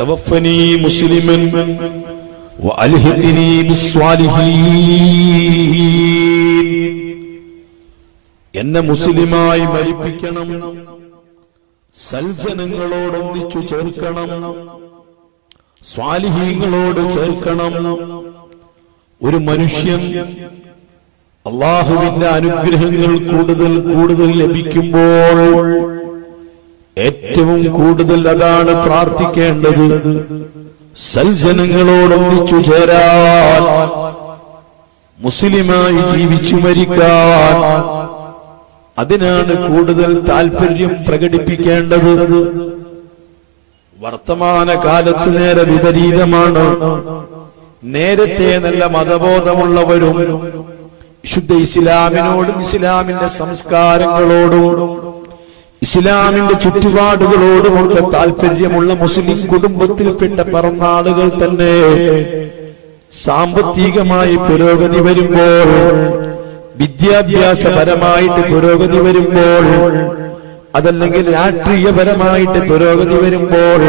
തവഫനി മുസ്ലിമൻ വഅൽഹിഖ്നി ബിസ്വാലിഹീൻ. എന്നെ മുസ്ലിമായി മരിപ്പിക്കണം, സൽജനങ്ങളോടൊന്നിച്ചു ചേർക്കണം, സ്വാലിഹീങ്ങളോട് ചേർക്കണം. ഒരു മനുഷ്യൻ അള്ളാഹുവിന്റെ അനുഗ്രഹങ്ങൾ കൂടുതൽ കൂടുതൽ ലഭിക്കുമ്പോൾ ഏറ്റവും കൂടുതൽ അതാണ് പ്രാർത്ഥിക്കേണ്ടത്, സൽജനങ്ങളോടൊന്നിച്ചു ചേരാൻ, മുസ്ലിമായി ജീവിച്ചു മരിക്കാൻ. അതിനാണ് കൂടുതൽ താല്പര്യം പ്രകടിപ്പിക്കേണ്ടത്. വർത്തമാന കാലത്ത് നേരെ വിപരീതമാണ്. നേരത്തെ നല്ല മതബോധമുള്ളവരും വിശുദ്ധ ഇസ്ലാമിനോടും ഇസ്ലാമിന്റെ സംസ്കാരങ്ങളോടും ഇസ്ലാമിന്റെ ചുറ്റുപാടുകളോടുമൊക്കെ താല്പര്യമുള്ള മുസ്ലിം കുടുംബത്തിൽപ്പെട്ട പിറന്നാളുകൾ തന്നെ സാമ്പത്തികമായി പുരോഗതി വരുമ്പോൾ, വിദ്യാഭ്യാസപരമായിട്ട് പുരോഗതി വരുമ്പോൾ, അതല്ലെങ്കിൽ രാഷ്ട്രീയപരമായിട്ട് പുരോഗതി വരുമ്പോൾ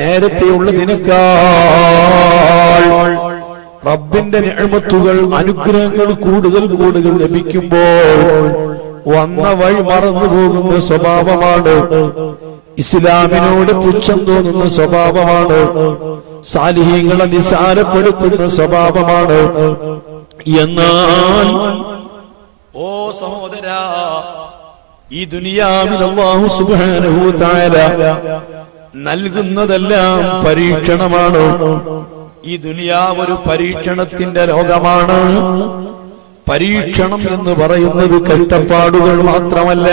നേരത്തെയുള്ളതിനേക്കാൾ റബ്ബിന്റെ നിഅമത്തുകൾ, അനുഗ്രഹങ്ങൾ കൂടുതൽ കൂടുതൽ ലഭിക്കുമ്പോൾ വന്ന വഴി മറന്നു പോകുന്ന സ്വഭാവമാണ്, ഇസ്ലാമിനോട് പുച്ഛം തോന്നുന്ന സ്വഭാവമാണ്, സാലിഹീങ്ങളെ നിസാരപ്പെടുത്തുന്ന സ്വഭാവമാണ്. എന്നാൽ ഓ സഹോദരാ, ഈ ദുനിയാവിൽ അല്ലാഹു സുബ്ഹാനഹു വ തആല നൽകുന്നതെല്ലാം പരീക്ഷണമാണ്. ഈ ദുനിയാവ് ഒരു പരീക്ഷണത്തിന്റെ ലോകമാണ്. പരീക്ഷണം എന്ന് പറയുന്നത് കഷ്ടപ്പാടുകൾ മാത്രമല്ല,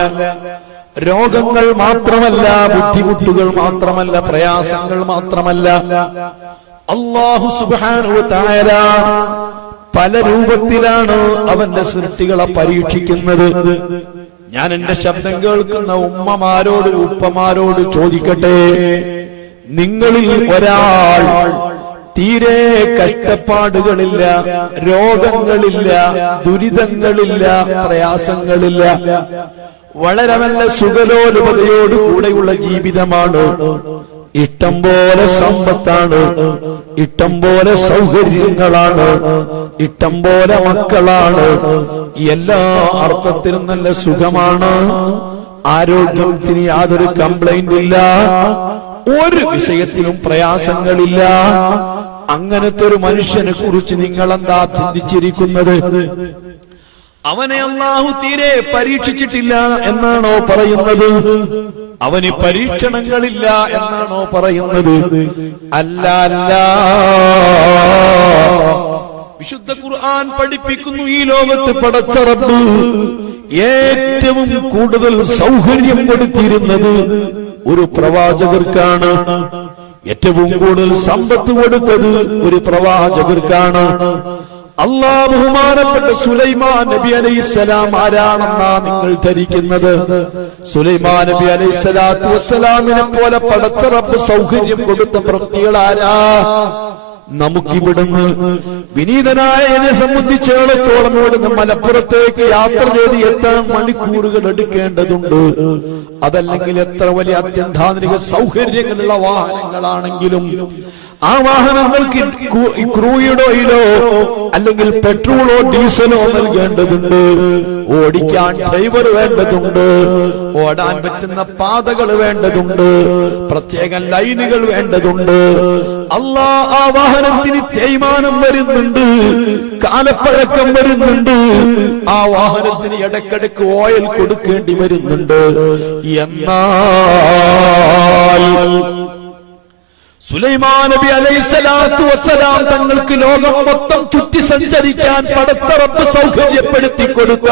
രോഗങ്ങൾ മാത്രമല്ല, ബുദ്ധിമുട്ടുകൾ മാത്രമല്ല, പ്രയാസങ്ങൾ മാത്രമല്ല. അല്ലാഹു സുബ്ഹാനഹു വ തആല പല രൂപത്തിലാണ് അവന്റെ സൃഷ്ടികളെ പരീക്ഷിക്കുന്നത്. ഞാൻ എന്റെ ശബ്ദം കേൾക്കുന്ന ഉമ്മമാരോട് ഉപ്പമാരോട് ചോദിക്കട്ടെ, നിങ്ങളിൽ ഒരാൾ തീരെ കഷ്ടപ്പാടുകളില്ല, രോഗങ്ങളില്ല, ദുരിതങ്ങളില്ല, പ്രയാസങ്ങളില്ല, വളരെ നല്ല സുഖലോലുപതയോടുകൂടെയുള്ള ജീവിതമാണ്, ഇഷ്ടം പോലെ സമ്പത്താണ്, ഇഷ്ടം പോലെ സൗകര്യങ്ങളാണ്, ഇഷ്ടം പോലെ മക്കളാണ്, എല്ലാ അർത്ഥത്തിലും നല്ല സുഖമാണ്, ആരോഗ്യത്തിന് യാതൊരു കംപ്ലൈന്റ് ഇല്ല, ഒരു വിഷയത്തിലും പ്രയാസങ്ങളില്ല. അങ്ങനത്തെ ഒരു മനുഷ്യനെ കുറിച്ച് നിങ്ങൾ എന്താ ചിന്തിച്ചിരിക്കുന്നത്? അവനെ അല്ലാഹു തീരെ പരീക്ഷിച്ചിട്ടില്ല എന്നാണോ പറയുന്നത്? അവന് പരീക്ഷണങ്ങളില്ല എന്നാണോ പറയുന്നത്? അല്ല, അല്ല. വിശുദ്ധ ഖുർആൻ പഠിപ്പിക്കുന്നു, ഈ ലോകത്ത് പടച്ച റബ്ബ് ഏറ്റവും കൂടുതൽ സൗകര്യം കൊടുത്തിരുന്നത് ഒരു പ്രവാചകർക്കാണ്. ഏറ്റവും കൂടുതൽ സമ്പത്ത് കൊടുത്തത് ഒരു പ്രവാചകർക്കാണ്. അല്ലാഹു ബഹുമാനപ്പെട്ട സുലൈമാൻ നബി അലൈഹിസ്സലാം ആരാണെന്നാ നിങ്ങൾ ധരിക്കുന്നത്? സുലൈമാൻ നബി അലൈഹിസ്സലാത്തു വസ്സലാമിനെ പോലെ പടച്ച റബ്ബ് സൗകര്യം കൊടുത്ത പ്രവൃത്തികളാരാ? നമുക്കിവിടുന്ന് വിനീതനായ എന്നെ സംബന്ധിച്ചിടത്തോളം ഇവിടുന്ന് മലപ്പുറത്തേക്ക് യാത്ര ചെയ്ത് എത്ര മണിക്കൂറുകൾ എടുക്കേണ്ടതുണ്ട്. അതല്ലെങ്കിൽ എത്ര വലിയ അത്യന്താധുനിക സൗകര്യങ്ങളുള്ള വാഹനങ്ങളാണെങ്കിലും ആ വാഹനങ്ങൾക്ക് ക്രൂയിഡ് ഓയിലോ അല്ലെങ്കിൽ പെട്രോളോ ഡീസലോ നൽകേണ്ടതുണ്ട്, ഓടിക്കാൻ ഡ്രൈവർ വേണ്ടതുണ്ട്, ഓടാൻ പറ്റുന്ന പാതകൾ വേണ്ടതുണ്ട്, പ്രത്യേക ലൈനുകൾ വേണ്ടതുണ്ട്. അല്ലാഹ് ആ വാഹനത്തിന് തേയ്മാനം വരുന്നുണ്ട്, കാലപ്പഴക്കം വരുന്നുണ്ട്, ആ വാഹനത്തിന് ഇടയ്ക്കിടയ്ക്ക് ഓയിൽ കൊടുക്കേണ്ടി വരുന്നുണ്ട്. എന്നാൽ സുലൈമാൻ നബി അലൈഹിസ്സലാത്തു വസ്സലാം തങ്ങൾക്ക് ലോകം മൊത്തം ചുറ്റി സഞ്ചരിക്കാൻ പടച്ച റബ്ബ് സൗകര്യപ്പെടുത്തി കൊടുത്ത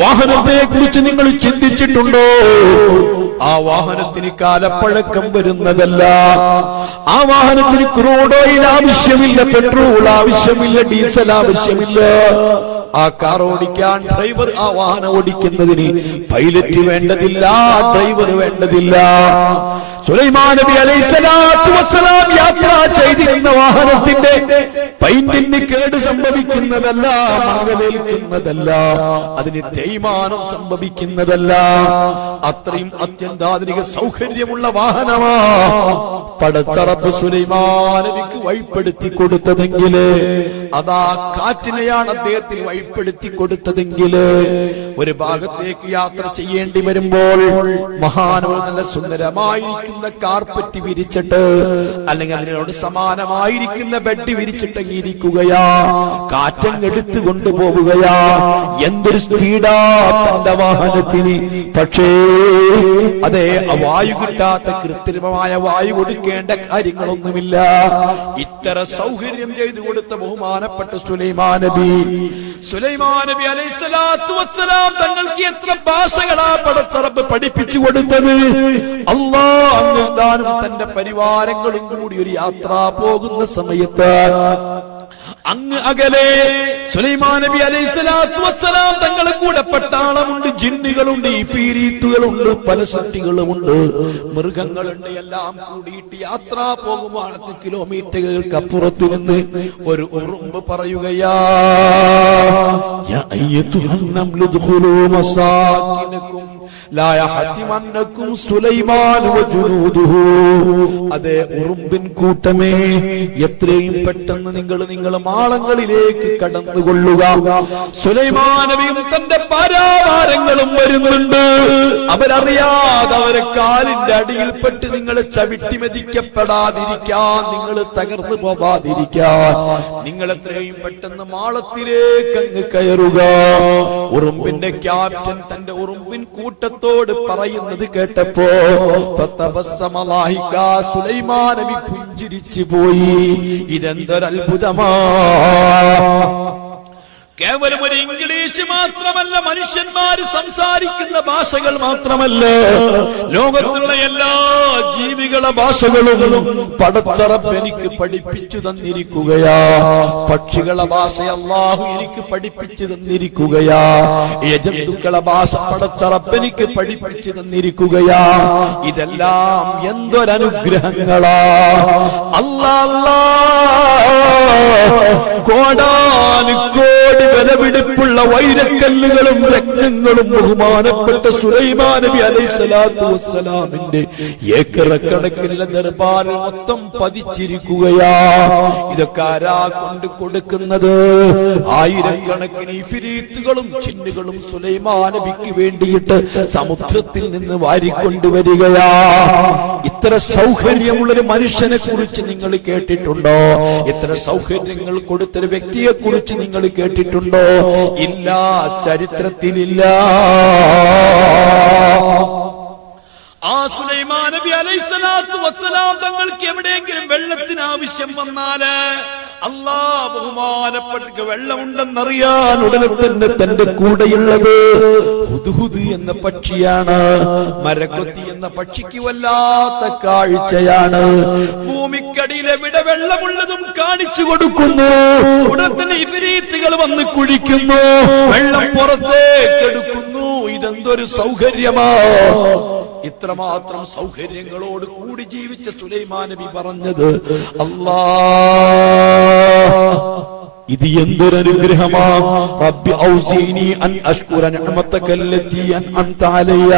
വാഹനത്തെ കുറിച്ച് നിങ്ങൾ ചിന്തിച്ചിട്ടുണ്ടോ? ആ വാഹനത്തിന് കാലപ്പഴക്കം വരുന്നതല്ല, ആ വാഹനത്തിന് ക്രൂഡ് ഓയിൽ ആവശ്യമില്ല, പെട്രോൾ ആവശ്യമില്ല, ഡീസൽ ആവശ്യമില്ല. ആ കാർ ഓടിക്കാൻ ഡ്രൈവർ, ആ വാഹനം ഓടിക്കുന്നതിന് പൈലറ്റ് വേണ്ടതില്ല, ഡ്രൈവർ വേണ്ടതില്ല. സുലൈമാൻ നബി അലൈഹിസ്സലാത്തു വസ്സലാം യാത്ര ചെയ്തിരുന്ന വാഹനത്തിന്റെ പൈന്റിന് കേട് സംഭവിക്കുന്നതല്ല, മങ്ങലേൽക്കുന്നതല്ല, അതിന് തേയ്മാനം സംഭവിക്കുന്നതല്ല. അത്രയും അത്യന്താധുനിക സൗകര്യമുള്ള വാഹനമാ പടച്ച റബ്ബ് സുലൈമാൻ നബിക്ക് വഴിപ്പെടുത്തി കൊടുത്തതെങ്കിൽ, അതാ കാറ്റിനെയാണ് അദ്ദേഹത്തിന് വഴിപ്പെടുത്തി കൊടുത്തതെങ്കിൽ, ഒരു ഭാഗത്തേക്ക് യാത്ര ചെയ്യേണ്ടി വരുമ്പോൾ മഹാനവർ നല്ല സുന്ദരമായിരിക്കുന്ന കാർപ്പറ്റ് വിരിച്ചിട്ട്, അല്ലെങ്കിൽ അതിനോട് സമാനമായിരിക്കുന്ന ബെഡ് വിരിച്ചിട്ടെങ്കിൽ ഇരിക്കുകയാ, കാറ്റങ്ങെടുത്തു കൊണ്ടുപോവുകയാ. എന്തൊരു സ്പീഡാ തന്റെ വാഹനത്തിന്. പക്ഷേ അതേ വായു കിട്ടാത്ത കൃത്രിമമായ വായു കൊടുക്കേണ്ട കാര്യങ്ങളൊന്നുമില്ല. ഇത്തരം സൗകര്യം ചെയ്തു കൊടുത്ത ബഹുമാനപ്പെട്ട സുലൈമാൻ നബി അലൈഹിസ്സലാത്തു വസ്സലാം തങ്ങൾക്ക് എത്ര ഭാഷകളാ പടച്ച റബ്ബ് പഠിപ്പിച്ചു കൊടുത്തത്. അല്ലാഹ് അങ്ങ് തന്റെ പരിവാരങ്ങളും കൂടി ഒരു യാത്ര പോകുന്ന സമയത്ത് അങ്ങ് അകലെ സുലൈമാൻ നബി അലൈഹിസ്സലാത്തു വസ്സലാം തങ്ങളെ കൂടെ പട്ടാളമുണ്ട്, ജിന്നുകളുണ്ട്, ഇഫീരീത്തുകളുണ്ട്, പല സൃഷ്ടികളുമുണ്ട്, മൃഗങ്ങളുണ്ട്. എല്ലാം കൂടിയിട്ട് യാത്ര പോകുമ്പോൾ കിലോമീറ്ററുകൾക്ക് അപ്പുറത്ത് നിന്ന് ഒരു ഉറുമ്പ് പറയുകയാ, യാ അയ്യതുഹൻ നംലു ദഖുലൂ മസാകിനകും ലാ യഹതിമന്നകും സുലൈമാൻ വജുനൂദുഹു. അതേ ഉറുമ്പിൻ കൂട്ടമേ, എത്രയും പെട്ടെന്ന് നിങ്ങൾ മാളങ്ങളിലേക്ക് കടന്നുകൊള്ളുക. സുലൈമാൻ നബിയും തന്റെ പാരാവാരങ്ങളും വരുന്നുണ്ട്. അവരറിയാതെ അവരെ കാലിന്റെ അടിയിൽപ്പെട്ട് നിങ്ങൾ ചവിട്ടി മെതിക്കപ്പെടാതിരിക്കാൻ, നിങ്ങൾ തകർന്നു പോവാതിരിക്കാൻ നിങ്ങൾ എത്രയും പെട്ടെന്ന് മാളത്തിലേക്ക് അങ്ങ് കയറുക. ഉറുമ്പിന്റെ ക്യാപ്റ്റൻ തന്റെ ഉറുമ്പിൻ കൂട്ടത്തോട് പറയുന്നത് കേട്ടപ്പോ സുലൈമാൻ നബി പുഞ്ചിരിച്ചു പോയി. ഇതെന്തൊരത്ഭുതമാ! കേവലം ഒരു ഇംഗ്ലീഷ് മാത്രമല്ല, മനുഷ്യന്മാര് സംസാരിക്കുന്ന ഭാഷകൾ മാത്രമല്ല, ലോകത്തുള്ള എല്ലാ ജീവികളെ ഭാഷകളും പടച്ച റബ്ബ് എനിക്ക് പഠിപ്പിച്ചു തന്നിരിക്കുകയാ. പക്ഷികളെ ഭാഷ അല്ലാഹു എനിക്ക് പഠിപ്പിച്ചു തന്നിരിക്കുകയാ. ജന്തുക്കളെ ഭാഷ പടച്ച റബ്ബ് എനിക്ക് പഠിപ്പിച്ചു തന്നിരിക്കുകയാ. ഇതെല്ലാം എന്തൊരനുഗ്രഹങ്ങളാ! അല്ലാഹ് കോടാനുകോടി വിലപിടിപ്പുള്ള വൈരക്കല്ലുകളും രത്നങ്ങളും ബഹുമാനപ്പെട്ട സുലൈമാൻ നബി അലൈഹിസ്സലാത്തു വസ്സലാമിന്റെ ഏക്കറക്കണക്കിനുള്ള ദർബാറിൽ മൊത്തം പതിച്ചിരിക്കുകയാ. ഇതൊക്കെ ആരാ കൊണ്ട് കൊടുക്കുന്നത്? ആയിരക്കണക്കിന് ഇഫ്രീത്തുകളും ജിന്നുകളും സുലൈമാൻ നബിക്ക് വേണ്ടിയിട്ട് സമുദ്രത്തിൽ നിന്ന് വാരിക്കൊണ്ടുവരികയാ. ഇത്ര സൗകര്യമുള്ളൊരു മനുഷ്യനെ കുറിച്ച് നിങ്ങൾ കേട്ടിട്ടുണ്ടോ? ഇത്ര സൗകര്യങ്ങൾ കൊടുത്തൊരു വ്യക്തിയെ കുറിച്ച് നിങ്ങൾ കേട്ടിട്ടുണ്ടോ? ഇല്ല, ചരിത്രത്തിലില്ല. ആ സുലൈമാൻ നബി അലൈഹിസ്സലാത്തു വസ്സലാം തങ്ങൾക്ക് എവിടെയെങ്കിലും വെള്ളത്തിന് ആവശ്യം വന്നാല്, അല്ലാഹ് ബഹുമാനപ്പെട്ട വെള്ളമുണ്ടെന്നറിയാൻ ഉടനെ തന്നെ തന്റെ കൂടെയുള്ളത് ഹുദ്ഹുദ് എന്ന പക്ഷിയാണ്. മരക്കൊത്തി എന്ന പക്ഷിക്ക് വല്ലാത്ത കാഴ്ചയാണ്. ഭൂമിക്കടിയിൽ എവിടെ വെള്ളമുള്ളതും കാണിച്ചു കൊടുക്കുന്നു. ഉടനെ തന്നെ ഇഫ്രീത്തുകൾ വന്ന് കുഴിക്കുന്നു, വെള്ളം പുറത്തേക്ക് എടുക്കുന്നു. ഇതെന്തൊരു സൗകര്യമാ! ഇത്രമാത്രം സൗകര്യങ്ങളോട് കൂടി ജീവിച്ച സുലൈമാൻ നബി പറഞ്ഞത്, ഇത് എന്തൊരനുഗ്രഹമാ! റബ്ബി ഔസിനി അൻ അഷ്കുര നിഅമതക അല്ലതി അൻഅംത അലയ്യ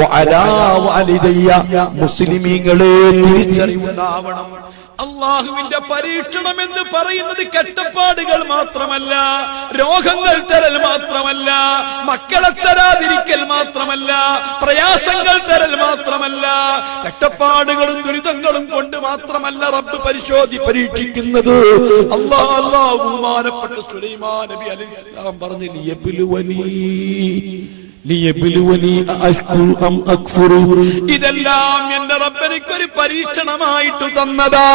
വഅലാ വാലിദയ്യ. മുസ്ലിമീങ്ങളെ തിരിച്ചറിവുണ്ടാവണം. അള്ളാഹുവിന്റെ പരീക്ഷണം എന്ന് പറയുന്നത് കെട്ടപ്പാടുകൾ മാത്രമല്ല, രോഗങ്ങൾ തരൽ മാത്രമല്ല, മക്കളെ തരാതിരിക്കൽ മാത്രമല്ല, പ്രയാസങ്ങൾ തരൽ മാത്രമല്ല, കെട്ടപ്പാടുകളും ദുരിതങ്ങളും കൊണ്ട് മാത്രമല്ല റബ്ബ് പരീക്ഷിക്കുന്നത്. അല്ലാഹു ബഹുമാനപ്പെട്ട സുലൈമാൻ നബി അലൈഹിസ്സലാം പറഞ്ഞു, ലിയബ്ലുവനി അഷ്കുറു അം അക്ഫുറു. ഇതെല്ലാം എന്റെ റബ്ബ് എനിക്കൊരു പരീക്ഷണമായിട്ട് തന്നതാ.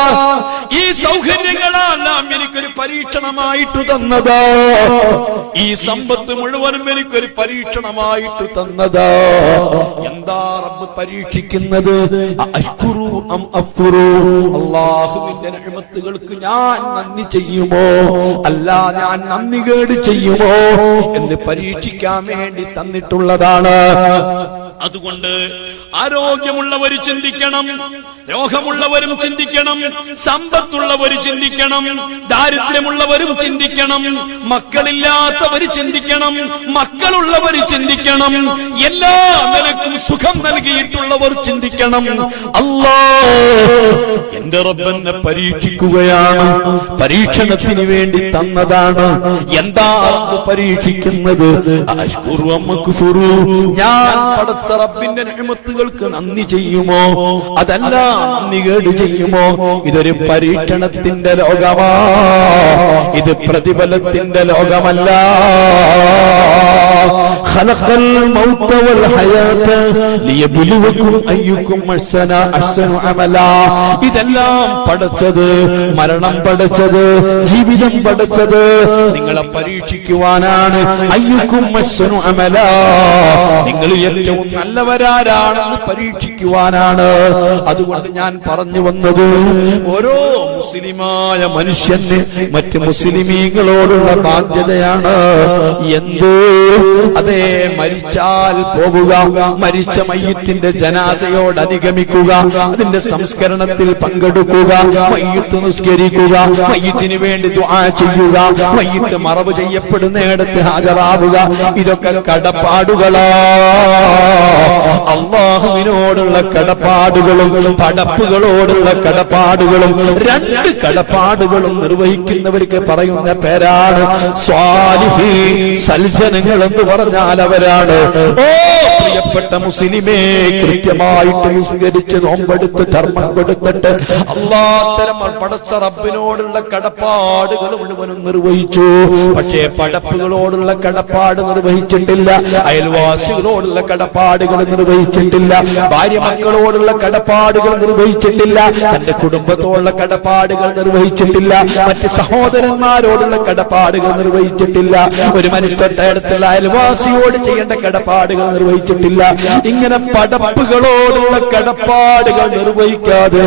ഈ സൗകര്യങ്ങളെല്ലാം എനിക്കൊരു പരീക്ഷണമായിട്ട് തന്നതാ. ഈ സമ്പത്ത് മുഴുവനും എനിക്കൊരു പരീക്ഷണമായിട്ട് തന്നതാ. എന്താ റബ്ബ് പരീക്ഷിക്കുന്നത്? അഷ്കുറു അം അക്ഫുറു, അല്ലാഹുവിന്റെ നിഅമത്തുകൾക്ക് ഞാൻ നന്ദി ചെയ്യുമോ അല്ല ഞാൻ നന്ദികേട് ചെയ്യുമോ എന്ന് പരീക്ഷിക്കാൻ വേണ്ടി തന്നിട്ടുള്ളതാണ്. അതുകൊണ്ട് ആരോഗ്യമുള്ളവര് ചിന്തിക്കണം, രോഗമുള്ളവരും ചിന്തിക്കണം, സമ്പത്തുള്ളവര് ചിന്തിക്കണം, ദാരിദ്ര്യമുള്ളവരും ചിന്തിക്കണം, മക്കളില്ലാത്തവര് ചിന്തിക്കണം, മക്കളുള്ളവര് ചിന്തിക്കണം, എല്ലാ നിലക്കും സുഖം നൽകിയിട്ടുള്ളവർ ചിന്തിക്കണം. അല്ലാഹ് എന്റെ റബ്ബെന്നെ പരീക്ഷിക്കുകയാണ്, പരീക്ഷണത്തിന് വേണ്ടി തന്നതാണ്. എന്താ പരീക്ഷിക്കുന്നത്? അശ്കുറു അം അക്ഫുറു, ഞാൻ പടച്ച റബ്ബിന്റെ നിഅമത്തുകൾക്ക് നന്ദി ചെയ്യുമോ അതല്ല നന്ദികേട് ചെയ്യുമോ? ഇതൊരു പരീക്ഷണത്തിന്റെ ലോകമാ, ഇത് പ്രതിഫലത്തിന്റെ ലോകമല്ല. ഖലഖൽ മൗത വൽ ഹയാത ലിയബ്ലുവകും അയ്യുക്കും അഹ്സനു അമലാ. ഇതെല്ലാം പഠിച്ചത്, മരണം പഠിച്ചത്, ജീവിതം പഠിച്ചത് നിങ്ങളെ പരീക്ഷിക്കുവാനാണ്. അയ്യുക്കും അഹ്സനു അമലാ, നിങ്ങൾ ഏറ്റവും നല്ലവരാരാണെന്ന് പരീക്ഷിക്കുവാനാണ്. അതുകൊണ്ട് ഞാൻ പറഞ്ഞു വന്നത്, ഓരോ മുസ്ലിമായ മനുഷ്യന് മറ്റ് മുസ്ലിമീങ്ങളോടുള്ള ബാധ്യതയാണ്. എന്ത്? അതേ, മരിച്ചാൽ പോവുക, മരിച്ച മയ്യിത്തിന്റെ ജനാസയോട് അനുഗമിക്കുക, അതിന്റെ സംസ്കരണത്തിൽ പങ്കെടുക്കുക, മയ്യിത്ത് നിസ്കരിക്കുക, മയ്യിത്തിന് വേണ്ടി ദുആ ചെയ്യുക, മയ്യിത്ത് മറവ് ചെയ്യപ്പെടുന്നിടത്ത് ഹാജരാവുക. ഇതൊക്കെ കടപ്പാടുകളാ. അല്ലാഹുവിനോടുള്ള കടപ്പാടുകളും പടപ്പുകളോടുള്ള കടപ്പാടുകളും, രണ്ട് കടപ്പാടുകളും നിർവഹിക്കുന്നവർക്ക് പറയുന്ന പേരാണ് സ്വാലിഹീൻ, സൽജനങ്ങൾ എന്ന് പറഞ്ഞാൽ അവരാണ്. ഓ പ്രിയപ്പെട്ട മുസ്ലിമേ, കൃത്യമായിട്ട് നിസ്കരിച്ച് നോമ്പെടുത്ത് ധർമ്മം കൊടുത്തിട്ട് അല്ലാഹുത്തരം പടച്ച റബ്ബിനോടുള്ള കടപ്പാടുകൾ മുഴുവനും നിർവഹിച്ചു. പക്ഷേ പടപ്പുകളോടുള്ള കടപ്പാട് നിർവഹിച്ചിട്ടില്ല, അയൽവാസികളോടുള്ള കടപ്പാടുകൾ നിർവഹിച്ചിട്ടില്ല, ഭാര്യ മക്കളോടുള്ള കടപ്പാടുകൾ നിർവഹിച്ചിട്ടില്ല, തന്റെ കുടുംബത്തോടുള്ള കടപ്പാടുകൾ നിർവഹിച്ചിട്ടില്ല, മറ്റ് സഹോദരന്മാരോടുള്ള കടപ്പാടുകൾ നിർവഹിച്ചിട്ടില്ല, ഒരു മനുഷ്യടുത്തുള്ള അയൽവാസിയോട് ചെയ്യേണ്ട കടപ്പാടുകൾ നിർവഹിച്ചിട്ടില്ല. ഇങ്ങനെ പടപ്പുകളോടുള്ള കടപ്പാടുകൾ നിർവഹിക്കാതെ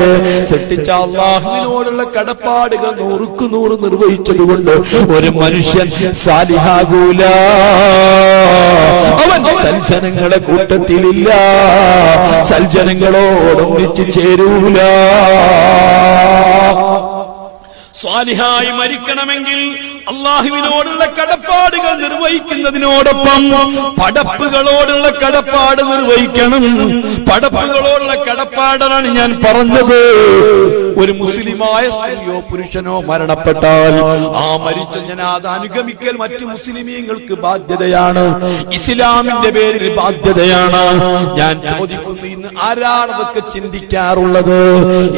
സൃഷ്ടിച്ച അല്ലാഹുവിനോടുള്ള കടപ്പാടുകൾ 100% നിർവഹിച്ചതുകൊണ്ട് ഒരു മനുഷ്യൻ സാലിഹാകൂല, അവൻ സൽജനങ്ങളെ കൂട്ടത്തിലില്ല, സൽജനങ്ങളോടൊന്നിച്ച് ചേരൂല. സ്വാലിഹായി മരിക്കണമെങ്കിൽ അള്ളാഹുവിനോടുള്ള കടപ്പാടുകൾ നിർവഹിക്കുന്നതിനോടൊപ്പം പടപ്പുകളോടുള്ള കടപ്പാട് നിർവഹിക്കണം. പടപ്പുകളോടുള്ള കടപ്പാടാണ് ഞാൻ പറഞ്ഞത്. ഒരു മുസ്ലിമായ സ്ത്രീയോ പുരുഷനോ മരണപ്പെട്ടാൽ ആ മരിച്ച ജനാസ അനുഗമിക്കൽ മറ്റു മുസ്ലിമീങ്ങൾക്ക് ബാധ്യതയാണ്, ഇസ്ലാമിന്റെ പേരിൽ ബാധ്യതയാണ്. ഞാൻ ചോദിക്കുന്നു, ഇന്ന് ആരാണ് അതൊക്കെ ചിന്തിക്കാറുള്ളത്?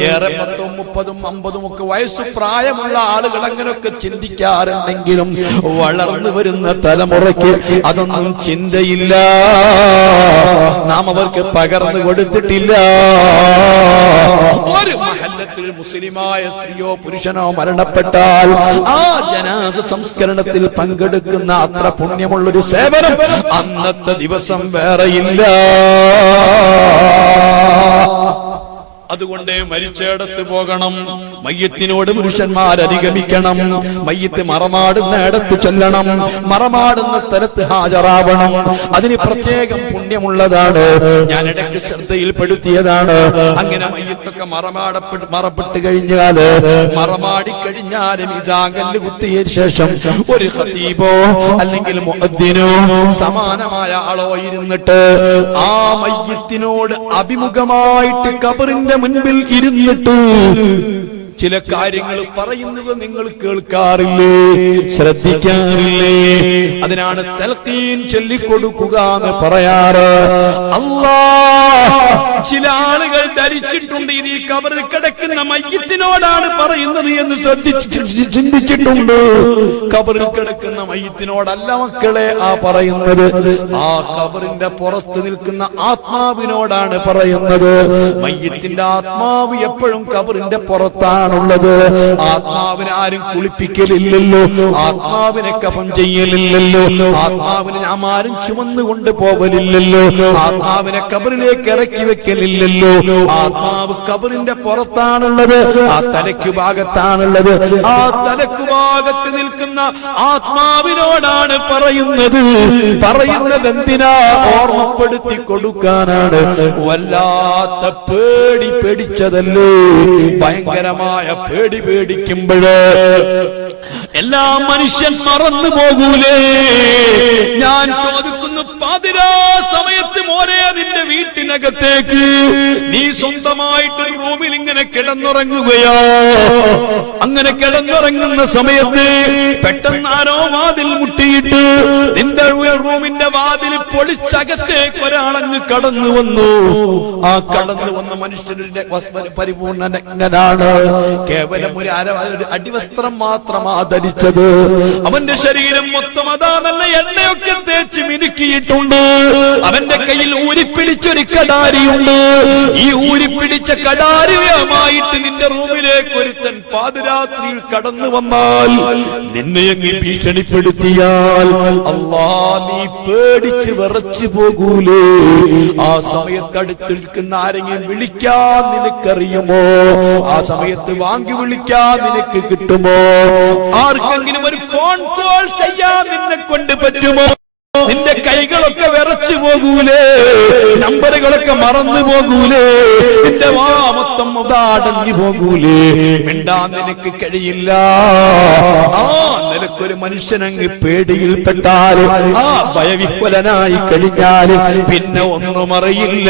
ഏറെ 10, 30, 50 ഒക്കെ വയസ്സ് പ്രായമുള്ള ആളുകൾ അങ്ങനെയൊക്കെ ചിന്തിക്കാറുണ്ടെങ്കിലും വളർന്നു വരുന്ന തലമുറയ്ക്ക് അതൊന്നും ചിന്തയില്ല, നാം അവർക്ക് പകർന്നു കൊടുത്തിട്ടില്ല. ഒരു മഹല്ലത്തിൽ മുസ്ലിമായ സ്ത്രീയോ പുരുഷനോ മരണപ്പെട്ടാൽ ആ ജനാസ സംസ്കരണത്തിൽ പങ്കെടുക്കുന്ന അത്ര പുണ്യമുള്ളൊരു സേവനം അന്നത്തെ ദിവസം വേറെയില്ല. അതുകൊണ്ട് മരിച്ചയിടത്ത് പോകണം, മയ്യത്തിനോട് പുരുഷന്മാർ അനുഗമിക്കണം, മയ്യത്ത് മറമാടുന്ന ഇടത്ത് ചെല്ലണം, മറമാടുന്ന സ്ഥലത്ത് ഹാജരാവണം. അതിന് പ്രത്യേകം പുണ്യമുള്ളതാണ്. ഞാൻ ഇടയ്ക്ക് ശ്രദ്ധയിൽപ്പെടുത്തിയതാണ്. അങ്ങനെ മയ്യത്തൊക്കെ മറപ്പെട്ട് കഴിഞ്ഞാല്, മറമാടിക്കഴിഞ്ഞാല് മിസാങ്കല്ല് കുത്തിയ ശേഷം ഒരു ഖതീബോ അല്ലെങ്കിൽ മുഅദ്ദിനോ സമാനമായ ആളോ ഇരുന്നിട്ട് ആ മയ്യത്തിനോട് അഭിമുഖമായിട്ട് ഖബറിന്റെ മുൻപിൽ ഇരുന്നിട്ട് ചില കാര്യങ്ങൾ പറയുന്നത് നിങ്ങൾ കേൾക്കാറില്ലേ, ശ്രദ്ധിക്കാറില്ലേ? അതിനാണ് തൽഖീൻ ചൊല്ലിക്കൊടുക്കുക എന്ന് പറയാറ്. ചില ആളുകൾ ധരിച്ചിട്ടുണ്ട് ഇത് ഈ ഖബറിൽ കിടക്കുന്ന മയ്യത്തിനോടാണ് പറയുന്നത് എന്ന് ചിന്തിച്ചിട്ടുണ്ട്. ഖബറിൽ കിടക്കുന്ന മയ്യത്തിനോടല്ല മക്കളെ ആ പറയുന്നത്, ആ ഖബറിന്റെ പുറത്ത് നിൽക്കുന്ന ആത്മാവിനോടാണ് പറയുന്നത്. മയ്യത്തിന്റെ ആത്മാവ് എപ്പോഴും ഖബറിന്റെ പുറത്താണ്. പുറത്താണുള്ളത്. ആത്മാവിനെ ആരും കുളിപ്പിക്കലില്ലല്ലോ, ആത്മാവിനെ കഫൻ ചെയ്യലില്ലല്ലോ, ആത്മാവിനെ നാം ആരും ചുമന്നുകൊണ്ട് പോവലില്ലല്ലോ, ആത്മാവിനെ കബറിലേക്ക് ഇറക്കി വെക്കലില്ലല്ലോ. ആത്മാവ് കബറിന്റെ പുറത്താണുള്ളത്, ആ തലയ്ക്കു ഭാഗത്താണുള്ളത്. ആ തലയ്ക്കു ഭാഗത്ത് നിൽക്കുന്ന ആത്മാവിനോടാണ് പറയുന്നത് എന്തിനാ? ഓർമ്മപ്പെടുത്തി കൊടുക്കാനാണ്. വല്ലാത്ത പേടിച്ചതല്ലേ, ഭയങ്കരമായ പേടിക്കുമ്പോഴ് എല്ലാ മനുഷ്യൻ മറന്നു പോകൂലേ? ഞാൻ ചോദിക്കുന്നു, പാതിരാ സമയത്ത് മോനെ നിന്റെ വീട്ടിനകത്തേക്ക് നീ സ്വന്തമായിട്ട് റൂമിൽ ഇങ്ങനെ കിടന്നുറങ്ങുകയോ? അങ്ങനെ കിടന്നുറങ്ങുന്ന സമയത്ത് പെട്ടെന്ന് ആരോ വാതിൽ മുട്ടിയിട്ട് നിന്റെ റൂമിന്റെ വാതിൽ പൊളിച്ചകത്തേക്ക് ഒരാളങ്ങ് കടന്നു വന്നു. ആ കടന്നു വന്ന മനുഷ്യരുടെ പരിപൂർണ്ണ നഗ്നനാണ്. കേവലം ഒരു അടിവസ്ത്രം മാത്രമാ ധരിച്ചത്. അവന്റെ ശരീരം മൊത്തം അതാ നല്ല എണ്ണയൊക്കെ തേച്ച് മിനുക്കിയിട്ടുണ്ട്. അവന്റെ കയ്യിൽ ഊരിപ്പിടിച്ചൊരു കടാരിയുണ്ട്. ഈ ഊരിപ്പിടിച്ച കടാരിയുമായിട്ട് നിന്റെ റൂമിലേക്ക് ഒരുത്തൻ പാതിരാത്രിയിൽ കടന്നു വന്നാൽ, നിന്നെ അങ്ങ് ഭീഷണിപ്പെടുത്തിയാൽ, അല്ലാ നീ പേടിച്ച് വിറച്ചു പോകൂലേ? ആ സമയത്ത് അടുത്തിരിക്കുന്ന ആരെങ്കിലും വിളിക്കാൻ നിനക്കറിയുമോ? ആ സമയത്ത് വാങ്ങി വിളിക്കാൻ നിനക്ക് കിട്ടുമോ? ആർക്കെങ്കിലും ഒരു ഫോൺ കോൾ ചെയ്യാൻ നിന്നെ കൊണ്ട് പറ്റുമോ? നിന്റെ കൈകളൊക്കെ വിറച്ചു പോകൂലേ? നമ്പറുകളൊക്കെ മറന്നു പോകൂലേ? നിന്റെ വാ മൊത്തം അടങ്ങി പോകൂലേ? മിണ്ടാൻ നിനക്ക് കഴിയില്ല. ആ നിനക്കൊരു മനുഷ്യനങ്ങ് പേടിയിൽപ്പെട്ടാൽ, ആ ഭയവിഹ്വലനായി കഴിഞ്ഞാൽ പിന്നെ ഒന്നും അറിയില്ല.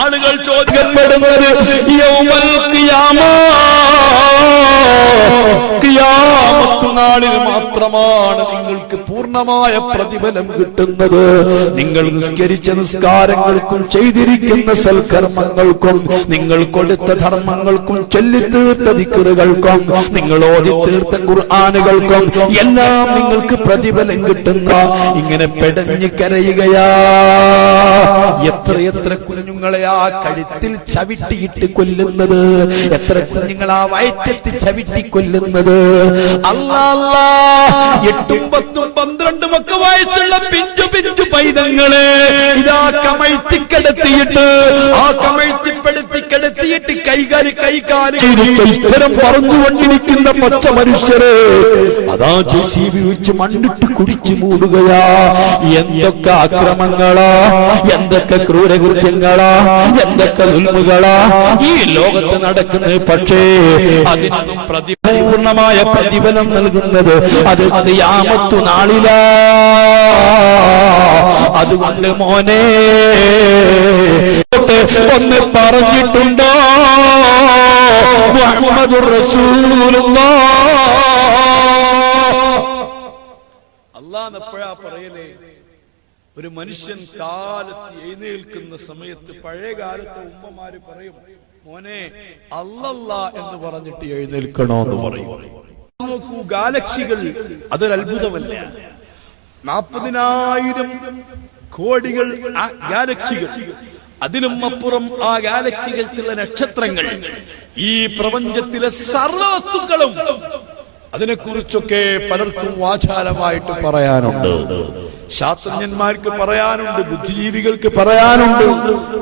ആളുകൾ ചോദിക്കപ്പെടുന്നത് യൗമൽ ഖിയാമ, ഖിയാമത്ത് നാളിൽ മാത്രമാണ് നിങ്ങൾക്ക് പൂർണ്ണമായ പ്രതിഫലം കിട്ടുന്നത്. നിങ്ങൾ നിസ്കരിച്ച നിസ്കാരങ്ങൾക്കും ചെയ്തിരിക്കുന്ന സൽക്കർമ്മങ്ങൾക്കും നിങ്ങൾ കൊടുത്ത ധർമ്മങ്ങൾക്കും ചൊല്ലിത്തീർത്ത ദിക്റുകൾക്കും നിങ്ങൾ ഓതിത്തീർത്ത ഖുർആനുകൾക്കും എല്ലാം നിങ്ങൾക്ക് പ്രതിഫലം കിട്ടുന്ന ഇങ്ങനെ പെടഞ്ഞു കരയുകയാ. എത്ര കുഞ്ഞുങ്ങളെ ആ കഴുത്തിൽ ചവിട്ടിയിട്ട് കൊല്ലുന്നത്, എത്ര കുഞ്ഞുങ്ങളാ വയറ്റത്ത് ചവിട്ടി കൊല്ലുന്നത്. അല്ലാ, 8, 10, 12 ഒക്കെ വയസ്സുള്ള പിഞ്ചു പൈതങ്ങളെ ഇതാ കമഴ്ത്തിക്കിടത്തിയിട്ട്, ആ കമഴ്ത്തിപ്പെടുത്തിക്കിടത്തിയിട്ട് കൈകാല് ഇത്തരം പറന്നുകൊണ്ടിരിക്കുന്ന പച്ച മനുഷ്യരെ അതാ JCB വെച്ച് മണ്ണിട്ട് കുടിച്ചു മൂടുകയാ. എന്തൊക്കെ ആക്രമങ്ങളാ, എന്തൊക്കെ ക്രൂരകൃത്യങ്ങളാ, എന്തൊക്കെ ദുൽമുകളാ ഈ ലോകത്ത് നടക്കുന്നത്. പക്ഷേ അതിനൊന്നും പൂർണ്ണമായ പ്രതിഫലം നൽകുന്നത് അത് ഖിയാമത്ത് നാളിലാ. അതുകൊണ്ട് മോനെ ഒന്ന് പറഞ്ഞിട്ടുണ്ടോ മുഹമ്മദുർ റസൂലുള്ളാഹ്? അല്ലാഹ് എപ്പോഴാ പറയലേ? ഒരു മനുഷ്യൻ കാലത്ത് എഴുന്നേൽക്കുന്ന സമയത്ത് പഴയ കാലത്ത് ഉമ്മമാര് പറയും, മോനെ അല്ലല്ലാ എന്ന് പറഞ്ഞിട്ട് എഴുന്നേൽക്കണോന്ന് പറയും. നോക്കൂ, ഗാലക്സികൾ അതൊരു അത്ഭുതമല്ല. 40,000 കോടികൾ ഗാലക്സികൾ, അതിനും അപ്പുറം ആ ഗാലക്സികൾക്കുള്ള നക്ഷത്രങ്ങൾ, ഈ പ്രപഞ്ചത്തിലെ സർവ്വവസ്തുക്കളും, അതിനെക്കുറിച്ചൊക്കെ പലർക്കും വാചാലമായിട്ട് പറയാനുണ്ട്. ശാസ്ത്രജ്ഞന്മാർക്ക് പറയാനുണ്ട്, ബുദ്ധിജീവികൾക്ക് പറയാനുണ്ട്,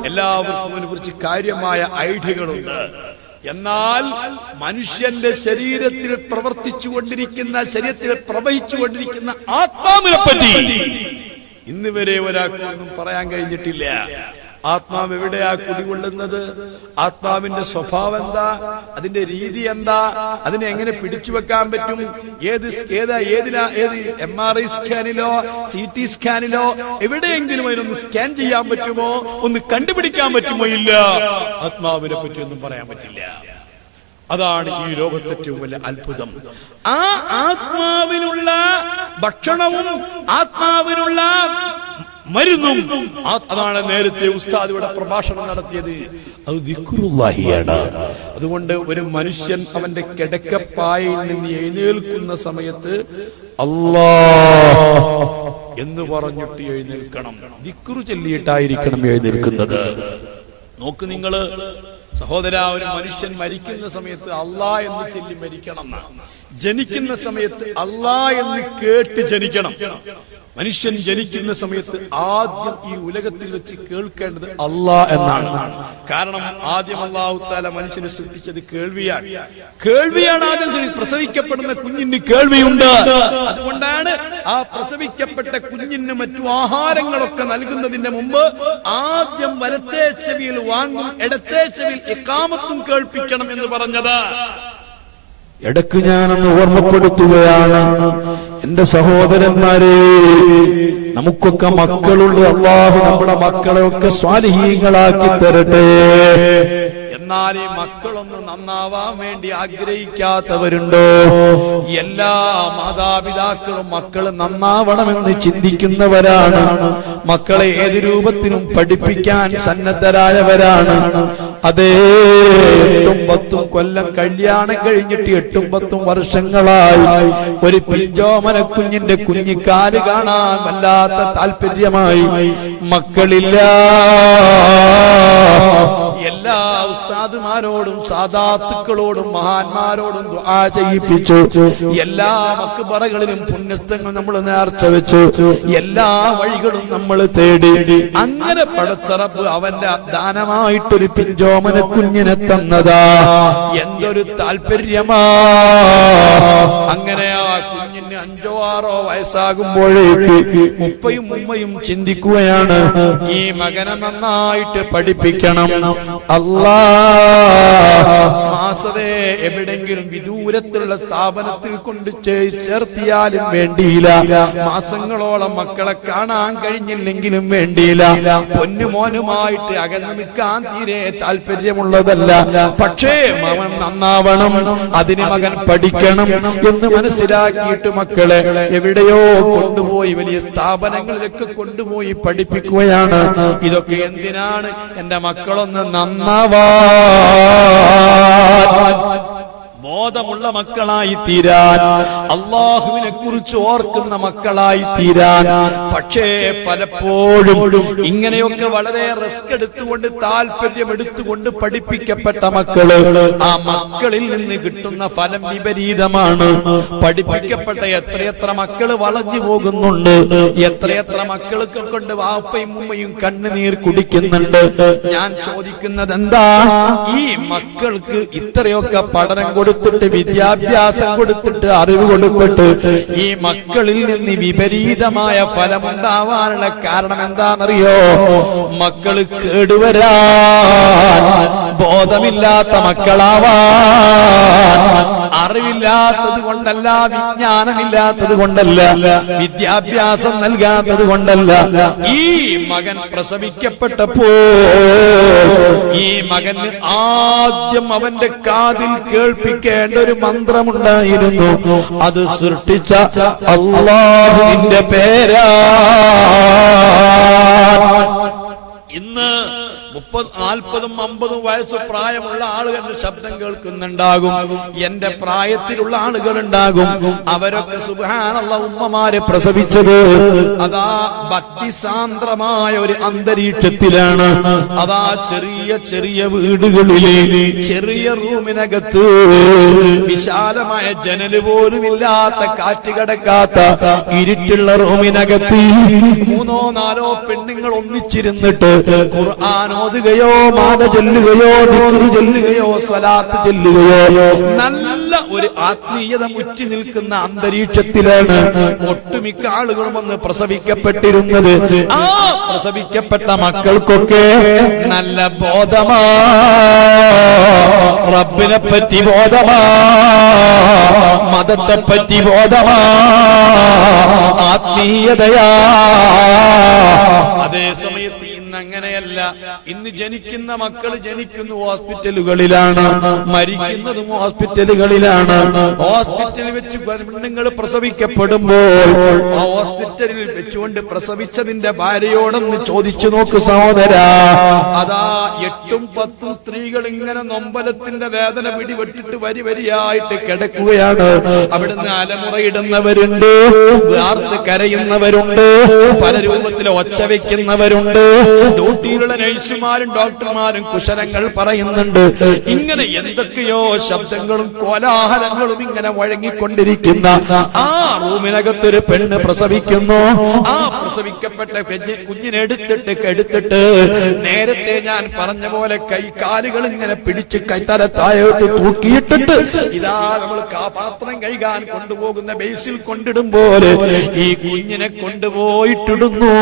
എല്ലാവർക്കും അതിനെക്കുറിച്ച് കാര്യമായ ഐഡിയകളുണ്ട്. എന്നാൽ മനുഷ്യന്റെ ശരീരത്തിൽ പ്രവർത്തിച്ചുകൊണ്ടിരിക്കുന്ന, ശരീരത്തിൽ പ്രവഹിച്ചുകൊണ്ടിരിക്കുന്ന ആത്മാവിനെ പറ്റി ഇന്ന് വരെ ഒരാൾക്കൊന്നും പറയാൻ കഴിഞ്ഞിട്ടില്ല. ആത്മാവ് എവിടെയാ കുടികൊള്ളുന്നത്, ആത്മാവിന്റെ സ്വഭാവം എന്താ, അതിന്റെ രീതി എന്താ, അതിനെ എങ്ങനെ പിടിച്ചു വെക്കാൻ പറ്റും, ഏത് MRI സ്കാനിലോ CT സ്കാനിലോ എവിടെയെങ്കിലും അതിനൊന്ന് സ്കാൻ ചെയ്യാൻ പറ്റുമോ, ഒന്ന് കണ്ടുപിടിക്കാൻ പറ്റുമോ? ഇല്ല. ആത്മാവിനെ പറ്റി ഒന്നും പറയാൻ പറ്റില്ല. അതാണ് ഈ ലോകത്തെ ഏറ്റവും വലിയ അത്ഭുതം. ആ ആത്മാവിനുള്ള ഭക്ഷണവും ആത്മാവിനുള്ള മരുന്നും അതാണ് നേരത്തെ ഉസ്താദ് ഇവിടെ പ്രഭാഷണം നടത്തിയത്. അത് ദിക്റുല്ലാഹിയാണ്. അതുകൊണ്ട് ഒരു മനുഷ്യൻ അവന്റെ കിടക്കപ്പായയിൽ നിന്ന് എഴുന്നേൽക്കുന്ന സമയത്ത് അല്ലാഹ് എന്ന് പറഞ്ഞിട്ട് എഴുന്നേൽക്കണം. ദിക്റു ചൊല്ലിയിട്ടായിരിക്കണം എഴുന്നേൽക്കുന്നത്. നോക്ക്, നിങ്ങള് സഹോദര, ഒരു മനുഷ്യൻ മരിക്കുന്ന സമയത്ത് അല്ലാ എന്ന് ചൊല്ലി മരിക്കണം എന്നാണ്. ജനിക്കുന്ന സമയത്ത് അല്ലാ എന്ന് കേട്ട് ജനിക്കണം. മനുഷ്യൻ ജനിക്കുന്ന സമയത്ത് ആദ്യം ഈ ഉലകത്തിൽ വെച്ച് കേൾക്കേണ്ടത് അല്ലാ എന്നാണ്. കാരണം ആദ്യം അല്ലാഹു തആല മനുഷ്യനെ സൃഷ്ടിച്ചത് കേൾവിയാണ് ആദ്യം. പ്രസവിക്കപ്പെടുന്ന കുഞ്ഞിന് കേൾവിയുണ്ട്. അതുകൊണ്ടാണ് ആ പ്രസവിക്കപ്പെട്ട കുഞ്ഞിന് മറ്റു ആഹാരങ്ങളൊക്കെ നൽകുന്നതിന് മുമ്പ് ആദ്യം വലത്തെ ചെവിയിൽ വാങ്ങും, ഇടത്തെ ചെവിയിൽ ഇഖാമത്തും കേൾപ്പിക്കണം എന്ന് പറഞ്ഞത്. ഇടയ്ക്ക് ഞാനൊന്ന് ഓർമ്മപ്പെടുത്തുകയാണ്, എന്റെ സഹോദരന്മാരെ, നമുക്കൊക്കെ മക്കളുണ്ട്. അല്ലാഹു നമ്മുടെ മക്കളെയൊക്കെ സ്വാലിഹീങ്ങളാക്കി തരട്ടെ. എന്നാൽ ഈ മക്കളൊന്ന് നന്നാവാൻ വേണ്ടി ആഗ്രഹിക്കാത്തവരുണ്ടോ? എല്ലാ മാതാപിതാക്കളും മക്കൾ നന്നാവണമെന്ന് ചിന്തിക്കുന്നവരാണ്. മക്കളെ ഏത് രൂപത്തിലും പഠിപ്പിക്കാൻ സന്നദ്ധരായവരാണ്. അതേ 8-10 കൊല്ലം കല്യാണം കഴിഞ്ഞിട്ട് 8-10 വർഷങ്ങളായി ഒരു പിഞ്ചോമന കുഞ്ഞിന്റെ കുഞ്ഞിക്കാല് കാണാൻ വല്ലാത്ത താല്പര്യമായി. മക്കളില്ല. എല്ലാ ഉസ്താദുമാരോടും സാദാത്തുക്കളോടും മഹാന്മാരോടും ദുആ ചെയ്യിപ്പിച്ചു. എല്ലാ മക്ബറകളിലും പുണ്യസ്ഥങ്ങൾ നമ്മൾ നേർച്ച വെച്ചു. എല്ലാ വഴികളും നമ്മൾ തേടി. അങ്ങനെ പടച്ച റബ്ബ് അവന്റെ ദാനമായിട്ടൊരു പിഞ്ചോമന കുഞ്ഞിനെ തന്നതാ. എന്തൊരു താല്പര്യമാ! അങ്ങനെ ആ കുഞ്ഞിന് 5-6 വയസ്സാകുമ്പോഴേക്ക് ഉപ്പയും ഉമ്മയും ചിന്തിക്കുകയാണ്, ഈ മകനെ നന്നായിട്ട് പഠിപ്പിക്കണം. അല്ലാ, മാസതേ എവിടെങ്കിലും വിദൂരത്തുള്ള സ്ഥാപനത്തിൽ കൊണ്ട് ചേർത്തിയാലും വേണ്ടിയില്ല, മാസങ്ങളോളം മക്കളെ കാണാൻ കഴിഞ്ഞില്ലെങ്കിലും വേണ്ടിയില്ല, പൊന്നുമോനുമായിട്ട് അകന്നു നിൽക്കാൻ തീരെ താല്പര്യമുള്ളതല്ല. പക്ഷേ മകൻ നന്നാവണം, അതിന് മകൻ പഠിക്കണം എന്ന് മനസ്സിലാക്കിയിട്ട് മക്കളെ എവിടെയോ കൊണ്ടുപോയി വലിയ സ്ഥാപനങ്ങളിലൊക്കെ കൊണ്ടുപോയി പഠിപ്പിക്കുകയാണ്. ഇതൊക്കെ എന്തിനാണ്? എന്റെ മക്കളൊന്ന് നന്നാവാൻ, ബോധമുള്ള മക്കളായി തീരാൻ, അള്ളാഹുവിനെ കുറിച്ച് ഓർക്കുന്ന മക്കളായി തീരാൻ. പക്ഷേ പലപ്പോഴും ഇങ്ങനെയൊക്കെ വളരെ റിസ്ക് എടുത്തുകൊണ്ട് താല്പര്യം എടുത്തുകൊണ്ട് പഠിപ്പിക്കപ്പെട്ട മക്കള്, ആ മക്കളിൽ നിന്ന് കിട്ടുന്ന ഫലം വിപരീതമാണ്. പഠിപ്പിക്കപ്പെട്ട എത്രയെത്ര മക്കള് വളഞ്ഞു പോകുന്നുണ്ട്, എത്രയെത്ര മക്കൾക്ക് കൊണ്ട് വാപ്പയും ഉമ്മയും കണ്ണുനീർ കുടിക്കുന്നുണ്ട്. ഞാൻ ചോദിക്കുന്നത് എന്താ, ഈ മക്കൾക്ക് ഇത്രയൊക്കെ പഠനം കൊടുത്തിട്ട്, വിദ്യാഭ്യാസം കൊടുത്തിട്ട്, അറിവ് കൊടുത്തിട്ട് ഈ മക്കളിൽ നിന്ന് വിപരീതമായ ഫലമുണ്ടാവാനുള്ള കാരണം എന്താണെന്നറിയോ? മക്കള് കേടുവരാൻ, ബോധമില്ലാത്ത മക്കളാവാൻ, അറിവില്ലാത്തത് കൊണ്ടല്ല, വിജ്ഞാനമില്ലാത്തത് കൊണ്ടല്ല, വിദ്യാഭ്യാസം നൽകാത്തത് കൊണ്ടല്ല. ഈ മകൻ പ്രസവിക്കപ്പെട്ടപ്പോ ഈ മകന് ആദ്യം അവന്റെ കാതിൽ കേൾപ്പിക്കേണ്ട ഒരു മന്ത്രമുണ്ടായിരുന്നു. അത് സൃഷ്ടിച്ച അല്ലാഹുവിന്റെ പേരാ. ഇന്ന് 30-40-50 വയസ്സ് പ്രായമുള്ള ആളുകളുടെ ശബ്ദം കേൾക്കുന്നുണ്ടാകും, എന്റെ പ്രായത്തിലുള്ള ആളുകളുണ്ടാകും. അവരൊക്കെ സുബ്ഹാനല്ലാഹ് ഉമ്മമാരെ പ്രസവിച്ചത് അതാ ഭക്തിസാന്ദ്രമായ ഒരു അന്തരീക്ഷത്തിലാണ്. അതാ ചെറിയ ചെറിയ വീടുകളിലെ ചെറിയ റൂമിനകത്ത്, വിശാലമായ ജനല് പോലും ഇല്ലാത്ത, കാറ്റ് കടക്കാത്ത ഇരുട്ടുള്ള റൂമിനകത്ത് 3-4 പെണ്ണുങ്ങൾ ഒന്നിച്ചിരുന്നിട്ട് ഖുർആൻ ഓതുകയോ, മാല ചൊല്ലുകയോ, ദിക്റ് ചൊല്ലുകയോ, സ്വലാത്ത് ചൊല്ലുകയോ, നല്ല ഒരു ആത്മീയത മുറ്റി നിൽക്കുന്ന അന്തരീക്ഷത്തിലാണ് ഒട്ടുമിക്ക ആളുകളും ഒന്ന് പ്രസവിക്കപ്പെട്ടിരുന്നത്. ആ പ്രസവിക്കപ്പെട്ട മക്കൾക്കൊക്കെ നല്ല ബോധമാ, റബ്ബിനെ പറ്റി ബോധമാ, മതത്തെ പറ്റി ബോധമാ, ആത്മീയതയാ. അതേ സമയത്ത് അങ്ങനെയല്ല. ഇന്ന് ജനിക്കുന്ന മക്കൾ ജനിക്കുന്ന ഹോസ്പിറ്റലുകളിലാണ്, മരിക്കുന്നതും ഹോസ്പിറ്റലുകളിലാണ്. ഹോസ്പിറ്റലിൽ വെച്ച് പെണ്ണുങ്ങൾ പ്രസവിക്കപ്പെടുമ്പോൾ ആ ഹോസ്പിറ്റലിൽ വെച്ചുകൊണ്ട് പ്രസവിച്ചതിന്റെ ഭാര്യയോടൊന്ന് ചോദിച്ചു നോക്ക് സഹോദരാ. അതാ 8-10 സ്ത്രീകൾ ഇങ്ങനെ നൊമ്പലത്തിന്റെ വേദന പിടിപെട്ടിട്ട് വരി വരിയായിട്ട് കിടക്കുകയാണ്. അവിടുന്ന് അലമുറയിടുന്നവരുണ്ട്, വാർത്ത് കരയുന്നവരുണ്ട്, പല രൂപത്തിൽ ഒച്ച വെക്കുന്നവരുണ്ട്, ഡ്യൂട്ടിയിലുള്ള ഇവിടെ നഴ്സുമാരും ഡോക്ടർമാരും കുശലങ്ങൾ പറയുന്നുണ്ട്. ഇങ്ങനെ എന്തൊക്കെയോ ശബ്ദങ്ങളും കോലാഹലങ്ങളും ഇങ്ങനെ വഴങ്ങിക്കൊണ്ടിരിക്കുന്ന ആ റൂമിനകത്തൊരു പെണ്ണ് പ്രസവിക്കുന്നു. ആ പ്രസവിക്കപ്പെട്ട കുഞ്ഞിനെടുത്തിട്ട് നേരത്തെ ഞാൻ പറഞ്ഞ പോലെ കൈകാലുകൾ ഇങ്ങനെ പിടിച്ച് കൈത്തല താഴോട്ട് തൂക്കിയിട്ടിട്ട് ഇതാ നമ്മൾ പാത്രം കഴുകാൻ കൊണ്ടുപോകുന്ന ബേസിൽ കൊണ്ടിടും പോലെ ഈ കുഞ്ഞിനെ കൊണ്ടുപോയിട്ടിടുന്നു.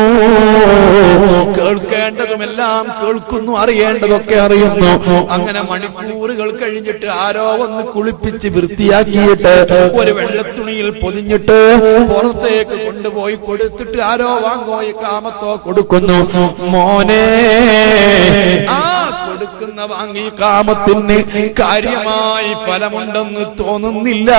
കേൾക്കേണ്ടതുമെല്ലാം കേൾക്കുന്നു, അറിയേണ്ടതൊക്കെ അറിയുന്നു. അങ്ങനെ മണിക്കൂറുകൾ കഴിഞ്ഞിട്ട് ആരോ ഒന്ന് കുളിപ്പിച്ച് വൃത്തിയാക്കിയിട്ട് ഒരു വെള്ളത്തുണിയിൽ പൊതിഞ്ഞിട്ട് പുറത്തേക്ക് കൊണ്ടുപോയി കൊടുത്തിട്ട് ആരോ വാങ്ങോ കാമത്തോ കൊടുക്കുന്നു. മോനെ, ആ കൊടുക്കുന്ന വാങ്ങി കാമത്തിന് കാര്യമായി ഫലമുണ്ടെന്ന് തോന്നുന്നില്ല.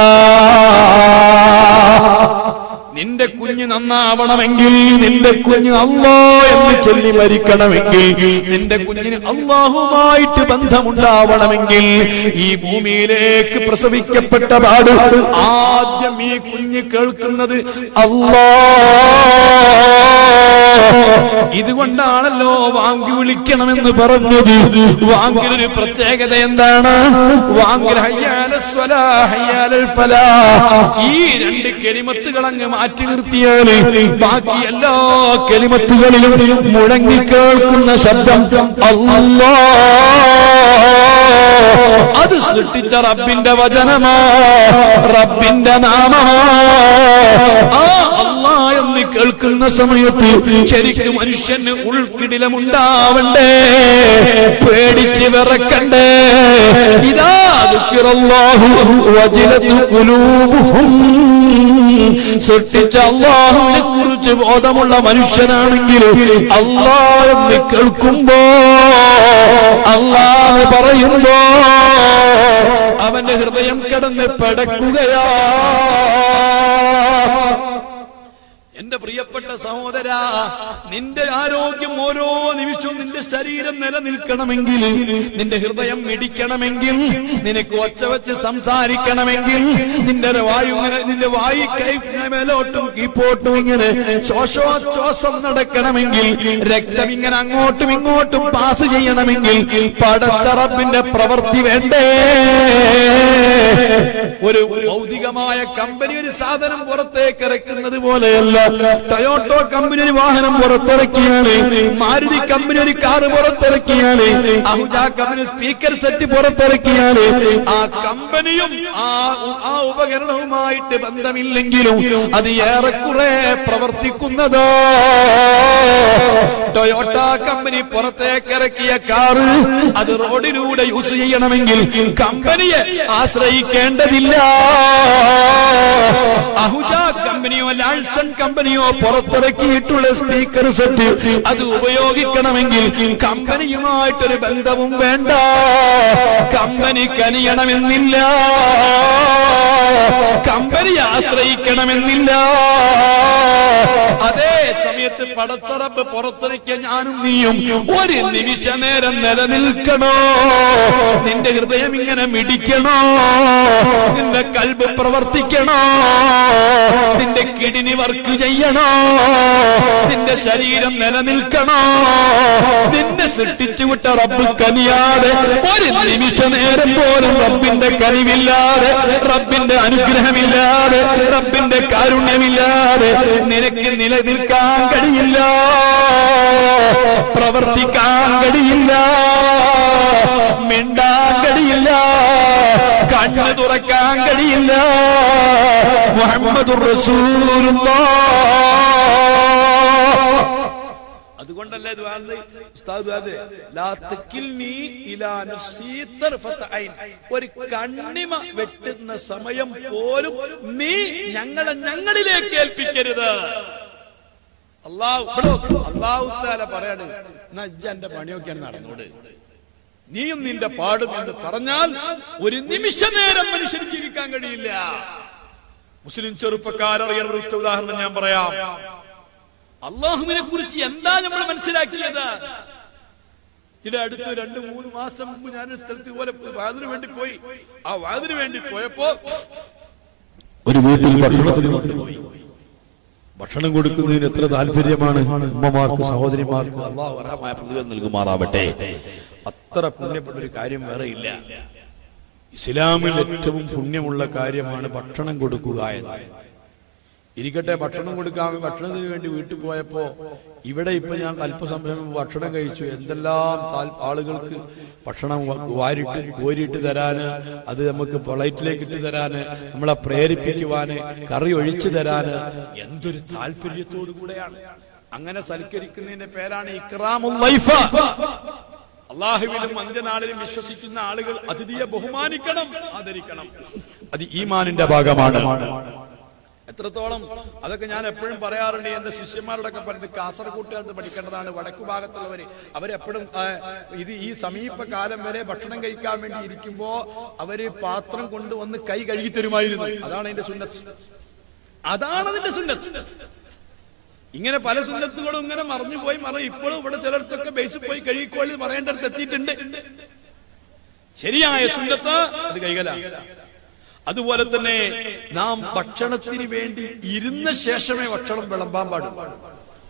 നിന്റെ കുഞ്ഞ് നന്നാവണമെങ്കിൽ, നിന്റെ കുഞ്ഞ് അല്ലാ എന്ന് ചൊല്ലി മരിക്കണമെങ്കിൽ, നിന്റെ കുഞ്ഞിന് അല്ലാഹുമായിട്ട് ബന്ധമുണ്ടാവണമെങ്കിൽ ഈ ഭൂമിയിലേക്ക് പ്രസവിക്കപ്പെട്ട പാട് ആദ്യം ഈ കുഞ്ഞ് കേൾക്കുന്നത് അല്ലാ. ഇതുകൊണ്ടാണല്ലോ വാങ്കി വിളിക്കണമെന്ന് പറഞ്ഞത്. വാങ്കിലൊരു പ്രത്യേകത എന്താണ്? വാങ്കിൽ ഹയ്യാല സ്വലാ ഹയ്യാലൽ ഫലാ, ഈ രണ്ട് കലിമത്തുകൾ അങ്ങ് മാറ്റി നിർത്തിയാല് ബാക്കി എല്ലാ കലിമത്തുകളിലും മുഴങ്ങി കേൾക്കുന്ന ശബ്ദം അല്ലാ. അത് സൃഷ്ടിച്ച റബ്ബിന്റെ വചനമാ, റബ്ബിന്റെ നാമമാ. ആ അല്ലാ എന്ന് കേൾക്കുന്ന സമയത്ത് ശരിക്കും മനുഷ്യന് ഉൾക്കിടിലമുണ്ടാവണ്ടേ, പേടിച്ച് വിറക്കണ്ടേ. ഇതാ ദിക്റുല്ലാഹു വജിലതു ഖുലൂബുഹും, സൃഷ്ടിച്ച അല്ലാഹുവിനെ കുറിച്ച് ബോധമുള്ള മനുഷ്യനാണെങ്കിൽ അല്ലാഹ് എന്ന് കേൾക്കുമ്പോ, അല്ലാഹ് പറയുമ്പോ അവന്റെ ഹൃദയം കിടന്ന് പടക്കുകയാ. എന്റെ പ്രിയപ്പെട്ട സഹോദരാ, നിന്റെ ആരോഗ്യം ഓരോ നിമിഷവും നിന്റെ ശരീരം നിലനിൽക്കണമെങ്കിൽ, നിന്റെ ഹൃദയം മിടിക്കണമെങ്കിൽ, നിനക്ക് ഒച്ച വെച്ച് സംസാരിക്കണമെങ്കിൽ, നിന്റെ വായു മേലോട്ടും കീപ്പോട്ടും ഇങ്ങനെ ശ്വാസോച്ഛ്വാസം നടക്കണമെങ്കിൽ, രക്തം ഇങ്ങനെ അങ്ങോട്ടും ഇങ്ങോട്ടും പാസ് ചെയ്യണമെങ്കിൽ പടച്ച റബ്ബിന്റെ പ്രവൃത്തി വേണ്ടേ? ഒരു ഭൗതികമായ കമ്പനി ഒരു സാധനം പുറത്തേക്ക് ഇറക്കുന്നത് പോലെയല്ല. ടൊയോട്ടോ കമ്പനി ഒരു വാഹനം പുറത്തിറക്കിയാണ്, മാരുതി കമ്പനി ഒരു കാറ് പുറത്തിറക്കിയാണ്, അഹുജ കമ്പനി സ്പീക്കർ സെറ്റ് പുറത്തിറക്കിയാണ്. ആ കമ്പനിയും ആ ഉപകരണവുമായിട്ട് ബന്ധമില്ലെങ്കിലും അത് ഏറെക്കുറെ പ്രവർത്തിക്കുന്നതോ. ടൊയോട്ട കമ്പനി പുറത്തേക്ക് ഇറക്കിയ കാറ് അത് റോഡിലൂടെ യൂസ് ചെയ്യണമെങ്കിൽ കമ്പനിയെ ആശ്രയിക്കേണ്ടതില്ല. അഹുജ കമ്പനിയോ ലാൾസൺ കമ്പനിയോ പുറത്തിറക്കിയിട്ടുള്ള സ്പീക്കർ സെറ്റ് അത് ഉപയോഗിക്കണമെങ്കിൽ കമ്പനിയുമായിട്ടൊരു ബന്ധവും വേണ്ട, കമ്പനി കനിയണമെന്നില്ല, കമ്പനി ആശ്രയിക്കണമെന്നില്ല. അതേ സമയത്ത് പടച്ച റബ്ബ് പുറത്തിറക്കിയ ഞാനും നീയും ഒരു നിമിഷ നേരം നിലനിൽക്കണോ? നിന്റെ ഹൃദയം ഇങ്ങനെ മിടിക്കണോ? നിന്റെ കൽബ് പ്രവർത്തിക്കണോ? നിന്റെ കിഡ്നി വർക്ക് ചെയ്യണോ? നിന്റെ ശരീരം നിലനിൽക്കണോ? നിന്നെ സൃഷ്ടിച്ചു വിട്ട റബ്ബ് കനിയാതെ ഒരു നിമിഷ നേരം പോലും റബ്ബിന്റെ കനിവില്ലാതെ, റബ്ബിന്റെ അനുഗ്രഹമില്ലാതെ, റബ്ബിന്റെ കാരുണ്യമില്ലാതെ നിനക്ക് നിലനിൽക്കാൻ കഴിയില്ല, പ്രവർത്തിക്കാൻ കഴിയില്ല, മിണ്ടാൻ കഴിയില്ല, കണ്ണ് തുറക്കാൻ കഴിയില്ല. മുഹമ്മദുർ റസൂലുള്ളാഹ്. അതുകൊണ്ടല്ലേ ഒരു കണ്ണിമ വെട്ടുന്ന സമയം പോലും നീ ഞങ്ങളിലേക്ക് ഏൽപ്പിക്കരുത്. അല്ലാഹു തആല പറയാണ്, എന്റെ പണിയൊക്കെയാണ് നടന്നോട്, നീയും നിന്റെ പാടും എന്ന് പറഞ്ഞാൽ ഒരു നിമിഷ നേരം മനുഷ്യന് ജീവിക്കാൻ കഴിയില്ല. മുസ്ലിം ചെറുപ്പക്കാരറിയുന്ന ഒരു ഉദാഹരണം ഞാൻ പറയാം. അള്ളാഹുവിനെ കുറിച്ച് എന്താ നമ്മൾ മനസ്സിലാക്കിയത്? ഇത് അടുത്ത് 2-3 മാസം മുമ്പ് ഞാനൊരു സ്ഥലത്ത് പോലെ വാതിന് വേണ്ടി പോയി. ആ വാതിന് വേണ്ടി പോയപ്പോ ഒരു വീട്ടിൽ ഭക്ഷണത്തിന് കൊണ്ടുപോയി. ഭക്ഷണം കൊടുക്കുന്നതിന് എത്ര താല്പര്യമാണ് ഉമ്മമാർക്ക്, സഹോദരിമാർക്ക്. അല്ലാഹു അർഹമായ പ്രതിഫലം നൽകുമാറാവട്ടെ. അത്ര പുണ്യപ്പെട്ട ഒരു കാര്യം വേറെ ഇല്ല. ഇസ്ലാമിൽ ഏറ്റവും പുണ്യമുള്ള കാര്യമാണ് ഭക്ഷണം കൊടുക്കുക എന്ന്. ഇരിക്കട്ടെ, ഭക്ഷണം കൊടുക്കാൻ ഭക്ഷണത്തിന് വേണ്ടി വീട്ടിൽ പോയപ്പോ ഇവിടെ ഇപ്പൊ ഞാൻ അല്പസമയം ഭക്ഷണം കഴിച്ചു. എന്തെല്ലാം ആളുകൾക്ക് ഭക്ഷണം കോരിയിട്ട് തരാന്, അത് നമുക്ക് പ്ലേറ്റിലേക്ക് ഇട്ട് തരാന്, നമ്മളെ പ്രേരിപ്പിക്കുവാന്, കറി ഒഴിച്ചു തരാന് എന്തൊരു താല്പര്യത്തോടു കൂടെയാണ്. അങ്ങനെ സൽക്കരിക്കുന്നതിന്റെ പേരാണ് ഇക്റാമുൽ ലൈഫ്. അള്ളാഹുവിലും അന്ത്യനാളിലും വിശ്വസിക്കുന്ന ആളുകൾ അതിഥിയെ ബഹുമാനിക്കണം, ആദരിക്കണം. അത് ഈമാനിന്റെ ഭാഗമാണ്. എത്രത്തോളം അതൊക്കെ ഞാൻ എപ്പോഴും പറയാറുണ്ട്. എന്റെ ശിഷ്യന്മാരോടൊക്കെ പറയുന്നത് കാസർഗോട്ടുകാർക്ക് പഠിക്കേണ്ടതാണ്. വടക്കു ഭാഗത്തുള്ളവര് അവരെപ്പോഴും ഈ സമീപകാലം വരെ ഭക്ഷണം കഴിക്കാൻ വേണ്ടി ഇരിക്കുമ്പോ അവര് പാത്രം കൊണ്ട് ഒന്ന് കൈ കഴുകി തരുമായിരുന്നു. അതാണ് അതിന്റെ സുന്നത്ത്. അതാണ് അതിന്റെ സുന്നത്ത്. ഇങ്ങനെ പല സുന്നത്തുകളും ഇങ്ങനെ മറഞ്ഞുപോയി ഇപ്പോഴും ഇവിടെ ചിലർക്കൊക്കെ ബേസിൽ പോയി കഴുകിക്കോളി പറയേണ്ടടുത്ത് എത്തിയിട്ടുണ്ട്. ശരിയായ സുന്നത്ത് അത് കൈകലാണ്. അതുപോലെ തന്നെ നാം ഭക്ഷണത്തിന് വേണ്ടി ഇരുന്ന ശേഷമേ ഭക്ഷണം വിളമ്പാൻ പാടുള്ളൂ.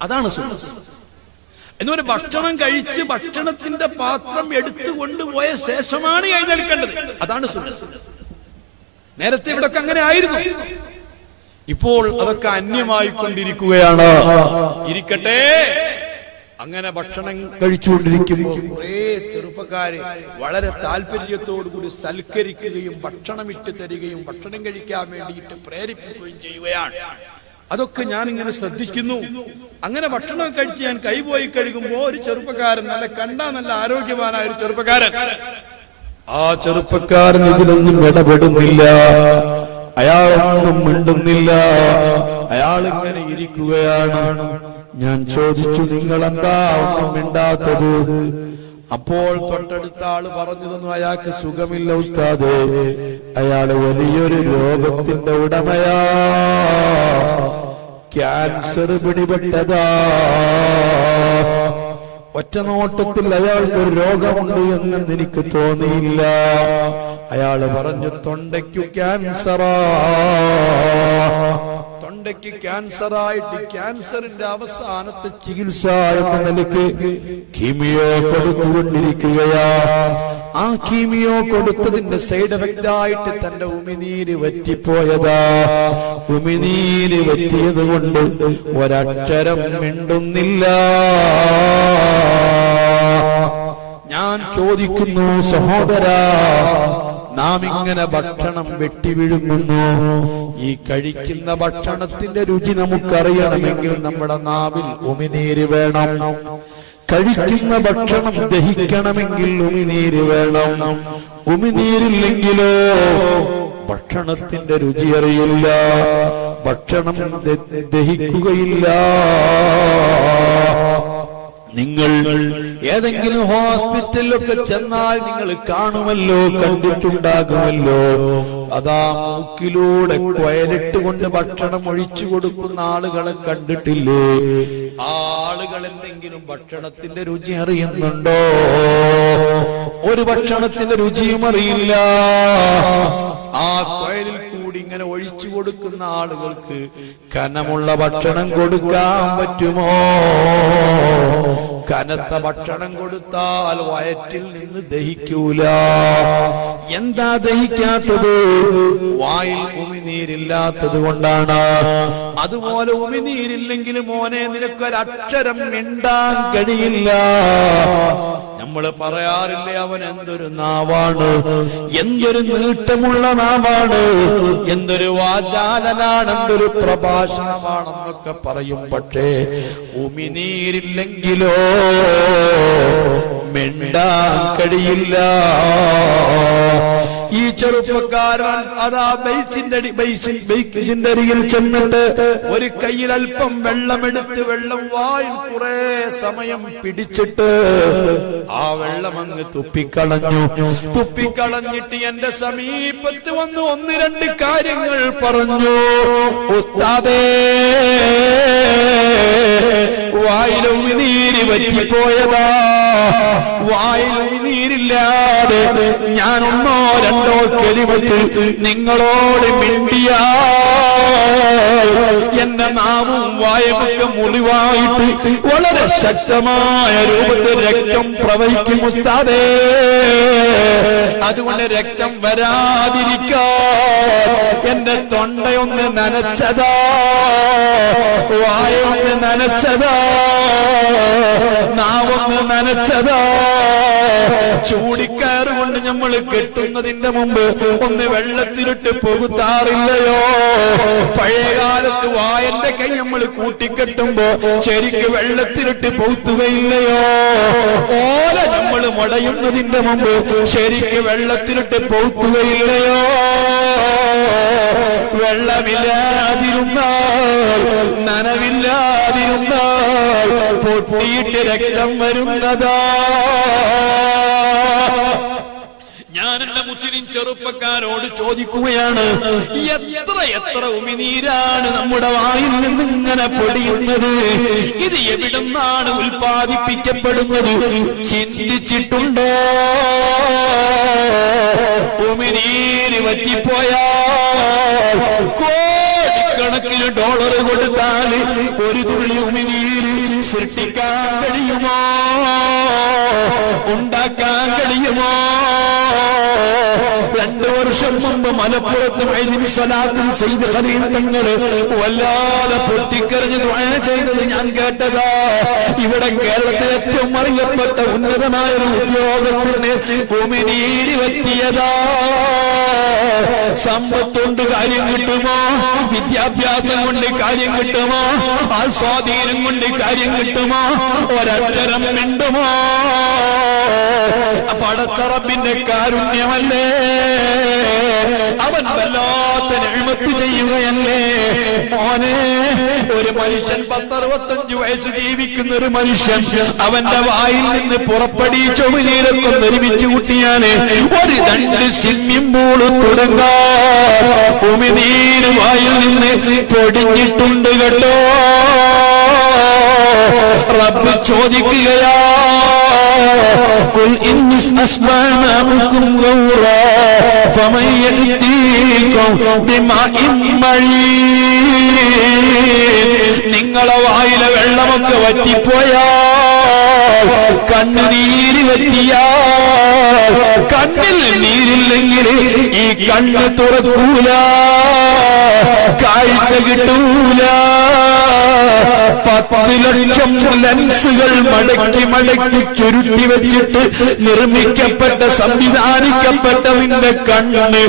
അതാണ് സുന്നത്ത്. എന്നുപോലെ ഭക്ഷണം കഴിച്ച് ഭക്ഷണത്തിന്റെ പാത്രം എടുത്തു കൊണ്ടുപോയ ശേഷമാണ് എഴുന്നേൽക്കേണ്ടത്. അതാണ് സുന്നത്ത്. നേരത്തെ ഇവിടൊക്കെ അങ്ങനെ ആയിരുന്നു. ഇപ്പോൾ അതൊക്കെ അന്യമായിക്കൊണ്ടിരിക്കുകയാണ്. ഇരിക്കട്ടെ, അങ്ങനെ ഭക്ഷണം കഴിച്ചുകൊണ്ടിരിക്കുമ്പോൾ കുറേ ചെറുപ്പക്കാര് വളരെ താല്പര്യത്തോടുകൂടി സൽക്കരിക്കുകയും ഭക്ഷണം ഇട്ട് തരികയും ഭക്ഷണം കഴിക്കാൻ വേണ്ടിയിട്ട് പ്രേരിപ്പിക്കുകയും ചെയ്യുകയാണ്. അതൊക്കെ ഞാൻ ഇങ്ങനെ ശ്രദ്ധിക്കുന്നു. അങ്ങനെ ഭക്ഷണം കഴിച്ച് ഞാൻ കൈപോയി കഴുകുമ്പോ ഒരു ചെറുപ്പക്കാരൻ, നല്ല ആരോഗ്യവാനായ ഒരു ചെറുപ്പക്കാരൻ, ആ ചെറുപ്പക്കാരൻ ഇതിലൊന്നും ഇടപെടുന്നില്ല, അയാളൊന്നും മിണ്ടുന്നില്ല, അയാൾ ഇങ്ങനെ ഇരിക്കുകയാണ്. ഞാൻ ചോദിച്ചു, നിങ്ങളെന്താ ഒന്നും മിണ്ടാത്തത്? അപ്പോൾ തൊട്ടടുത്ത ആള് പറഞ്ഞു തന്നു, അയാൾക്ക് സുഖമില്ല ഉസ്താദേ, അയാള് വലിയൊരു രോഗത്തിന്റെ ഉടമയാ, ക്യാൻസർ പിടിപെട്ടതാ. ഒറ്റ നോട്ടത്തിൽ അയാൾക്കൊരു രോഗമുണ്ട് എന്ന് എനിക്ക് തോന്നിയില്ല. അയാള് പറഞ്ഞു, തൊണ്ടയ്ക്കു ക്യാൻസറാ, തൊണ്ടയ്ക്ക് ക്യാൻസറായിട്ട് ക്യാൻസറിന്റെ അവസാനത്തെ ചികിത്സ എന്ന നിലയ്ക്ക് കീമിയോ കൊടുത്തുകൊണ്ടിരിക്കുകയാ. ആ കീമിയോ കൊടുത്തതിന്റെ സൈഡ് എഫക്റ്റ് ആയിട്ട് തന്റെ ഉമിനീര് വറ്റിപ്പോയതാ. ഉമിനീര് വറ്റിയത് കൊണ്ട് ഒരക്ഷരം മിണ്ടുന്നില്ല. ഞാൻ ചോദിക്കുന്നു, സഹോദരാ, നാം ഇങ്ങനെ ഭക്ഷണം വെട്ടിവിഴുങ്ങുന്നു. ഈ കഴിക്കുന്ന ഭക്ഷണത്തിന്റെ രുചി നമുക്കറിയണമെങ്കിൽ നമ്മുടെ നാവിൽ ഉമിനീര് വേണം. കഴിക്കുന്ന ഭക്ഷണം ദഹിക്കണമെങ്കിൽ ഉമിനീര് വേണം. ഉമിനീരില്ലെങ്കിലോ ഭക്ഷണത്തിന്റെ രുചി അറിയില്ല, ഭക്ഷണം ദഹിക്കുകയില്ല. നിങ്ങൾ ഏതെങ്കിലും ഹോസ്പിറ്റലിലൊക്കെ ചെന്നാൽ നിങ്ങൾ കാണുമല്ലോ, കണ്ടിട്ടുണ്ടാകുമല്ലോ, അതാ മൂക്കിലൂടെ കൊയലിട്ട് കൊണ്ട് ഭക്ഷണം ഒഴിച്ചു കൊടുക്കുന്ന ആളുകളെ കണ്ടിട്ടില്ലേ? ആളുകൾ എന്തെങ്കിലും ഭക്ഷണത്തിന്റെ രുചി അറിയുന്നുണ്ടോ? ഒരു ഭക്ഷണത്തിന്റെ രുചിയും അറിയില്ല. ആ കൊയലിൽ കൂടി ഇങ്ങനെ ഒഴിച്ചു കൊടുക്കുന്ന ആളുകൾക്ക് കനമുള്ള ഭക്ഷണം കൊടുക്കാൻ പറ്റുമോ? കനത്ത ഭക്ഷണം കൊടുത്താൽ വയറ്റിൽ നിന്ന് ദഹിക്കൂല. എന്താ ദഹിക്കാത്തത്? വായിൽ ഉമിനീരില്ലാത്തത് കൊണ്ടാണ്. അതുപോലെ ഉമിനീരില്ലെങ്കിൽ മോനെ നിനക്കൊരക്ഷരം മിണ്ടാൻ കഴിയില്ല. നമ്മൾ പറയാറില്ലേ, അവൻ എന്തൊരു നാവാണ്, എന്തൊരു നീട്ടമുള്ള നാവാണ്, എന്തൊരു വാചാലനാണ്, എന്തൊരു പ്രഭാഷണമാണെന്നൊക്കെ പറയും. പക്ഷേ ഉമിനീരില്ലെങ്കിലോ മിണ്ടാൻ കഴിയില്ല. ഈ ചെറുപ്പക്കാരൻ അതാ ബൈസിന്റെ അരികിൽ ചെന്നിട്ട് ഒരു കയ്യിൽ അല്പം വെള്ളമെടുത്ത് വെള്ളം വായിൽ കുറെ സമയം പിടിച്ചിട്ട് ആ വെള്ളം അങ്ങ് തുപ്പിക്കളഞ്ഞു. തുപ്പിക്കളഞ്ഞിട്ട് എന്റെ സമീപത്ത് വന്ന് ഒന്ന് രണ്ട് കാര്യങ്ങൾ പറഞ്ഞു. ഉസ്താദേ, വായിൽ ഉമിനീര് വറ്റിപ്പോയതാ, വായിൽ ഉമിനീര് ഉമിനീരില്ലാതെ ഞാൻ ഒന്നോ രണ്ടോ കെലിമത്ത് നിങ്ങളോട് മിണ്ടിയാൽ എന്റെ നാവും വായുമൊക്കെ മുറിവായിട്ട് വളരെ ശക്തമായ രൂപത്തിൽ രക്തം പ്രവഹിക്കും ഉസ്താദേ. അതുകൊണ്ട് രക്തം വരാതിരിക്കാൻ എന്റെ തൊണ്ടയൊന്ന് നനച്ചതാ, വായൊന്ന് നനച്ചതാ, നാവൊന്ന് നനച്ചതാ. ചൂടിക്കയറ് കൊണ്ട് നമ്മൾ കെട്ടുന്നതിന്റെ മുമ്പ് ഒന്ന് വെള്ളത്തിലിട്ട് പൊകുത്താറില്ലയോ? പഴയകാലത്ത് വായന്റെ കൈ നമ്മൾ കൂട്ടിക്കെട്ടുമ്പോ ശരിക്ക് വെള്ളത്തിലിട്ട് പൊത്തുകയില്ലയോ? ഓല നമ്മൾ മുടയുന്നതിന്റെ മുമ്പ് ശരിക്ക് വെള്ളത്തിലിട്ട് പൊത്തുകയില്ലയോ? വെള്ളമില്ലാതിരുന്നാൽ, നനവില്ലാതിരുന്നാൽ പൊട്ടിയിട്ട് രക്തം വരുന്നതാ. ഞാൻ എന്റെ മുസ്ലിം ചെറുപ്പക്കാരോട് ചോദിക്കുകയാണ്, എത്ര എത്ര ഉമിനീരാണ് നമ്മുടെ വായിൽ നിന്ന് ഇങ്ങനെ പൊടിയുന്നത്? ഇത് എവിടുന്നാണ് ഉൽപ്പാദിപ്പിക്കപ്പെടുന്നത്? ചിന്തിച്ചിട്ടുണ്ടോ? ഉമിനീര് വറ്റിപ്പോയാൽ കോടിക്കണക്കിന് ഡോളർ കൊടുത്താൽ ഒരു തുള്ളി ഉമിനീര് സൃഷ്ടിക്കാൻ കഴിയുമോ? ഉണ്ടാക്കാൻ കഴിയുമോ? 2 വർഷം മുമ്പ് മലപ്പുറത്ത് സ്വലാത്തിൽ സെയ്ദ് ഖലീൽ തങ്ങള് വല്ലാതെ പൊട്ടിക്കരഞ്ഞ് ദുആ ചെയ്തത് ഞാൻ കേട്ടതാ. ഇവിടെ കേരളത്തിലെ ഏറ്റവും അറിയപ്പെട്ട ഉന്നതമായ ഒരു ഉദ്യോഗസ്ഥന് ഉമിനീര് പറ്റിയതാ. സമ്പത്തുകൊണ്ട് കാര്യം കിട്ടുമോ? വിദ്യാഭ്യാസം കൊണ്ട് കാര്യം കിട്ടുമോ? സ്വാധീനം കൊണ്ട് കാര്യം കിട്ടുമോ? ഒരക്ഷരം മിണ്ടുമോ? പടച്ച റബ്ബിന്റെ കാരുണ്യമല്ലേ, അവൻ വല്ലാത്ത നിഅമത്ത് ചെയ്യുകയല്ലേ. മോനെ, ഒരു മനുഷ്യൻ 10-65 വയസ്സ് ജീവിക്കുന്ന ഒരു മനുഷ്യൻ അവന്റെ വായിൽ നിന്ന് പുറപ്പെടിച്ച ഉമിനീരൊക്കെ ഒരുമിച്ച് കൂട്ടിയാല് ഒരു 2 സ്വിമ്മിംഗ് പൂള് തുടങ്ങാൻ ഉമിനീര് വായിൽ നിന്ന് പൊടിഞ്ഞിട്ടുണ്ട് കേട്ടോ. റബ്ബ് ചോദിക്കുകയാ, ഖുൽ ഇന്നി അസ്മഅഉകും ഗൗറാ ഫമൻ യഅതീകും ബിമാഇൻ മഈൻ. നിങ്ങളെ വായിലെ വെള്ളമൊക്കെ വറ്റിപ്പോയാൽ, കണ്ണുനീര് വറ്റിയാൽ, കണ്ണിൽ നീരില്ലെങ്കിൽ ഈ കണ്ണ് തുറക്കൂല, കാഴ്ച കിട്ടൂല. 10 ലക്ഷം ലെൻസുകൾ മടക്കി മടക്കി ചുരുട്ടി വെച്ചിട്ട് നിർമ്മിക്കപ്പെട്ട സംവിധാനിക്കപ്പെട്ട നിന്റെ കണ്ണ്,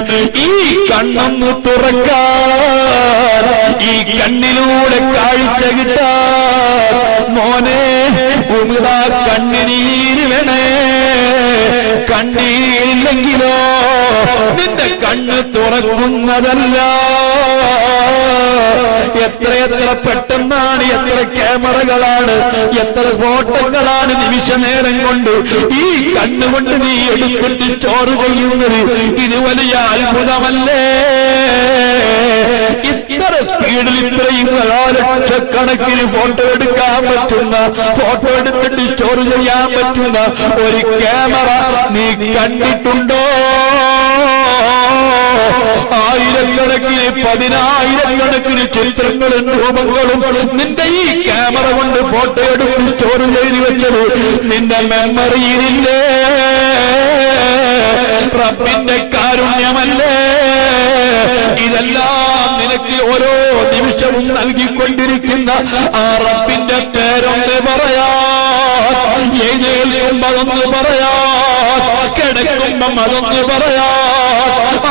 ഈ കണ്ണൊന്ന് തുറക്കാൻ, ഈ കണ്ണിലൂടെ കാഴ്ച കിട്ടാൻ മോനെ ഉമിതാ കണ്ണുനീര് വേണേ. കണ്ണീരില്ലെങ്കിലോ നിന്റെ കണ്ണ് തുറക്കുന്നതല്ല. എത്രയെത്ര പെട്ടെന്നാണ്, എത്ര ക്യാമറകളാണ്, എത്ര ഫോട്ടോകളാണ് നിമിഷ നേരം കൊണ്ട് ഈ കണ്ണുകൊണ്ട് നീ എടുത്തിട്ട് സ്റ്റോർ ചെയ്യുന്നത്. ഇത് വലിയ അത്ഭുതമല്ലേ? ഇത്ര സ്പീഡിൽ ഇത്രയും ലക്ഷക്കണക്കിന് ഫോട്ടോ എടുക്കാൻ പറ്റുന്ന, ഫോട്ടോ എടുത്തിട്ട് സ്റ്റോർ ചെയ്യാൻ പറ്റുന്ന ഒരു ക്യാമറ നീ കണ്ടിട്ടുണ്ടോ? ആയിരക്കണക്കിന് 10,000കണക്കിന് ചിത്രങ്ങളും രൂപങ്ങളും നിന്റെ ഈ ക്യാമറ കൊണ്ട് ഫോട്ടോ എടുത്ത് സ്റ്റോർ ചെയ്ത് വെച്ചത് നിന്റെ മെമ്മറിയിലില്ലേ? റബ്ബിന്റെ കാരുണ്യമല്ലേ ഇതെല്ലാം? നിനക്ക് ഓരോ നിമിഷവും നൽകിക്കൊണ്ടിരിക്കുന്ന ആ റബ്ബിന്റെ പേരൊന്ന് പറയാ, എഴുന്നേൽക്കുമ്പോ അതൊന്ന് പറയാ, കിടക്കുമ്പം അതൊന്ന് പറയാ,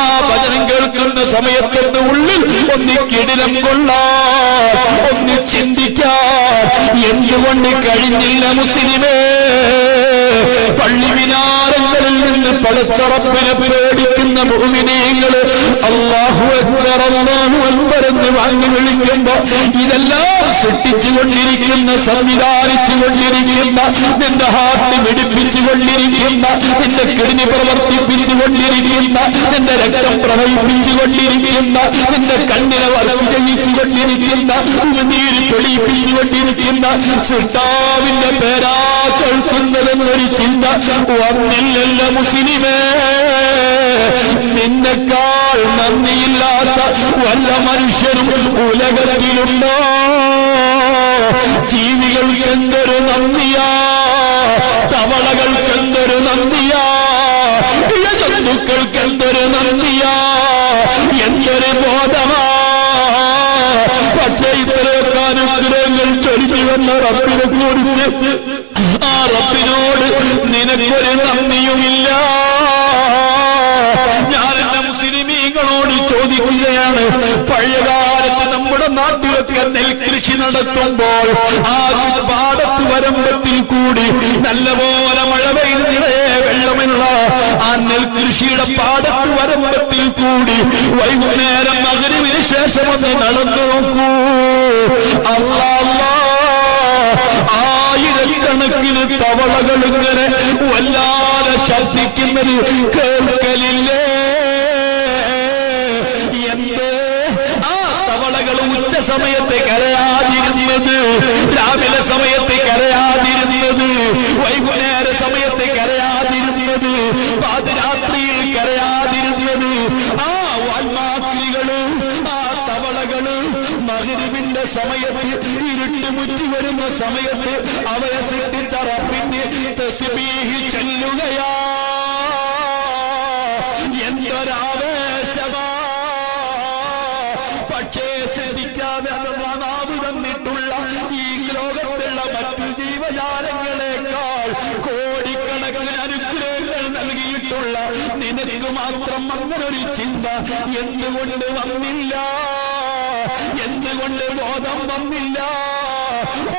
ആ ഭജനം കേൾക്കുന്ന സമയത്തിന്റെ ഉള്ളിൽ ഒന്ന് കിടിലം കൊള്ളാൻ, ഒന്ന് ചിന്തിക്കാൻ എന്തുകൊണ്ട് കഴിഞ്ഞില്ല മുസ്ലിമേ? പള്ളിമിനാരങ്ങളിൽ നിന്ന് പടച്ച റബ്ബിനെ പേടിക്കുന്ന മുഅ്മിനീങ്ങള് അല്ലാഹു അക്ബർ അല്ലാഹു അക്ബർ എന്ന് വാങ്ങി വിളിക്കുമ്പോ ഇതെല്ലാം സൃഷ്ടിച്ചുകൊണ്ടിരിക്കുന്ന, സംവിധാനിച്ചുകൊണ്ടിരിക്കുന്ന, നിന്റെ ഹാർട്ട് മിടിപ്പിച്ചുകൊണ്ടിരിക്കുന്ന, നിന്റെ കിഡ്നി പ്രവർത്തിപ്പിച്ച് കൊണ്ടിരിക്കുന്ന, നിന്റെ രക്തം പ്രവഹിപ്പിച്ചുകൊണ്ടിരിക്കുന്ന, നിന്റെ കണ്ണിനെ വർക്ക് ചെയ്യിച്ചുകൊണ്ടിരിക്കുന്ന, നീര് തെളിയിപ്പിച്ചുകൊണ്ടിരിക്കുന്ന സൃഷ്ടാവിന്റെ പേരാ കേൾക്കുന്നതെന്നൊരു ചിന്ത വന്നില്ലല്ല മുസ്ലിമേ. നിന്നെക്കാൾ നന്ദിയില്ലാത്ത വല്ല മനുഷ്യരും ഉലകത്തിലുണ്ടോ? ജീവികൾക്കെന്തൊരു നന്ദിയാ, തവളകൾക്കെന്തൊരു നന്ദിയാ, ഇഴജന്തുക്കൾക്കെന്തൊരു നന്ദിയാ, എന്തൊരു ബോധമാ. പക്ഷേ ഇത്രയൊക്കെ അനുഗ്രഹങ്ങൾ ചൊരിഞ്ഞു വന്ന റബ്ബിനെ കുറിച്ച് ആ റബ്ബിനോട് നിനക്കൊരു നന്ദിയുമില്ല. ഞാൻ എന്റെ മുസ്ലിമീങ്ങളോട് ചോദിക്കുകയാണ്, പഴയകാലത്ത് നമ്മുടെ നാട്ടിലൊക്കെ നെൽകൃഷി നടത്തുമ്പോൾ ആ പാടത്ത് വരമ്പത്തിൽ കൂടി നല്ലപോലെ മഴ പെയ്ത് നിറയെ വെള്ളമുള്ള ആ നെൽകൃഷിയുടെ പാടത്ത് വരമ്പത്തിൽ കൂടി വൈകുന്നേരം മഗ്‌രിബിന് ശേഷം ഒന്ന് നടന്നു നോക്കൂ. അല്ലാഹ്, ആയിരക്കണക്കിന് തവളകൾ ഇങ്ങനെ വല്ലാതെ ശബ്ദിക്കുന്നത് കേൾക്കലില്ലേ? എന്ത് ആ തവളകൾ ഉച്ച സമയത്ത് കരയാതിരുന്നത്, രാവിലെ സമയത്ത് കരയാതിരുന്നത്, വൈകുന്നേര സമയത്ത് കരയാതിരുന്നത്, പാതിരാത്രിയിൽ കരയാതിരുന്നത്, ആ വാൽമാക്രികള്, ആ തവളകള് മഗ്‌രിബിന്റെ സമയത്ത് ഇരുട്ട് മുറ്റി വരുന്ന സമയത്ത് അവരെ സൃഷ്ടിച്ച റബ്ബിന് തസ്ബീഹ് ചൊല്ലുകയാ. എന്തൊരാവേശമാ. പക്ഷേ ശ്രദ്ധിക്കാതെ നാവ് തന്നിട്ടുള്ള ഈ ലോകത്തുള്ള മറ്റു ജീവജാലങ്ങളെക്കാൾ കോടിക്കണക്കിന് അനുഗ്രഹങ്ങൾ നൽകിയിട്ടുള്ള നിനക്ക് മാത്രം അങ്ങനൊരു ചിന്ത എന്തുകൊണ്ട് വന്നില്ല? എന്തുകൊണ്ട് ബോധം വന്നില്ല?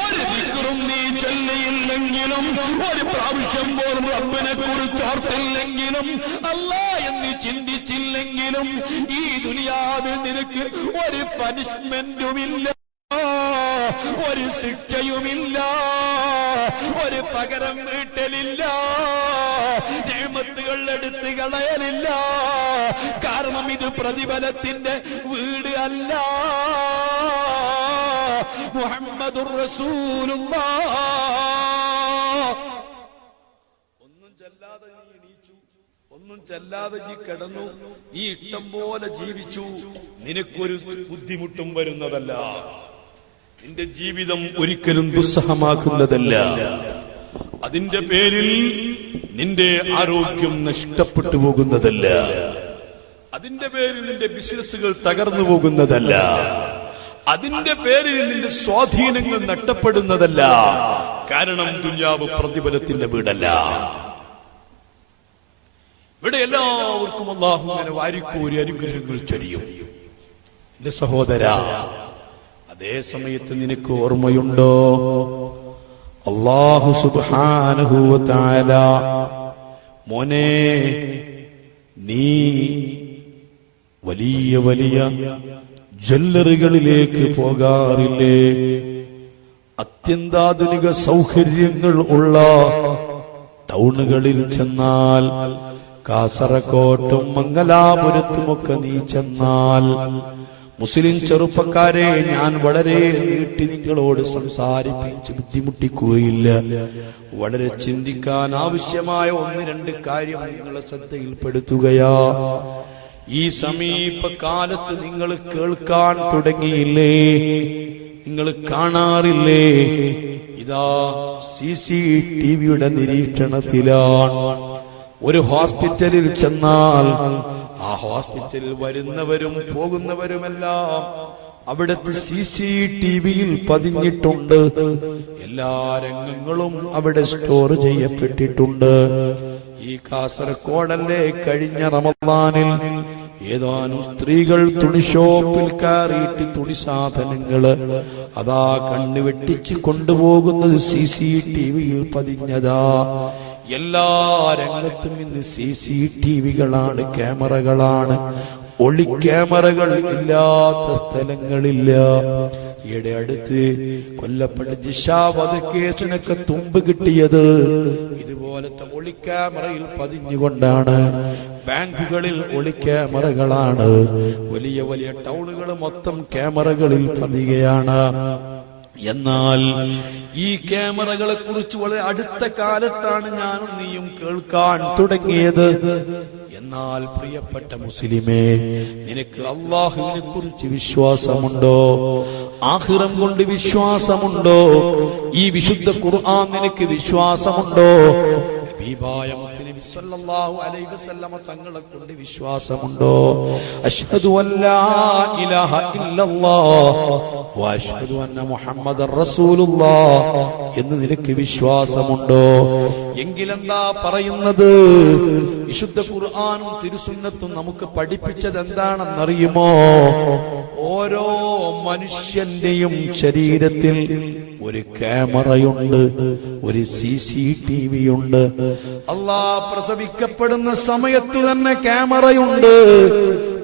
ഒരു ദിക്റും നീ ചൊല്ലിയില്ലെങ്കിലും, ഒരു പ്രാവശ്യം പോലും റബ്ബിനെ കുറിച്ച് ഓർത്തില്ലെങ്കിലും, അല്ലാഹ് എന്ന് ചിന്തിച്ചില്ലെങ്കിലും ഈ ദുനിയാവിൽ നിനക്ക് ഒരു പനിഷ്മെന്റുമില്ല, ഒരു ശിക്ഷയുമില്ല, ഒരു പകരം വീട്ടലില്ല, നിഅമത്തുകൾ എടുത്ത് കളയലില്ല. കാരണം ഇത് പ്രതിഫലത്തിന്റെ വീട് അല്ല. മുഹമ്മദുർ റസൂലുള്ളാഹ്. ഒന്നും ചെല്ലാതെ നീ എണീച്ചു, ഒന്നും ചെല്ലാതെ നീ കിടന്നു, ഈ ഇഷ്ടം പോലെ ജീവിച്ചു, നിനക്കൊരു ബുദ്ധിമുട്ടും വരുന്നതല്ല. നിന്റെ ജീവിതം ഒരിക്കലും ദുസ്സഹമാക്കുന്നതല്ല. അതിന്റെ പേരിൽ നിന്റെ ആരോഗ്യം നഷ്ടപ്പെട്ടു പോകുന്നതല്ല. അതിന്റെ പേരിൽ നിന്റെ ബിസിനസ്സുകൾ തകർന്നു പോകുന്നതല്ല. അതിന്റെ പേരിൽ നിന്റെ സ്വാധീനങ്ങൾ നഷ്ടപ്പെടുന്നതല്ല. കാരണം ദുനിയാവ് പ്രതിഫലത്തിന്റെ വീടല്ല. ഇവിടെ എല്ലാവർക്കും അല്ലാഹു ഇങ്ങനെ വാരിക്കോരി അനുഗ്രഹങ്ങൾ ചൊരിയും. എന്റെ സഹോദരാ, അതേ സമയത്ത് നിനക്ക് ഓർമ്മയുണ്ടോ അല്ലാഹു സുബ്ഹാനഹു വ തആല മോനെ നീ വലിയ വലിയ ജ്വല്ലറികളിലേക്ക് പോകാറില്ലേ? അത്യന്താധുനിക സൗകര്യങ്ങൾ ഉള്ള ടൗണുകളിൽ ചെന്നാൽ, കാസർകോട്ടും മംഗലാപുരത്തുമൊക്കെ നീ ചെന്നാൽ, മുസ്ലിം ചെറുപ്പക്കാരെ ഞാൻ വളരെ നീട്ടി നിങ്ങളോട് സംസാരിപ്പിച്ച് ബുദ്ധിമുട്ടിക്കുകയില്ല. വളരെ ചിന്തിക്കാൻ ആവശ്യമായ ഒന്ന് രണ്ട് കാര്യം നിങ്ങളെ ശ്രദ്ധയിൽപ്പെടുത്തുകയാ. ഈ സമീപകാലത്ത് നിങ്ങൾ കേൾക്കാൻ തുടങ്ങിയില്ലേ? നിങ്ങൾ കാണാറില്ലേ? ഇതാ CCTVയുടെ നിരീക്ഷണത്തിലാണ്. ഒരു ഹോസ്പിറ്റലിൽ ചെന്നാൽ ആ ഹോസ്പിറ്റലിൽ വരുന്നവരും പോകുന്നവരുമെല്ലാം അവിടുത്തെ CCTVയിൽ പതിഞ്ഞിട്ടുണ്ട്. എല്ലാ രംഗങ്ങളും അവിടെ സ്റ്റോർ ചെയ്യപ്പെട്ടിട്ടുണ്ട്. ഈ കാസർഗോഡല്ലേ കഴിഞ്ഞ റമദാനിൽ ഏതാനും സ്ത്രീകൾ തുണിഷോപ്പിൽ കയറിയിട്ട് തുണി സാധനങ്ങള് അതാ കണ്ണുവെട്ടിച്ച് കൊണ്ടുപോകുന്നത് CCTVയിൽ പതിഞ്ഞതാ. എല്ലാ രംഗത്തും ഇന്ന് CCTVകളാണ്, ക്യാമറകളാണ്. ഒളി ക്യാമറകൾ ഇല്ലാത്ത സ്ഥലങ്ങളില്ല. ഈയിടെ അടുത്ത് കൊല്ലപ്പെട്ട ജിഷ വധക്കേസിനൊക്കെ തുമ്പ് കിട്ടിയത് ഇതുപോലത്തെ ഒളി ക്യാമറയിൽ പതിഞ്ഞുകൊണ്ടാണ്. ബാങ്കുകളിൽ ഒളി ക്യാമറകളാണ്. വലിയ വലിയ ടൗണുകൾ മൊത്തം ക്യാമറകളിൽ പതിയുകയാണ്. എന്നാൽ ഈ ക്യാമറകളെ കുറിച്ച് വളരെ അടുത്ത കാലത്താണ് ഞാനും നീയും കേൾക്കാൻ തുടങ്ങിയത്. എന്നാൽ പ്രിയപ്പെട്ട മുസ്ലിമേ, നിനക്ക് അല്ലാഹുവിനെ കുറിച്ച് വിശ്വാസമുണ്ടോ? ആഖിറം കൊണ്ട് വിശ്വാസമുണ്ടോ? ഈ വിശുദ്ധ ഖുർആൻ നിനക്ക് വിശ്വാസമുണ്ടോ? ഹബീബായ മുത്തുനബി സല്ലല്ലാഹു അലൈഹി വസല്ലമ തങ്ങളെ കൊണ്ട് വിശ്വാസമുണ്ടോ? അശ്ഹദു അല്ലാ ഇലാഹ ഇല്ലല്ലാഹ് വ അശ്ഹദു അന്ന മുഹമ്മദർ റസൂലുള്ളാഹ് എന്ന് നിനക്ക് വിശ്വാസമുണ്ടോ? എങ്കിലെന്താ പറയുന്നത്? വിശുദ്ധ ഖുർആനും തിരുസുന്നത്തും നമുക്ക് പഠിപ്പിച്ചത് എന്താണെന്നറിയുമോ? ഓരോ മനുഷ്യന്റെയും ശരീരത്തിൽ ഒരു ക്യാമറയുണ്ട്, ഒരു CCTV ഉണ്ട്. അല്ലാഹ് പ്രസവിക്കപ്പെടുന്ന സമയത്ത് തന്നെ ക്യാമറയുണ്ട്.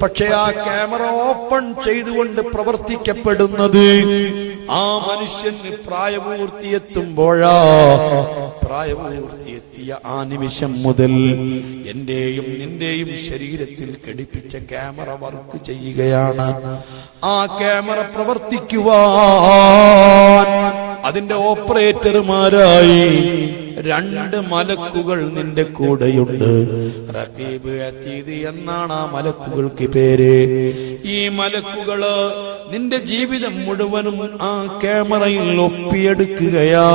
പക്ഷെ ആ ക്യാമറ ഓപ്പൺ ചെയ്തുകൊണ്ട് പ്രവർത്തിക്കപ്പെടുന്നത് ആ മനുഷ്യന് പ്രായപൂർത്തിയെത്തുമ്പോഴാ. പ്രായപൂർത്തിയെത്തിയ ആ നിമിഷം മുതൽ എന്റെയും നിന്റെയും ശരീരത്തിൽ ഘടിപ്പിച്ച ക്യാമറ വർക്ക് ചെയ്യുകയാണ്. ആ ക്യാമറ പ്രവർത്തിക്കുവാൻ അതിന്റെ ഓപ്പറേറ്റർമാരായി 2 മലക്കുകൾ നിന്റെ കൂടെയുണ്ട്. റഖീബ് അതീദ് എന്നാണ് ആ മലക്കുകൾക്ക് പേര്. ഈ മലക്കുകള് നിന്റെ ജീവിതം മുഴുവനും ആ ക്യാമറയിൽ ഒപ്പിയെടുക്കുകയാ.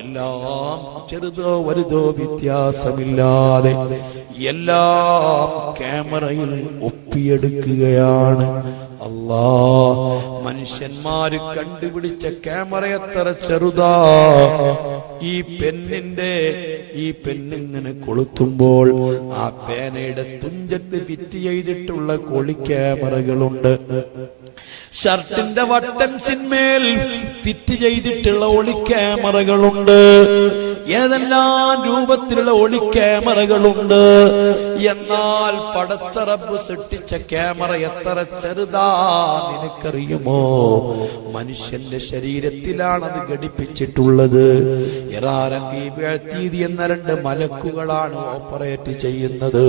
എല്ലാം ചെറുതോ വലുതോ വ്യത്യാസമില്ലാതെ എല്ലാം ക്യാമറയിൽ ഒപ്പിയെടുക്കുകയാണ്. അല്ലാ, മനുഷ്യന്മാര് കണ്ടുപിടിച്ച ക്യാമറ എത്ര ചെറുതാ. ഈ പെണ്ണിങ്ങനെ കൊളുത്തുമ്പോൾ ആ പേനയുടെ തുഞ്ചത്ത് ഫിറ്റ് ചെയ്തിട്ടുള്ള ഒളി ക്യാമറകളുണ്ട്. ഷർട്ടിന്റെ ബട്ടൺസിന്മേൽ ഫിറ്റ് ചെയ്തിട്ടുള്ള ഒളി ക്യാമറകളുണ്ട്. ഏതെല്ലാം രൂപത്തിലുള്ള ഒളി ക്യാമറകളുണ്ട്. എന്നാൽ പടച്ച റബ്ബ് സൃഷ്ടിച്ച ക്യാമറ എത്ര ചെറുതാ നിനക്കറിയുമോ? മനുഷ്യന്റെ ശരീരത്തിലാണ് അത് ഘടിപ്പിച്ചിട്ടുള്ളത്. എന്ന 2 മലക്കുകളാണ് ഓപ്പറേറ്റ് ചെയ്യുന്നത്.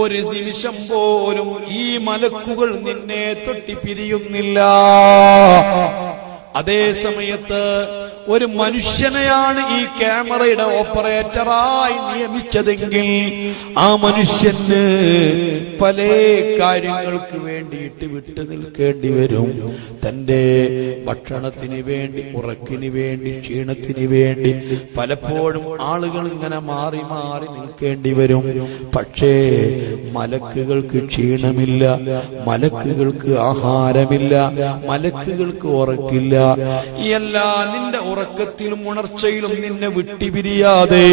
ഒരു നിമിഷം പോലും ഈ മലക്കുകൾ നിന്നെ തൊട്ടി പിരിയുന്നില്ല. അതേ സമയത്ത് ഒരു മനുഷ്യനെയാണ് ഈ ക്യാമറയുടെ ഓപ്പറേറ്ററായി നിയമിച്ചതെങ്കിൽ ആ മനുഷ്യന് പല കാര്യങ്ങൾക്ക് വേണ്ടിയിട്ട് വിട്ടു നിൽക്കേണ്ടി വരും. തന്റെ ഭക്ഷണത്തിന് വേണ്ടി, ഉറക്കിന് വേണ്ടി, ക്ഷീണത്തിന് വേണ്ടി പലപ്പോഴും ആളുകൾ ഇങ്ങനെ മാറി മാറി നിൽക്കേണ്ടി വരും. പക്ഷേ മലക്കുകൾക്ക് ക്ഷീണമില്ല, മലക്കുകൾക്ക് ആഹാരമില്ല, മലക്കുകൾക്ക് ഉറക്കില്ല. എല്ലാ നിന്റെ ഉറക്കത്തിലും ഉണർച്ചയിലും നിന്നെ വിട്ടുപിരിയാതെ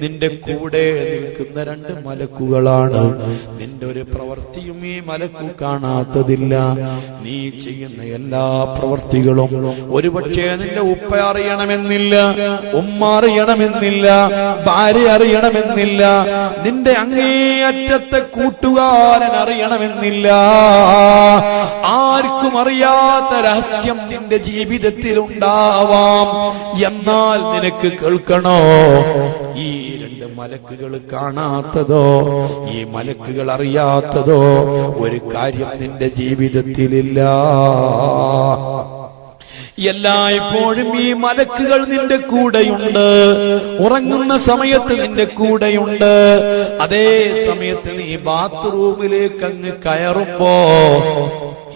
നിന്റെ കൂടെ നിൽക്കുന്ന 2 മലക്കുകളാണ്. നിന്റെ ഒരു പ്രവൃത്തിയും ഈ മലക്കു കാണാത്തതില്ല. നീ ചെയ്യുന്ന എല്ലാ പ്രവൃത്തികളും ഒരുപക്ഷെ നിന്റെ ഉപ്പ അറിയണമെന്നില്ല, ഉമ്മ അറിയണമെന്നില്ല, ഭാര്യ അറിയണമെന്നില്ല, നിന്റെ അങ്ങേയറ്റത്തെ കൂട്ടുകാരൻ അറിയണമെന്നില്ല. ആർക്കും അറിയാത്ത രഹസ്യം നിന്റെ ജീവിതത്തിൽ ഉണ്ടാവാം. എന്നാൽ നിനക്ക് കേൾക്കണോ? ഈ 2 മലക്കുകൾ കാണാത്തതോ, ഈ മലക്കുകൾ അറിയാത്തതോ ഒരു കാര്യം നിന്റെ ജീവിതത്തിലില്ല. എല്ലായ്പ്പോഴും ഈ മലക്കുകൾ നിന്റെ കൂടെയുണ്ട്. ഉറങ്ങുന്ന സമയത്ത് നിന്റെ കൂടെയുണ്ട്. അതേ സമയത്ത് നീ ബാത്റൂമിലേക്ക് അങ്ങ് കയറുമ്പോ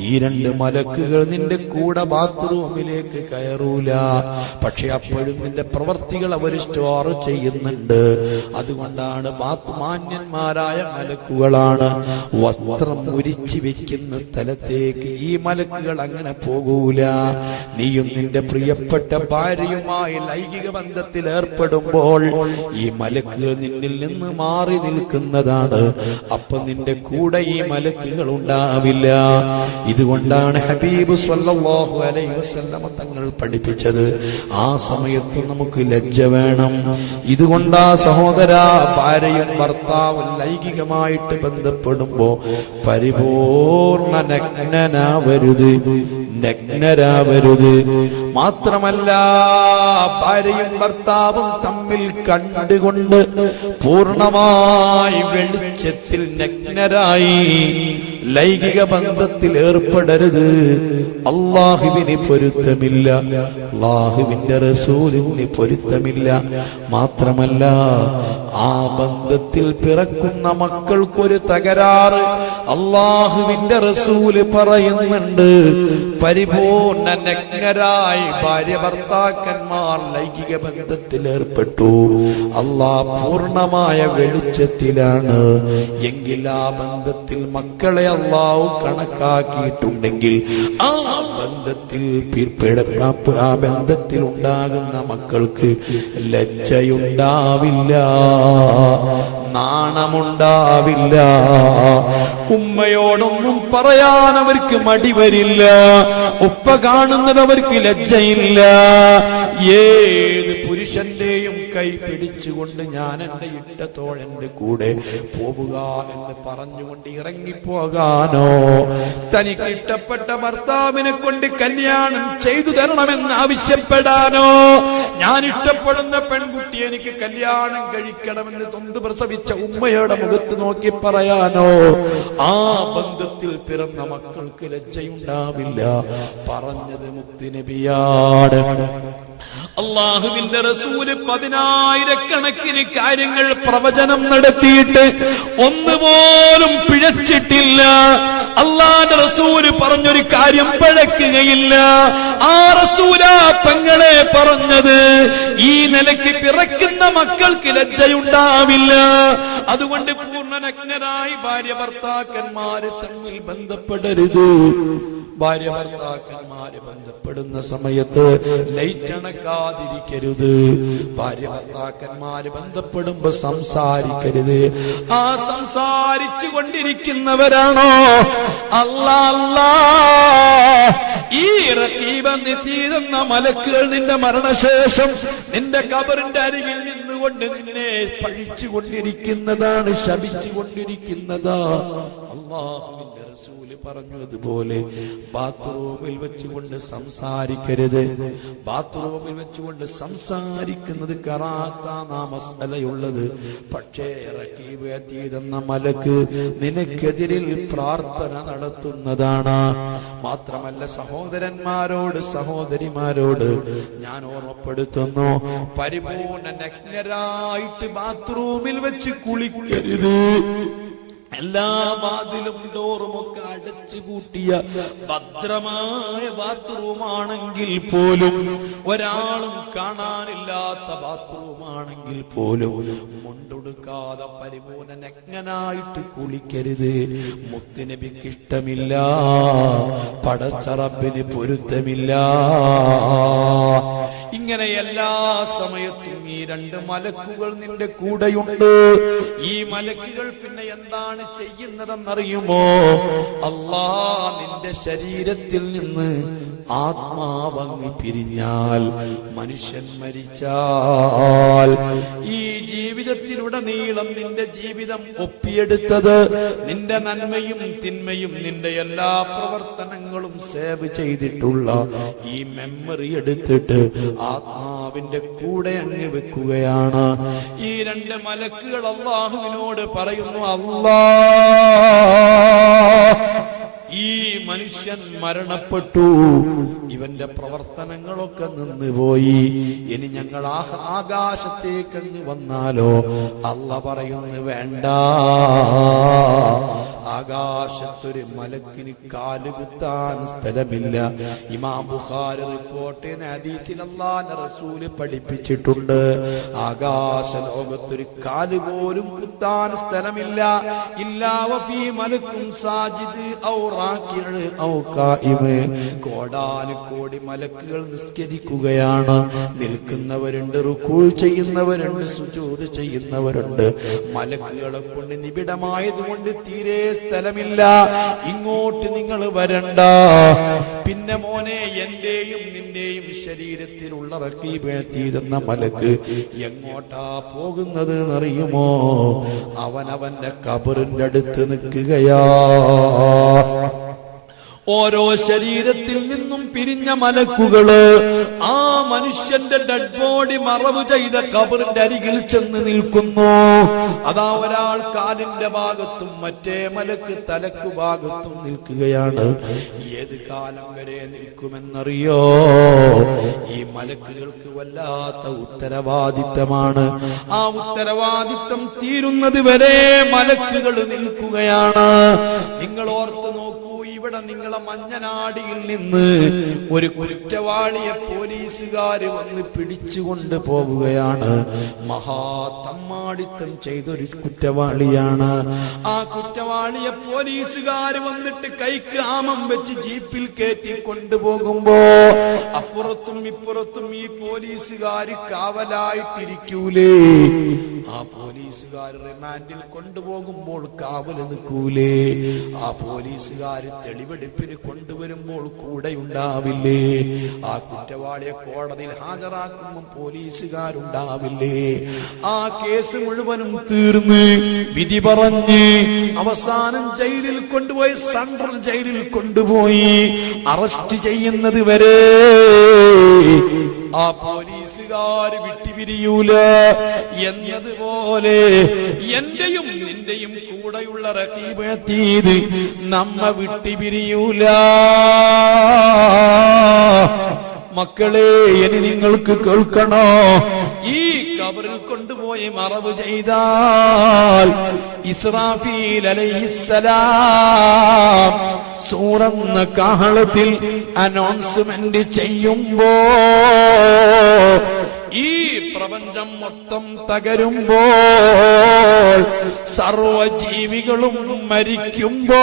ഈ 2 മലക്കുകൾ നിന്റെ കൂടെ ബാത്റൂമിലേക്ക് കയറൂല. പക്ഷെ അപ്പോഴും നിന്റെ പ്രവർത്തികൾ അവർ സ്റ്റോർ ചെയ്യുന്നുണ്ട്. അതുകൊണ്ടാണ് മാന്യന്മാരായ മലക്കുകളാണ്. വസ്ത്രം ഉരിച്ചു വെക്കുന്ന സ്ഥലത്തേക്ക് ഈ മലക്കുകൾ അങ്ങനെ പോകൂല. നീയും നിന്റെ പ്രിയപ്പെട്ട ഭാര്യയുമായി ലൈംഗിക ബന്ധത്തിൽ ഏർപ്പെടുമ്പോൾ ഈ മലക്കുകൾ നിന്നിൽ നിന്ന് മാറി നിൽക്കുന്നതാണ്. അപ്പൊ നിന്റെ കൂടെ ഈ മലക്കുകൾ ഉണ്ടാവില്ല. ഇതുകൊണ്ടാണ് ഹബീബ് സ്വല്ലല്ലാഹു അലൈഹി വസല്ലം തങ്ങൾ പഠിപ്പിച്ചത്, ആ സമയത്ത് നമുക്ക് ലജ്ജ വേണം. ഇതുകൊണ്ടാ സഹോദരാ, ഭാര്യയും ഭർത്താവും ലൈംഗികമായിട്ട് ബന്ധപ്പെടുമ്പോ പരിപൂർണ നഗ്നരാവരുത്. മാത്രമല്ല ഭാര്യയും ഭർത്താവും തമ്മിൽ കണ്ടുകൊണ്ട് പൂർണ്ണമായി വെളിച്ചത്തിൽ നഗ്നരായി ലൈംഗിക ബന്ധത്തിൽ ഏർപ്പെടരുത്. അള്ളാഹുവിന് പൊരുത്തമില്ല, അള്ളാഹുവിന്റെ റസൂലിന് പൊരുത്തമില്ല. മാത്രമല്ല ആ ബന്ധത്തിൽ പിറക്കുന്ന മക്കൾക്കൊരു തകരാറ് അള്ളാഹുവിന്റെ റസൂല് പറയുന്നുണ്ട്. പരിപൂർണ നഗ്നരായി ഭാര്യ ഭർത്താക്കന്മാർ ലൈംഗിക ബന്ധത്തിൽ ഏർപ്പെട്ടു, അള്ളാഹ് പൂർണ്ണമായ വെളിച്ചത്തിലാണ് എങ്കിൽ ആ ബന്ധത്തിൽ മക്കളെ അള്ളാഹു കണക്കാക്കിയിട്ടുണ്ടെങ്കിൽ ആ ബന്ധത്തിൽ ഉണ്ടാകുന്ന മക്കൾക്ക് ലജ്ജയുണ്ടാവില്ല, നാണമുണ്ടാവില്ല, ഉമ്മയോടൊന്നും പറയാൻ അവർക്ക് മടി വരില്ല, ഉപ്പ കാണുന്നത് അവർക്ക് ലജ്ജയില്ല. ഏത് പുരുഷന്റെയും കൈ പിടിച്ചുകൊണ്ട് ഞാൻ എന്റെ ഇട്ടത്തോഴന്റെ കൂടെ പോവുക എന്ന് പറഞ്ഞുകൊണ്ട് ഇറങ്ങിപ്പോകാനോ, തനിക്ക് ഇഷ്ടപ്പെട്ട ഭർത്താവിനെ കൊണ്ട് കല്യാണം ചെയ്തു തരണമെന്ന് ആവശ്യപ്പെടാനോ, ഞാൻ ഇഷ്ടപ്പെടുന്ന പെൺകുട്ടി എനിക്ക് കല്യാണം കഴിക്കണമെന്ന് തൊന്ത് പ്രസവിച്ച ഉമ്മയുടെ മുഖത്ത് നോക്കി പറയാനോ ആ ബന്ധത്തിൽ പിറന്ന മക്കൾക്ക് ലജ്ജയുണ്ടാവില്ല. പറഞ്ഞത് മുത്തുനബിയാണ്. അള്ളാഹുവിന്റെ റസൂല് 10,000 കാര്യങ്ങൾ പ്രവചനം നടത്തിയിട്ട് ഒന്നുപോലും പിഴച്ചിട്ടില്ല. അള്ളാന്റെ റസൂല് പറഞ്ഞൊരു കാര്യം പഴക്കുകയില്ല. ആ റസൂലാ പെങ്ങളെ പറഞ്ഞത് ഈ നിലയ്ക്ക് പിറക്കുന്ന മക്കൾക്ക് ലജ്ജയുണ്ടാവില്ല. അതുകൊണ്ട് പൂർണ്ണനഗ്നരായി ഭാര്യ ഭർത്താക്കന്മാര് തമ്മിൽ ബന്ധപ്പെടരുത്. ഭാര്യ ഭർത്താക്കന്മാര് ബന്ധപ്പെടുന്ന സമയത്ത് ലൈറ്റ് അണക്കാതിരിക്കരുത്. ഭാര്യ ഭർത്താക്കന്മാര് ബന്ധപ്പെടുമ്പോ സംസാരിക്കരുത്. ആ സംസാരിച്ചു കൊണ്ടിരിക്കുന്നവരാണോ അല്ലാ ഈ റഖീബെന്ന മലക്കുകൾ നിന്റെ മരണശേഷം നിന്റെ ഖബറിന്റെ അരികിൽ നിന്നുകൊണ്ട് നിന്നെ പഴിച്ചു കൊണ്ടിരിക്കുന്നതാണ്, ശപിച്ചു കൊണ്ടിരിക്കുന്നതാ. അല്ലാഹുവിന്റെ റസൂല് പറഞ്ഞതുപോലെ ബാത്റൂമിൽ വെച്ചുകൊണ്ട് സംസാരിക്കരുത്. ബാത്റൂമിൽ വെച്ചുകൊണ്ട് സംസാരിക്കുന്നത് കറാത്താ മസലയുള്ളത്. പക്ഷേ റഖീബ് അതീദ് എന്ന മലക്ക് നിനക്കെതിരിൽ പ്രാർത്ഥന നടത്തുന്നതാണ്. മാത്രമല്ല സഹോദരന്മാരോട് സഹോദരിമാരോട് ഞാൻ ഓർമ്മപ്പെടുത്തുന്നു, പരിപൂർണ നഗ്നരായിട്ട് ബാത്റൂമിൽ വെച്ച് കുളിക്കരുത്. എല്ലാ വാതിലും ഡോറുമൊക്കെ അടച്ചു പൂട്ടിയ ഭദ്രമായ ബാത്റൂമാണെങ്കിൽ പോലും, ഒരാളും കാണാനില്ലാത്ത ബാത്റൂമാണെങ്കിൽ പോലും മുണ്ടൊടുക്കാതെ പരിപൂർണ നഗ്നനായിട്ട് കുളിക്കരുത്. മുത്തുനബിക്ക് ഇഷ്ടമില്ല, പടച്ച റബ്ബിന് പൊരുത്തമില്ല. ഇങ്ങനെ എല്ലാ സമയത്തും ഈ 2 മലക്കുകൾ നിന്റെ കൂടെയുണ്ട്. ഈ മലക്കുകൾ പിന്നെ എന്താണ് ചെയ്യുന്നതെന്നറിയുമോ? അല്ലാ നിന്റെ ശരീരത്തിൽ നിന്ന് ആത്മാവങ്ങി പിരിഞ്ഞാൽ, മനുഷ്യൻ മരിച്ചാൽ, ഈ ജീവിതത്തിലുടനീളം നിന്റെ ജീവിതം ഒപ്പിയെടുത്തത്, നിന്റെ നന്മയും തിന്മയും നിന്റെ എല്ലാ പ്രവർത്തനങ്ങളും സേവ് ചെയ്തിട്ടുള്ള ഈ മെമ്മറി എടുത്തിട്ട് ആത്മാവിന്റെ കൂടെ അങ്ങ് വെക്കുകയാണ്. ഈ 2 മലക്കുകൾ അല്ലാഹുവിനോട് പറയുന്നു, അല്ലാ ഈ മനുഷ്യൻ മരണപ്പെട്ടു, ഇവന്റെ പ്രവർത്തനങ്ങളൊക്കെ നിന്നുപോയി, ഇനി ഞങ്ങൾ ആകാശത്തേക്ക് അങ്ങ് വന്നാലോ? അല്ലാഹ് പറയുന്നു, വേണ്ട, ആകാശത്തൊരു മലക്കിന് കാലുകുത്താൻ സ്ഥലമില്ല. ഇമാം ബുഖാരി റിപ്പോർട്ട് ചെയ്യുന്ന ഹദീസിൽ അല്ലാഹുവിന്റെ റസൂല് പഠിപ്പിച്ചിട്ടുണ്ട്, ആകാശ ലോകത്തൊരു കാല് പോലും കുത്താൻ സ്ഥലമില്ല. ഇല്ലാ വഫീ മലക്കും സാജിദ് ഔ റാക്കിഅ് ഔ ഖായിമ്. കോടാനുകോടി മലക്കുകൾ നിസ്കരിക്കുകയാണ്. നിൽക്കുന്നവരുണ്ട്, റുക്കൂ ചെയ്യുന്നവരുണ്ട്, സുജൂദ് ചെയ്യുന്നവരുണ്ട്. മലക്കുകളെ കൊണ്ട് നിബിഡമായതുകൊണ്ട് തീരെ സ്ഥലമില്ല. ഇങ്ങോട്ട് നിങ്ങൾ വരണ്ട. പിന്നെ മോനെ, എന്റെയും നിന്റെയും ശരീരത്തിലുള്ള റഖീബ് അതീദ് എന്ന മലക്ക് എങ്ങോട്ടാ പോകുന്നത് എന്നറിയുമോ? അവനവന്റെ ഖബറിന്റെ അടുത്ത് നിൽക്കുകയാ. ഓരോ ശരീരത്തിൽ നിന്നും പിരിഞ്ഞ മലക്കുകള് ആ മനുഷ്യന്റെ ഡെഡ് ബോഡി മറവ് ചെയ്ത ഖബറിന്റെ അരികിൽ ചെന്ന് നിൽക്കുന്നു. അതാ ഒരാൾ കാലിന്റെ ഭാഗത്തും മറ്റേ മലക്ക് തലക്കു ഭാഗത്തും നിൽക്കുകയാണ്. ഏത് കാലം വരെ നിൽക്കുമെന്നറിയോ? ഈ മലക്കുകൾക്ക് വല്ലാത്ത ഉത്തരവാദിത്തമാണ്. ആ ഉത്തരവാദിത്തം തീരുന്നത് വരെ മലക്കുകൾ നിൽക്കുകയാണ്. നിങ്ങൾ ഓർത്തു നോക്കൂ, ഇവിടെ നിങ്ങളെ മഞ്ഞനാടിയിൽ നിന്ന് ഒരു കുറ്റവാളിയെ പോലീസുകാര് വന്ന് പിടിച്ചുകൊണ്ട് പോവുകയാണ്. മഹാതമ്മാടിത്തം ചെയ്തൊരു കുറ്റവാളിയാണ്. ആ കുറ്റവാളിയെ പോലീസുകാര് വന്നിട്ട് കൈക്ക് ആമം വെച്ച് ജീപ്പിൽ കയറ്റി കൊണ്ടുപോകുമ്പോ അപ്പുറത്തും ഇപ്പുറത്തും ഈ പോലീസുകാര് കാവലായിട്ടിരിക്കൂലേ? ആ പോലീസുകാർ റിമാൻഡിൽ കൊണ്ടുപോകുമ്പോൾ കാവല് നിൽക്കൂലേ? ആ പോലീസുകാര് തെളിവെടുപ്പിന് കൊണ്ടുവരുമ്പോൾ കൂടെ ഉണ്ടാവില്ലേ? ആ കുറ്റവാളിയെ കോടതിയിൽ ഹാജരാക്കുമ്പോൾ പോലീസുകാരുണ്ടാവില്ലേ? ആ കേസ് മുഴുവനും തീർന്ന് വിധി പറഞ്ഞ് അവസാനം ജയിലിൽ കൊണ്ടുപോയി, സെൻട്രൽ ജയിലിൽ കൊണ്ടുപോയി അറസ്റ്റ് ചെയ്യുന്നത് വരെ ആ പോലീസുകാര് വിട്ടുപിരിയൂല. എന്നതുപോലെ എന്റെയും നിന്റെയും കൂടെയുള്ള റഖീബ് അതീദ് നമ്മ വിട്ടുപിരിയൂല. മക്കളെ, ഇനി നിങ്ങൾക്ക് കേൾക്കണോ? ഈ ഖബറിൽ കൊണ്ടുപോയി മറവ് ചെയ്താൽ ഇസ്രാഫീൽ അലൈഹിസ്സലാം സൂറന്ന കാഹളത്തിൽ അനൗൺസ്മെന്റ് ചെയ്യുമ്പോ ഈ പ്രപഞ്ചം മൊത്തം തകരുമ്പോൾ, സർവജീവികളും മരിക്കുമ്പോൾ,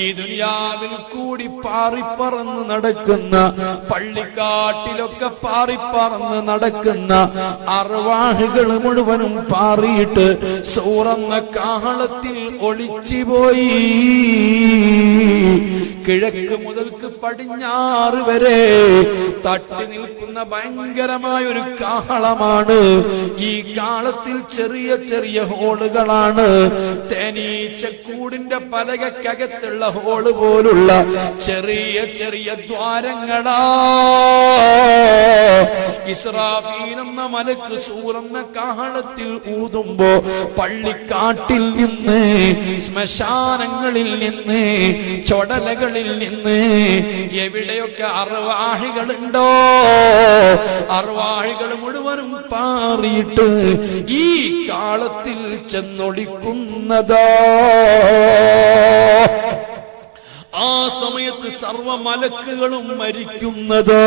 ഈ ദുനിയാവിൽ കൂടി പാറിപ്പറന്ന് നടക്കുന്ന, പള്ളിക്കാട്ടിലൊക്കെ പാറിപ്പറന്ന് നടക്കുന്ന അർവാഹുകൾ മുഴുവനും പാറിയിട്ട് സൂറന്ന കാഹളത്തിൽ ഒളിച്ചുപോയി. കിഴക്ക് മുതൽക്ക് പടിഞ്ഞാറ് വരെ തട്ടി നിൽക്കുന്ന ഭയങ്കരമായ ഒരു കാഹളമാണ്. ഈ കാളത്തിൽ ചെറിയ ചെറിയ ഹോളുകളാണ്. തേനീച്ചക്കൂടിന്റെ പലകക്കകത്തുള്ള ഹോള് പോലുള്ള ചെറിയ ചെറിയ ദ്വാരങ്ങളാ. ഇസ്രാഫീൽ എന്ന മലക്ക് സൂറന്ന കാഹളത്തിൽ ഊതുമ്പോ പള്ളിക്കാട്ടിൽ നിന്ന്, ശ്മശാനങ്ങളിൽ നിന്ന്, ചൊടലകളിൽ നിന്ന് എവിടെയൊക്കെ അർവാഹികളുണ്ടോ അർവാഹികൾ മുഴുവനും പാറിയിട്ട് ഈ കാളത്തിൽ ചെന്നൊളിക്കുന്നതാ. ആ സമയത്ത് സർവ മലക്കുകളും മരിക്കുന്നത്,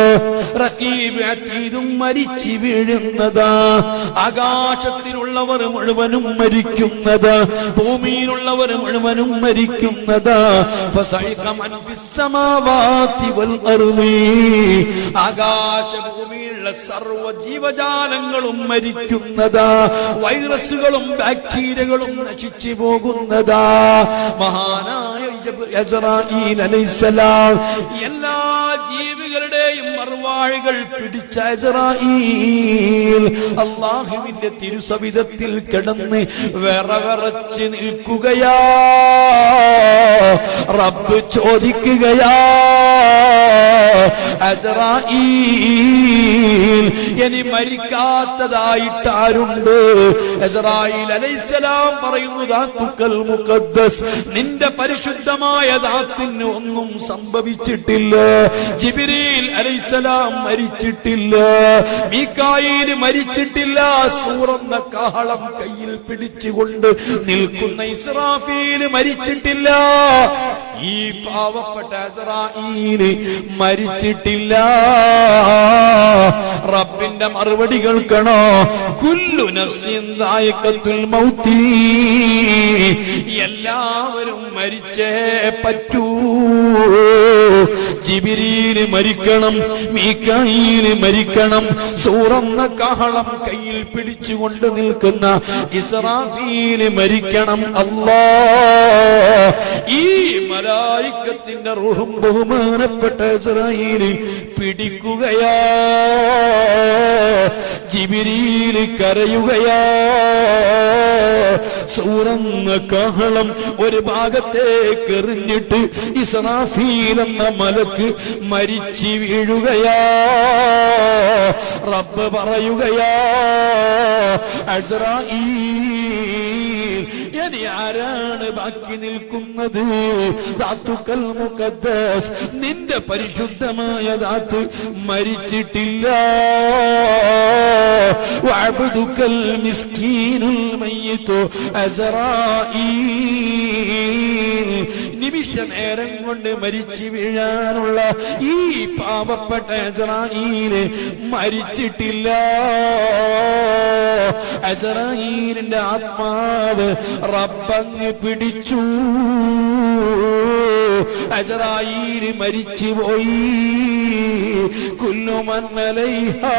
റഖീബ് അതീദും മരിച്ചു വീഴുന്നത്, ആകാശത്തിലുള്ളവർ മുഴുവനും മരിക്കുന്നത്, ഭൂമിയിലുള്ളവർ മുഴുവനും മരിക്കുന്നത്. ഫസഇഖ മൻ ഫിസ് സമാവാതി വൽ അർളി, ആകാശ ഭൂമിയിലുള്ള സർവ ജീവജാലങ്ങളും മരിക്കുന്നത്, വൈറസുകളും ബാക്ടീരിയകളും നശിച്ചു പോകുന്നത്. മഹാനായ ഇസ്രാഫീൽ അലൈഹിസ്സലാം എല്ലാ ജീവികളുടെയും മർവാഴികൾ പിടിച്ച ഇസ്രാഫീൽ അല്ലാഹുവിന്റെ തിരുസവിധത്തിൽ കിടന്ന് വിറവിറച്ച് നിൽക്കുകയാ. റബ്ബ് ചോദിക്കുകയാ, ഇസ്രാഫീൽ ഇനി മരിക്കാത്തതായിട്ട് ആരുണ്ട്? ഇസ്രാഫീൽ അലൈഹിസ്സലാം പറയുന്നു, ദാത്തുക്കൽ മുഖദ്ദസ്, നിന്റെ പരിശുദ്ധമായ ദാത്തിന് ഒന്നും സംഭവിച്ചിട്ടില്ല. ജിബ്രീൽ അലൈഹിസ്സലാം മരിച്ചിട്ടില്ല, മീകായിൽ മരിച്ചിട്ടില്ല. സൂറന്ന കാഹളം കയ്യിൽ പിടിച്ചുകൊണ്ട് നിൽക്കുന്ന ഇസ്രാഫീൽ മരിച്ചിട്ടില്ല. ഈ പാവപ്പെട്ട ഇസ്രാഫീൽ മരിച്ചിട്ടില്ല. റബ്ബിന്റെ മറുപടി കേൾക്കണോ? കുല്ലു നഫ്സിൻ ദായിഖത്തുൽ മൗതി, എല്ലാവരും മരിച്ചേ പറ്റൂ. ജിബ്രീൽ മരിക്കണം, മീകായിൽ മരിക്കണം, സൂറന്ന കാഹളം കയ്യിൽ പിടിച്ചുകൊണ്ട് നിൽക്കുന്ന ഇസ്രാഫീൽ മരിക്കണം. അല്ലാഹ് ഈ മലായിക്കത്തിന്റെ റൂഹും ബഹുമാനപ്പെട്ട ഇസ്രാഫീൽ പിടിക്കുകയാ. ജിബ്രീൽ കരയുകയാ. സൂറന്ന കാഹളം ഒരു ഭാഗത്തേക്ക് എറിഞ്ഞിട്ട് ഇസ്രാഫീൽ എന്ന മലക്ക് മരിച്ചു വീഴുകയാ. റബ്ബ് പറയുകയാ, അസ്രായീൽ, ഇനി ആരാണ് ബാക്കി നിൽക്കുന്നത്? ദാത്തുക്കൽ മുഖദ്ദസ്, നിന്റെ പരിശുദ്ധമായ ദാത്ത് മരിച്ചിട്ടില്ല. വഅബ്ദുക്കൽ മിസ്കീനുൽ മയ്യിതു അസ്രായീൽ, നിമിഷ നേരം കൊണ്ട് മരിച്ചു വീഴാനുള്ള ഈ പാവപ്പെട്ട അസ്രായീല് മരിച്ചിട്ടില്ല. അസ്രായീലിന്റെ ആത്മാവ് റബ്ബങ്ങ് പിടിച്ചു. അസ്രായീല് മരിച്ചുപോയി. കുല്ലു മൻ അലൈഹാ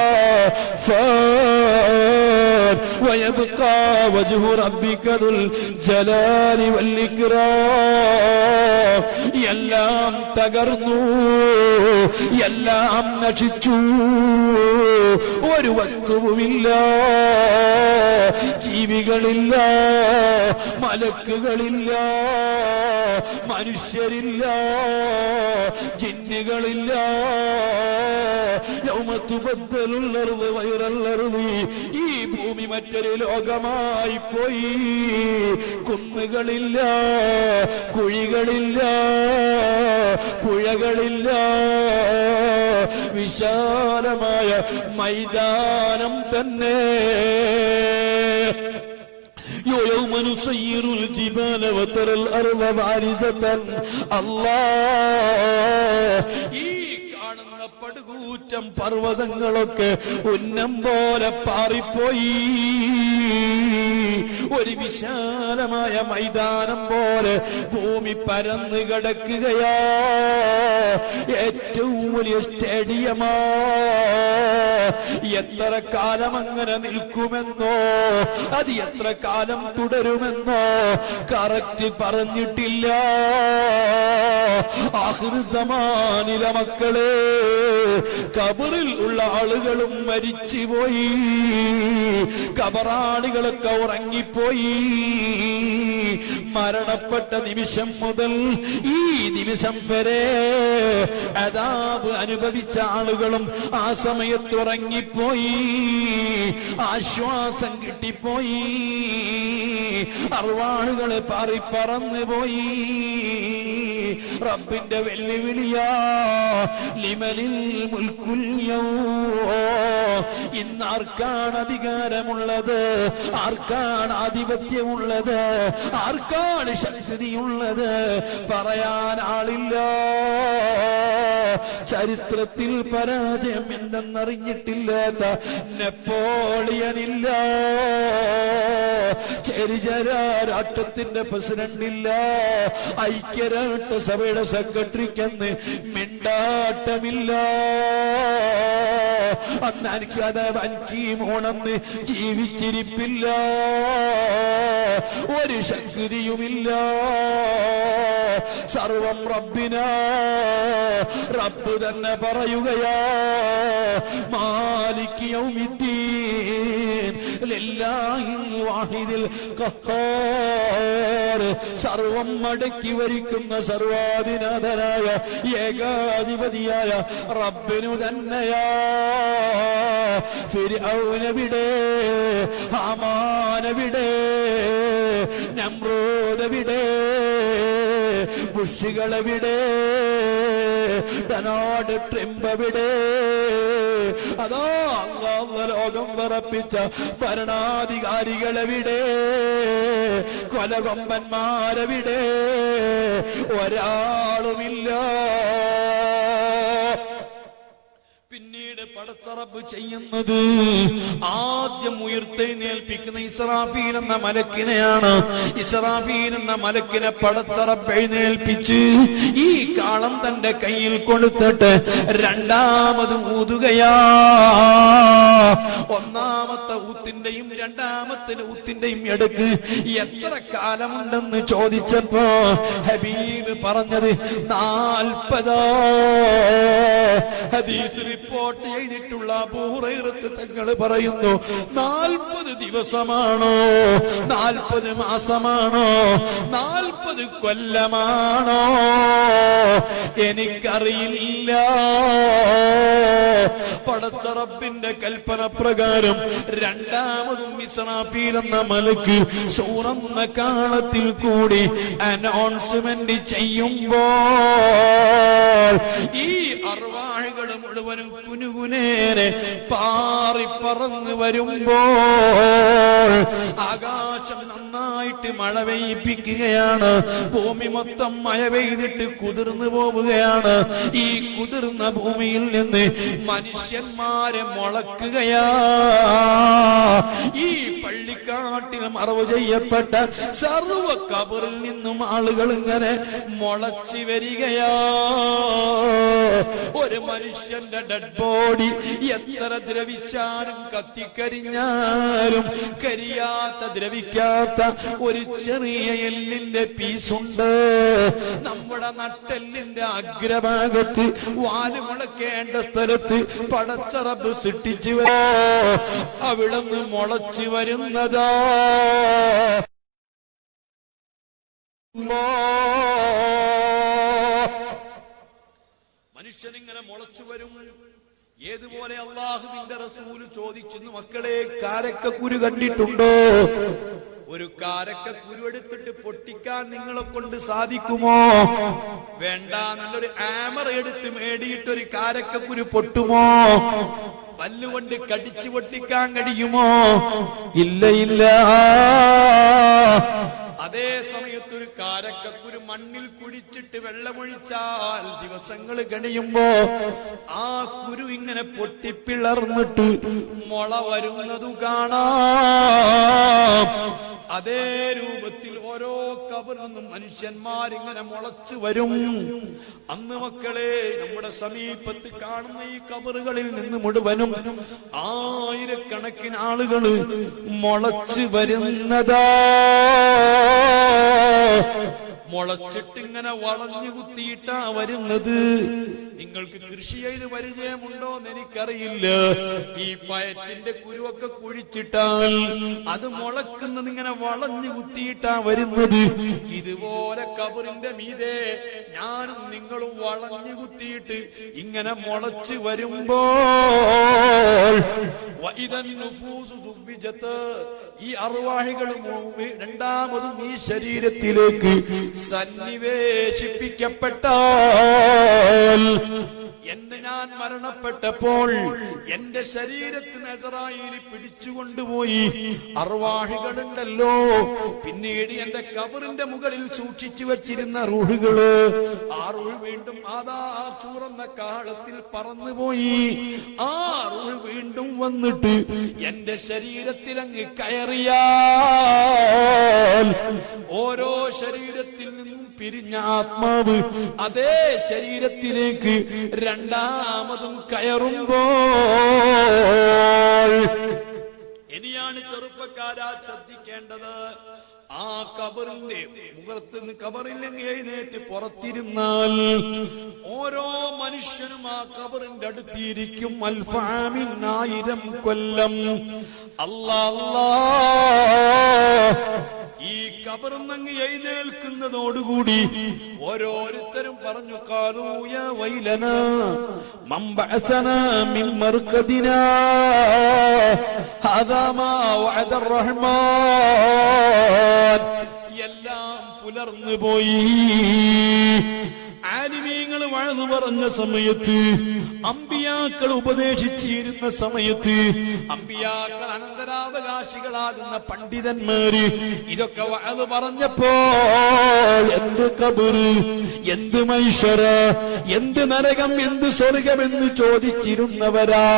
ഫാൻ വയബ്ഖാ വജ്ഹു റബ്ബിക ദുൽ ജലാലി വൽ ഇക്റാം. എല്ലാം തകർന്നു, എല്ലാം നശിച്ചു. ഒരു വസ്തുവുമില്ല, ജീവികളില്ല, മലക്കുകളില്ല, മനുഷ്യരില്ല, ജിന്നുകളില്ല. യൗമ തുബദ്ദലുൽ അർദു ഗൈറൽ അർദി, ഈ ഭൂമി മറ്റൊരു ലോകമായി പോയി. കുന്നുകളില്ല, കുഴികളില്ല, പുഴകളില്ല, വിശാലമായ മൈതാനം തന്നെ. يوم نسير الجبال وترى الأرض بارزة الله. ഈ കാണുന്ന പടുകൂറ്റം പർവ്വതങ്ങളൊക്കെ ഉന്നം പോലെ പാറിപ്പോയി. ഒരു വിശാലമായ മൈതാനം പോലെ ഭൂമി പരന്നു കിടക്കുകയാ. ഏറ്റവും വലിയ സ്റ്റേഡിയമാ. എത്ര കാലം അങ്ങനെ നിൽക്കുമെന്നോ, അത് എത്ര കാലം തുടരുമെന്നോ കറക്റ്റ് പറഞ്ഞിട്ടില്ല. ആഖിർ സമാനിലെ മക്കളെ, ഖബറിൽ ഉള്ള ആളുകളും മരിച്ചുപോയി. ഖബറാളികളൊക്കെ ഉറങ്ങിപ്പോയി. മരണപ്പെട്ട നിമിഷം മുതൽ ഈ നിമിഷം വരെ അദാബ് അനുഭവിച്ച ആളുകളും ആ സമയത്ത് ഉറങ്ങിപ്പോയി. ആശ്വാസം കിട്ടിപ്പോയി. അർവാഹുകളെ പറന്നു പോയി. റബ്ബിന്റെ വെല്ലുവിളിയാ, ലിമനിൽ മുൽക്കുൽ യൗം. ഇന്ന് ആർക്കാണ് അധികാരമുള്ളത്? ആർക്കാണ് ആധിപത്യമുള്ളത്? ആർക്കാണ് ശക്തിയുള്ളത്? പറയാൻ ആളില്ല. ചരിത്രത്തിൽ പരാജയം എന്തെന്നറിഞ്ഞിട്ടില്ലാത്ത നെപ്പോളിയനില്ല. ചെരിചരാരാഷ്ട്രത്തിന്റെ പ്രസിഡന്റില്ല. ഐക്യരാഷ്ട്ര സഭയുടെ സെക്രട്ടറിക്കെന്ന് മിണ്ടാട്ടമില്ല. അന്ന് അൻകീമോണെന്ന് ജീവിച്ചിരിപ്പില്ല. ഒരു ശക്തിയുമില്ല. സർവം റബ്ബിനാ. റബ്ബ് തന്നെ പറയുകയാ, മാലിക് യൗമിദ്ദീൻ ലില്ലാഹിൽ വാഹിദിൽ ഖഹാർ. സർവം മടക്കി വരിക്കുന്ന സർവാധിനാഥനായ ഏകാധിപതിയായ റബ്ബിനു തന്നെയാ. ഫിർഔനവിടെ, ഹാമാനവിടെ, നമ്രൂദവിടെ, ബുഷുകളവിടെ, തന്നോട് ട്രിംബവിടെ. അതോ അല്ലാഹു ലോകം വിറപ്പിച്ച ഭരണാധികാരികളെവിടെ? കൊലകൊമ്പന്മാരെവിടെ? ഒരാളുമില്ല. പിന്നീട് പടച്ചറബ് ചെയ്യുന്നത് ആദ്യം ഉയർത്തെഴുന്നേൽപ്പിക്കുന്ന ഇസ്രാഫീൽ എന്ന മലക്കിനെയാണ്. ഇസ്രാഫീൽ എന്ന മലക്കിനെ പടച്ചറബ് എഴുന്നേൽപ്പിച്ച് ഈ കാളം തന്റെ കയ്യിൽ കൊടുത്തിട്ട് രണ്ടാമത് ഊതുകയാ. ഒന്നാമത്തെ ഊത്തിന്റെയും രണ്ടാമത്തെ ഊത്തിന്റെയും ഇടക്ക് എത്ര കാലമുണ്ടെന്ന് ചോദിച്ചപ്പോ ഹബീബ് പറഞ്ഞത് 40. ഹദീസ് റിപ്പോർട്ട് ചെയ്തിട്ടുണ്ട്. പറഞ്ഞിട്ടുള്ള അബൂ ഹുറൈറ തങ്ങൾ പറയുന്നു, 40 ദിവസമാണോ, 40 മാസമാണോ, 40 കൊല്ലമാണോ എനിക്കറിയില്ല. പടച്ച റബ്ബിന്റെ കൽപ്പന പ്രകാരം രണ്ടാമതും ഇസ്രാഫീൽ എന്ന മലക്ക് സൂറന്ന കാലത്തിൽ കൂടി അനൗൺസ്മെന്റ് ചെയ്യുമ്പോൾ ഈ അർവാഹുകൾ മുഴുവനും കുനുകുനേനെ പാറി പറന്ന് വരുമ്പോൾ ആകാശം നന്നായിട്ട് മഴ പെയ്യിപ്പിക്കുകയാണ്. ഭൂമി മൊത്തം മഴ പെയ്തിട്ട് കുതിർന്നു പോവുകയാണ്. ഈ കുതിർന്ന ഭൂമിയിൽ നിന്ന് മനുഷ്യന്മാരെ മുളക്കുകയാ. ഈ പള്ളിക്കാട്ടിൽ മറവ് ചെയ്യപ്പെട്ട സർവ ഖബറിൽ നിന്നും ആളുകൾ ഇങ്ങനെ മുളച്ചു വരികയാ. ഒരു മനുഷ്യന്റെ ഡെഡ് ബോഡി എത്ര ദ്രവിച്ചാലും കത്തിക്കരിഞ്ഞാലും കരിയാത്ത ദ്രവിക്കാത്ത ഒരു ചെറിയ എല്ലിന്റെ പീസുണ്ട്. നമ്മുടെ നട്ടെല്ലിന്റെ അഗ്രഭാഗത്ത് വാല് മുളക്കേണ്ട സ്ഥലത്ത് പടച്ച റബ്ബ് സൃഷ്ടിച്ചു അവിടുന്ന് മുളച്ചു വരുന്നതാ. മനുഷ്യനിങ്ങനെ മുളച്ചു വരും. ഏതുപോലെ അള്ളാഹുവിന്റെ റസൂല് ചോദിക്കുന്നു, മക്കളെ കാരക്കക്കുരു കണ്ടിട്ടുണ്ടോ? ഒരു കാരക്കക്കുരു എടുത്തിട്ട് പൊട്ടിക്കാൻ നിങ്ങളെ കൊണ്ട് സാധിക്കുമോ? വേണ്ട. നല്ലൊരു ആമറ എടുത്ത് മേടിയിട്ട് ഒരു കാരക്കക്കുരു പൊട്ടുമോ? പല്ലുകൊണ്ട് കടിച്ചു പൊട്ടിക്കാൻ കഴിയുമോ? ഇല്ല, ഇല്ല. അതേ സമയത്ത് ഒരു കാരക്കക്കുരു മണ്ണിൽ കുഴിച്ചിട്ട് വെള്ളമൊഴിച്ചാൽ ദിവസങ്ങൾ കഴിയുമ്പോ ആ കുരു ഇങ്ങനെ പൊട്ടിപ്പിളർന്നിട്ട് മുള വരുന്നതു കാണാം. അതേ രൂപത്തിൽ ഓരോ ഖബറിൽ നിന്നും മനുഷ്യന്മാരിങ്ങനെ മുളച്ചു വരും. അന്ന് മക്കളെ നമ്മുടെ സമീപത്ത് കാണുന്ന ഈ ഖബറുകളിൽ നിന്ന് മുഴുവനും ആയിരക്കണക്കിന് ആളുകള് മുളച്ചു വരുന്നതാ. മുളച്ചിട്ടിങ്ങനെ വളഞ്ഞു കുത്തിയിട്ടാ വരുന്നത്. നിങ്ങൾക്ക് കൃഷി ചെയ്ത് പരിചയമുണ്ടോ എന്ന് എനിക്കറിയില്ല. ഈ പയറ്റിന്റെ കുരുവൊക്കെ കുഴിച്ചിട്ടാൽ അത് മുളക്കുന്നത് ഇങ്ങനെ വളഞ്ഞു കുത്തിയിട്ടാ വരുന്നത്. ഇതുപോലെ ഖബറിന്റെ മീതെ ഞാനും നിങ്ങളും വളഞ്ഞു കുത്തിയിട്ട് ഇങ്ങനെ മുളച്ചു വരുമ്പോൾ ഈ അർവാഹികളും രണ്ടാമതും ഈ ശരീരത്തിലേക്ക് സന്നിവേശിപ്പിക്കപ്പെട്ടാൽ, എന്നെ ഞാൻ മരണപ്പെട്ടപ്പോൾ എന്റെ ശരീരത്തിന് അസ്റായീൽ പിടിച്ചുകൊണ്ടുപോയി. അർവാഹികളുണ്ടല്ലോ, പിന്നീട് എന്റെ ഖബറിന്റെ മുകളിൽ സൂക്ഷിച്ചു വച്ചിരുന്ന റൂഹുകള്, ആ റൂഹ് വീണ്ടും ആദാ സൂറന്ന കാലത്തിൽ പറന്നുപോയി. ആ റൂഹ് വീണ്ടും വന്നിട്ട് എന്റെ ശരീരത്തിൽ അങ്ങ് കയറിയാൽ ഓരോ ശരീരത്തിൽ നിന്നും പിരിഞ്ഞ ആത്മാവ് അതേ ശരീരത്തിലേക്ക് രണ്ടാമതും കയറുമ്പോൾ ഇനിയാണ് ചെറുപ്പക്കാരാ ശ്രദ്ധിക്കേണ്ടത്. ആ ഖബറിന്റെ മുഖത്ത് നിന്ന് ഖബറിൽ നിന്ന് എഴുന്നേറ്റ് പുറത്തിരുന്നാൽ ഓരോ മനുഷ്യനും ആ ഖബറിന്റെ അടുത്തിരിക്കും. അൽഫാമിൻ 1000 കൊല്ലം. അല്ലാഹ് ഈ ഖബറിന്നങ്ങ് എഴുന്നേൽക്കുന്നതോടുകൂടി ഓരോരുത്തരും പറഞ്ഞു, ഖാലൂ യാ വൈലനാ മൻ ബഅസനാ മിൻ മർഖദിനാ ഹാദാ മാ വഅദ റഹ്മാൻ. എല്ലാം പുലർന്നു പോയി. ആലിമീങ്ങൾ വഅദ് പറഞ്ഞ സമയത്ത്, അമ്പിയാക്കൾ ഉപദേശിച്ചിരുന്ന സമയത്ത്, അമ്പിയാക്കൾ അനന്തരാവകാശികളാകുന്ന പണ്ഡിതന്മാര് ഇതൊക്കെ വഅദ് പറഞ്ഞപ്പോൾ എന്ത് ഖബർ, എന്ത് മൈശറ, എന്ത് നരകം, എന്ത് സ്വർഗം എന്ന് ചോദിച്ചിരുന്നവരാ,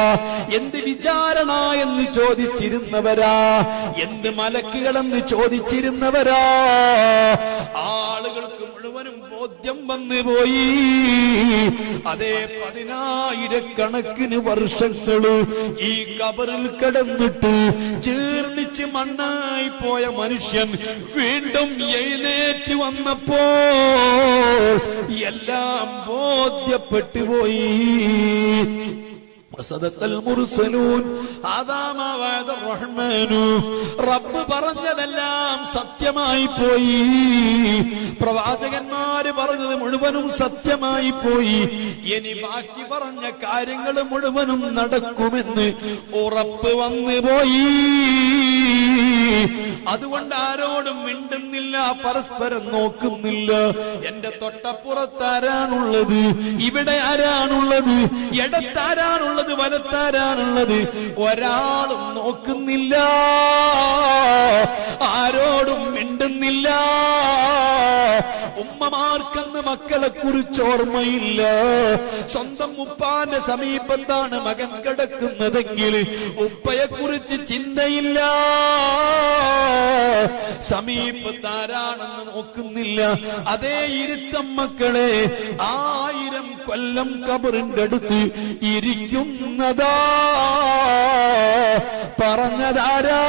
എന്ത് വിചാരണ എന്ന് ചോദിച്ചിരുന്നവരാ, എന്ത് മലക്കുകളെന്ന് ചോദിച്ചിരുന്നവരാ. ആളുകൾക്ക് മുഴുവനും ബോധ്യം വന്നു പോയി. അതേ 10,000 വർഷങ്ങള് ഈ ഖബറിൽ കിടന്നിട്ട് ജീർണിച്ച് മണ്ണായി പോയ മനുഷ്യൻ വീണ്ടും എഴുന്നേറ്റ് വന്നപ്പോൾ എല്ലാം ബോധ്യപ്പെട്ടു പോയി. റബ്ബ് പറഞ്ഞതെല്ലാം സത്യമായി പോയി, പ്രവാചകന്മാര് പറഞ്ഞത് മുഴുവനും സത്യമായി പോയി. ഇനി ബാക്കി പറഞ്ഞ കാര്യങ്ങൾ മുഴുവനും നടക്കുമെന്ന് ഉറപ്പ് വന്നു പോയി. അതുകൊണ്ട് ആരോടും മിണ്ടുന്നില്ല, പരസ്പരം നോക്കുന്നില്ല. എന്റെ തൊട്ടപ്പുറത്ത് ആരാണുള്ളത്, ഇവിടെ ആരാണുള്ളത്, ഇടത്താരാണുള്ളത്, വലത്താരാണുള്ളത്, ഒരാളും നോക്കുന്നില്ല, ആരോടും മിണ്ടുന്നില്ല. ഉമ്മമാർക്കെന്ന് മക്കളെ കുറിച്ച് ഓർമ്മയില്ല. സ്വന്തം ഉപ്പാന്റെ സമീപത്താണ് മകൻ കിടക്കുന്നതെങ്കിൽ ഉപ്പയെ കുറിച്ച് ചിന്തയില്ല, സമീപത്താരാണെന്ന് നോക്കുന്നില്ല. അതേ ഇരുത്തം മക്കളെ 1000 കൊല്ലം ഖബറിന്റെ അടുത്ത് ഇരിക്കുന്നതാ. പറഞ്ഞതാരാ?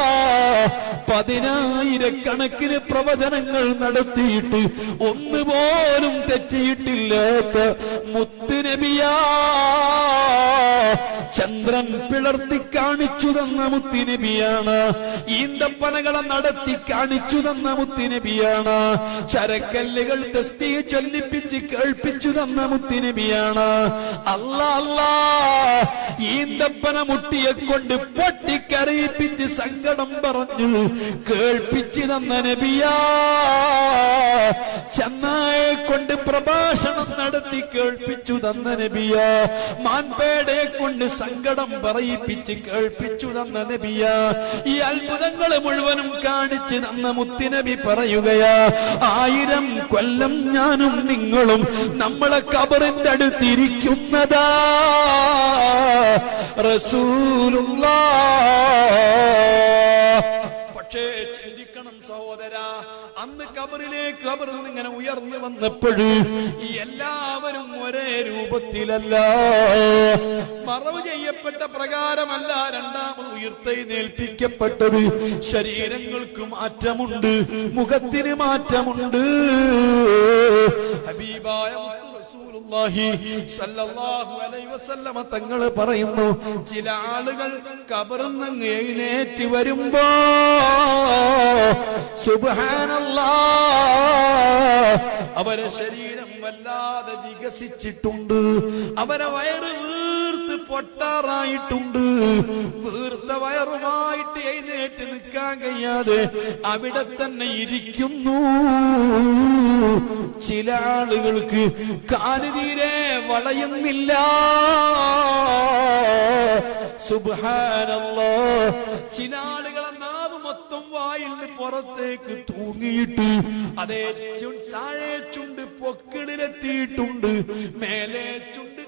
10,000 പ്രവചനങ്ങൾ നടത്തിയിട്ട് ഒന്നുപോലും തെറ്റിയിട്ടില്ലാത്ത മുത്തുനബിയാ. ചന്ദ്രൻ പിളർത്തി കാണിച്ചു തന്ന മുത്തുനബിയാണ്. ഈന്തപ്പനകളെ നടത്തി കാണിച്ചു തന്ന മുത്തുനബിയാണ്. ചരക്കല്ലുകൾ തസ്ബീഹ് ചൊല്ലിപ്പിച്ച് കേൾപ്പിച്ചു തന്ന മുത്തുനബിയാണ്. അല്ലാ അല്ലാ, ഈന്തപ്പന മുട്ടിയെ കൊണ്ട് പൊട്ടിക്കരയിപ്പിച്ച് സങ്കടം പറഞ്ഞു കേൾപ്പിച്ചു തന്ന നബിയാ. ചെന്നായെ കൊണ്ട് പ്രഭാഷണം നടത്തി കേൾപ്പിച്ചു തന്ന നബിയാ. മാൻപേടയെ കൊണ്ട് സങ്കടം പറയിപ്പിച്ച് കേൾപ്പിച്ചു തന്ന നബിയാ. ഈ അത്ഭുതങ്ങൾ മുഴുവനും കാണിച്ചു തന്ന മുത്തുനബി പറയുകയാ, 1000 കൊല്ലം ഞാനും നിങ്ങളും നമ്മളെ ഖബറിന്റെ അടുത്തിരിക്കുന്നതാ. റസൂലുള്ളാഹ്. പക്ഷേ ചിന്തിക്കണം സഹോദരാ, അന്ന് ഖബറിൽ നിന്ന് ഇങ്ങനെ ഉയർന്നു വന്നപ്പോഴ് എല്ലാവരും ഒരേ രൂപത്തിലല്ല, മറവ് ചെയ്യപ്പെട്ട പ്രകാരമല്ല രണ്ടാമത് ഉയർത്തെഴുന്നേൽപ്പിക്കപ്പെട്ടത്. ശരീരങ്ങൾക്ക് മാറ്റമുണ്ട്, മുഖത്തിന് മാറ്റമുണ്ട്. ഹബീബായ സല്ലല്ലാഹു അലൈഹി വസല്ലമ തങ്ങൾ പറയുന്നു, ചില ആളുകൾ ഖബറിൽ നിന്ന് എഴുന്നേറ്റ് വരുമ്പോ സുബ്ഹാനല്ലാഹ്, അവരെ ശരീരം വല്ലാതെ വികസിച്ചിട്ടുണ്ട്, അവരെ വയറ് വീർത്ത് പൊട്ടാറായിട്ടുണ്ട്. വീർത്ത വയറുമായിട്ട് എഴുന്നേറ്റ് നിൽക്കാൻ കഴിയാതെ അവിടെ തന്നെ ഇരിക്കുന്നു. ചില ആളുകൾക്ക് കാല് തീരെ വളയുന്നില്ല. സുബ്ഹാനല്ലാഹ്. ചില ആളുകളെ നാവ് മൊത്തം വായിൽ നിന്ന് പുറത്തേക്ക് തൂങ്ങിയിട്ട് അതേ താഴെ ചുണ്ട് പൊക്കിളിലെത്തിയിട്ടുണ്ട്, മേലെ ചുണ്ട്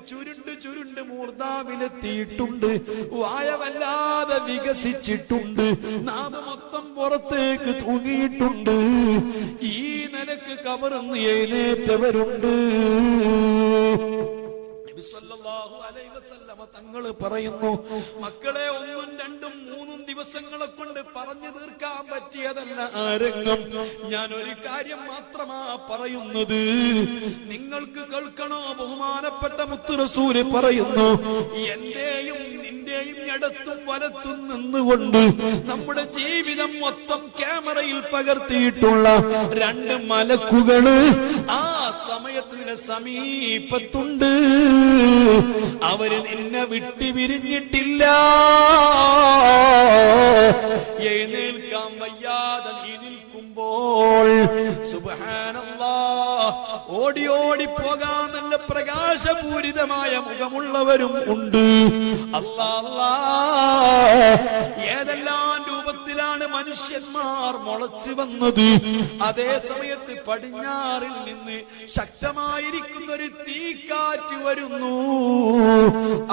ചുരുണ്ട് മൂർധാവിലെത്തിയിട്ടുണ്ട്, വായ വല്ലാതെ വികസിച്ചിട്ടുണ്ട്, നാവ് മൊത്തം പുറത്തേക്ക് തൂങ്ങിയിട്ടുണ്ട്. ഈ നിലക്ക് ഖബറിന്ന് എഴുന്നേറ്റവരുണ്ട്. തങ്ങൾ പറയുന്നു, മക്കളെ 1, 2, 3 ദിവസങ്ങളെ കൊണ്ട് പറഞ്ഞു തീർക്കാൻ പറ്റിയതല്ല ആരംഗം. ഞാൻ ഒരു കാര്യം മാത്രമാ പറയുന്നത്, നിങ്ങൾക്ക് കേൾക്കണോ? ബഹുമാനപ്പെട്ട മുത്ത് റസൂല് പറയുന്നു, എന്റെയും നിന്റെയും ഇടത്തും വലത്തും നിന്നുകൊണ്ട് നമ്മുടെ ജീവിതം മൊത്തം ക്യാമറയിൽ പകർത്തിയിട്ടുള്ള 2 മലക്കുകള് ആ സമയത്തിന് സമീപത്തുണ്ട്. അവര് നിന്നെ വിട്ടു പിരിഞ്ഞിട്ടില്ല. എഴുന്നേൽക്കാൻ വയ്യാതെ നീ നിൽക്കുമ്പോൾ സുബ്ഹാനല്ലാഹ്, ഓടി ഓടി പോകാൻ നല്ല പ്രകാശപൂരിതമായ മുഖമുള്ളവരും ഉണ്ട്. അല്ലാ, ഏതെല്ലാം രൂപത്തിലാണ് മനുഷ്യന്മാർ മുളച്ചു വന്നത്. അതേ സമയത്ത് പടിഞ്ഞാറിൽ നിന്ന് ശക്തമായിരിക്കുന്ന ഒരു തീക്കാറ്റ് വരുന്നു.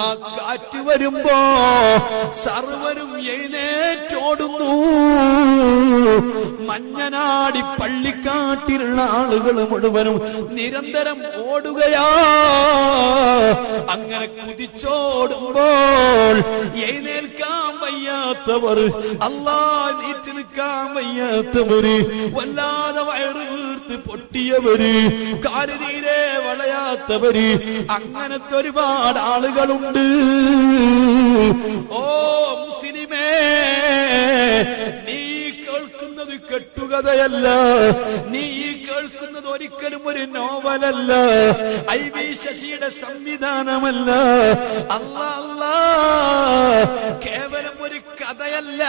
ആ കാറ്റ് വരുമ്പോ സർവരും എഴുന്നേറ്റോടുന്നു. മഞ്ഞനാടി പള്ളിക്കാട്ടിലുള്ള ആളുകൾ മുഴുവനും നിരന്തരം ഓടുകയാ. അങ്ങനെ കുതിച്ചോടുമ്പോൾ എഴുന്നേൽക്കാൻ വയ്യാത്തവർ, അല്ലാഹ് നീറ്റ് നിൽക്കാൻ വയ്യാത്തവര്, വല്ലാതെ വയറ് വീർത്ത് പൊട്ടിയവര്, കാല് തീരെ വളയാത്തവര്, അങ്ങനത്തെ ഒരുപാട് ആളുകളുണ്ട്. ഓ മുസ്ലിമേ, നീ കേൾക്കുന്നത് കെട്ടുകഥയല്ല, നീ കേൾക്കുന്നത് ഒരിക്കലും ഒരു നോവലല്ല, IV ശശിയുടെ സംവിധാനമല്ല, അല്ലാ കേവലം ഒരു കഥയല്ല.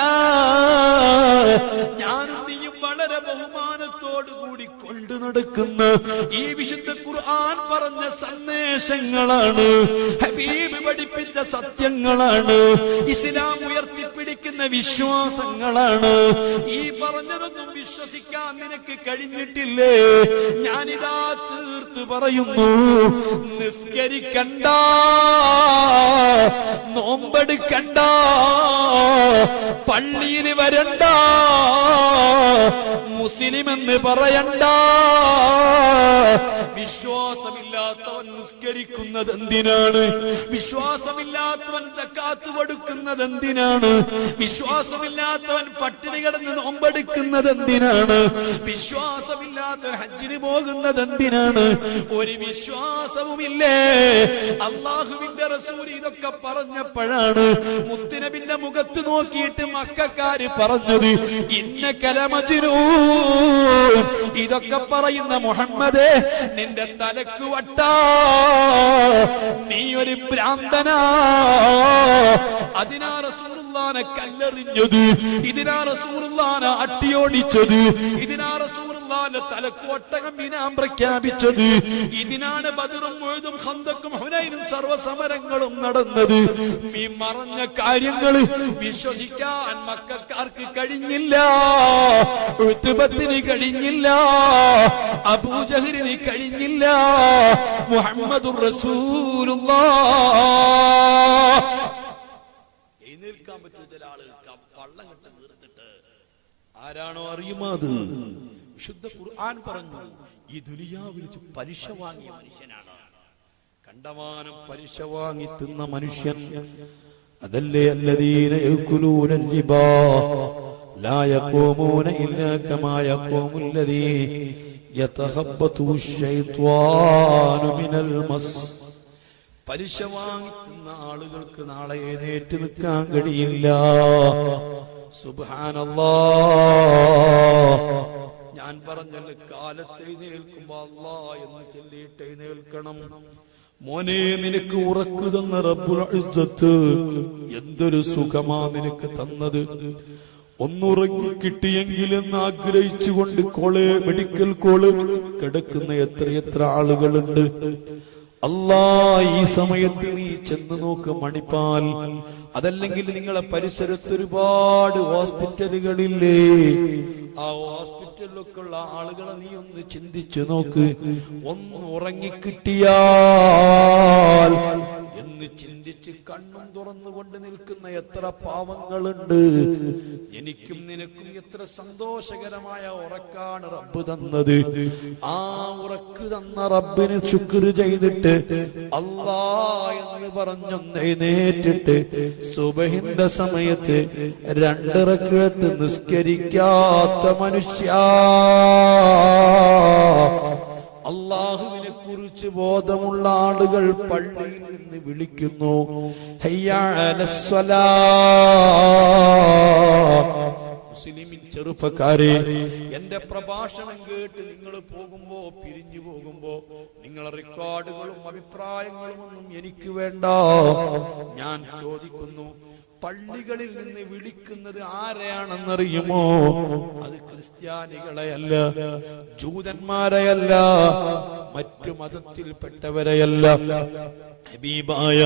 ഞാനും നീയും വളരെ ബഹുമാനത്തോടു കൂടി കൊണ്ടു നടക്കുന്ന ഈ വിശുദ്ധ ഖുർആൻ പറഞ്ഞ സന്ദേശങ്ങളാണ്, ഹബീബ് പഠിപ്പിച്ച സത്യങ്ങളാണ്, ഇസ്ലാം ഉയർത്തിപ്പിടിക്കുന്ന വിശ്വാസങ്ങളാണ്. ഈ പറഞ്ഞതൊന്നും വിശ്വസിക്കാൻ നിനക്ക് കഴിഞ്ഞിട്ടില്ലേ? ഞാനിതാ തീർത്ത് പറയുന്നു, നിസ്കരിക്കണ്ട, നോമ്പെടുക്കണ്ട, പള്ളിയിൽ വരണ്ട, മുസ്ലിം എന്ന് പറയണ്ട. വിശ്വാസമില്ലാത്തവൻ നിസ്കരിക്കുന്നത് എന്തിനാണ്? വിശ്വാസമില്ലാത്തവൻ സക്കാത്ത് കൊടുക്കുന്നത് എന്തിനാണ്? വിശ്വാസമില്ലാത്തവൻ പട്ടിണി കിടന്ന് നോമ്പെടുക്കുന്നത് എന്തിനാണ്? വിശ്വാസമില്ലാത്തവൻ ഹജ്ജിന് പോകുന്നത് എന്തിനാണ്? ഒരു വിശ്വാസവുമില്ലേ? അള്ളാഹുവിന്റെ റസൂൽ ഇതൊക്കെ പറഞ്ഞപ്പോഴാണ് മുത്തുനബിന്റെ മുഖത്ത് നോക്കിയിട്ട് മക്കക്കാര് പറഞ്ഞത്, ഇന്നക ലമജ്നൂൻ. ഇതൊക്കെ പറയുന്ന മുഹമ്മദേ, നിന്റെ തലക്ക് വട്ടാ, നീ ഒരു ഭ്രാന്തനാ. അതിനാ റസൂലുള്ളാഹിനെ കല്ലെറിഞ്ഞത്, ഇതിനാ റസൂലുള്ളാഹിനെ അട്ടിയോടിച്ചത്, ഇതിനാ റസൂലുള്ളാഹിന്റെ തലക്ക് ഒട്ടകം ഇനാം പ്രഖ്യാപിച്ചത്, ഇതിനാണ് ബദറും ഉഹുദും ഖന്തക്കും ഹുനൈനും സർവ്വസമരങ്ങളും നടന്നത്. ഈ മറഞ്ഞ കാര്യങ്ങൾ വിശ്വസിക്കാൻ മക്കക്കാർക്ക് കഴിഞ്ഞില്ല, ഉത്ബത്തിന് കഴിഞ്ഞില്ല, അബൂജഹലിന് കഴിഞ്ഞില്ല. മുഹമ്മദുർ റസൂലുള്ളാഹ്. എഴുന്നേൽക്കാൻ പറ്റുന്ന ചില ആളുകൾക്ക് പള്ളം കെട്ട് വീർത്തിട്ട് ആരാണോ അറിയുമത്? വിശുദ്ധ ഖുർആൻ പറഞ്ഞു, ഈ ദുനിയാവിൽ പലിശ വാങ്ങിയ മനുഷ്യനാണ്, കണ്ടമാനം പലിശ വാങ്ങി തിന്ന മനുഷ്യൻ. അതല്ലേ അല്ലദീന യഅ്കുലൂന റിബാ ലാ യഖൂമൂന ഇല്ലാ കമാ യഖൂമുൽ ലദീ യതഖബ്ബതുഹു ശൈത്വാനു മിനൽ മസ്. പലിശ വാങ്ങി തിന്ന ആളുകൾക്ക് നാളെ എഴുന്നേറ്റ് നിൽക്കാൻ കഴിയില്ല. സുബ്ഹാനല്ലാഹ്. ഞാൻ പറഞ്ഞല്ലോ, കാലത്ത് എഴുന്നേൽക്കുമ്പോ അല്ലാഹ് എന്ന് ചൊല്ലിയിട്ട് എഴുന്നേൽക്കണം. മോനെ, നിനക്ക് ഉറക്കു തന്ന റബ്ബുൽ ഇസ്സത്ത് എന്തൊരു സുഖമാ നിനക്ക് തന്നത്. ഒന്നുറങ്ങി കിട്ടിയെങ്കിലെന്ന് ആഗ്രഹിച്ചുകൊണ്ട് മെഡിക്കൽ കോള് കിടക്കുന്ന എത്രയെത്ര ആളുകളുണ്ട്. അല്ലാ, ഈ സമയത്ത് നീ ചെന്ന് നോക്ക് മണിപ്പാൽ, അതല്ലെങ്കിൽ നിങ്ങളെ പരിസരത്ത് ഒരുപാട് ഹോസ്പിറ്റലുകളില്ലേ, ആ ഹോസ്പിറ്റലിലൊക്കെ ഉള്ള ആളുകളെ നീ ഒന്ന് ചിന്തിച്ചു നോക്ക്. ഒന്ന് ഉറങ്ങിക്കിട്ടിയാൽ എന്ന് ചിന്തിച്ച് കണ്ണും തുറന്നുകൊണ്ട് നിൽക്കുന്ന എത്ര പാവങ്ങളുണ്ട്. എനിക്കും നിനക്കും എത്ര സന്തോഷകരമായ ഉറക്കാണ് റബ്ബ് തന്നത്. ആ ഉറക്ക് തന്ന റബ്ബിന് ശുക്ർ ചെയ്തിട്ട് അല്ലാ എന്ന് പറഞ്ഞൊന്ന് എഴുന്നേറ്റിട്ട് സുബഹിന്റെ സമയത്ത് 2 റക്അത്ത് നിസ്കരിക്കാത്ത മനുഷ്യ, അല്ലാഹുവിനെ കുറിച്ച് ബോധമുള്ള ആളുകൾ പള്ളിയിൽ നിന്ന് വിളിക്കുന്നു, ഹയ്യ അലസ്സലാ. മുസ്ലിമിൻ ചെറുപ്പക്കാരെ, എന്റെ പ്രഭാഷണം കേട്ട് നിങ്ങൾ പോകുമ്പോ, പിരിഞ്ഞു പോകുമ്പോ നിങ്ങളെ റെക്കോർഡുകളും അഭിപ്രായങ്ങളും ഒന്നും എനിക്ക് വേണ്ട. ഞാൻ ചോദിക്കുന്നു, പള്ളികളിൽ നിന്ന് വിളിക്കുന്നത് ആരെയാണെന്നറിയുമോ? അത് ക്രിസ്ത്യാനികളെയല്ല, ജൂതന്മാരെയല്ല, മറ്റു മതത്തിൽപ്പെട്ടവരെയല്ല. ഹബീബായ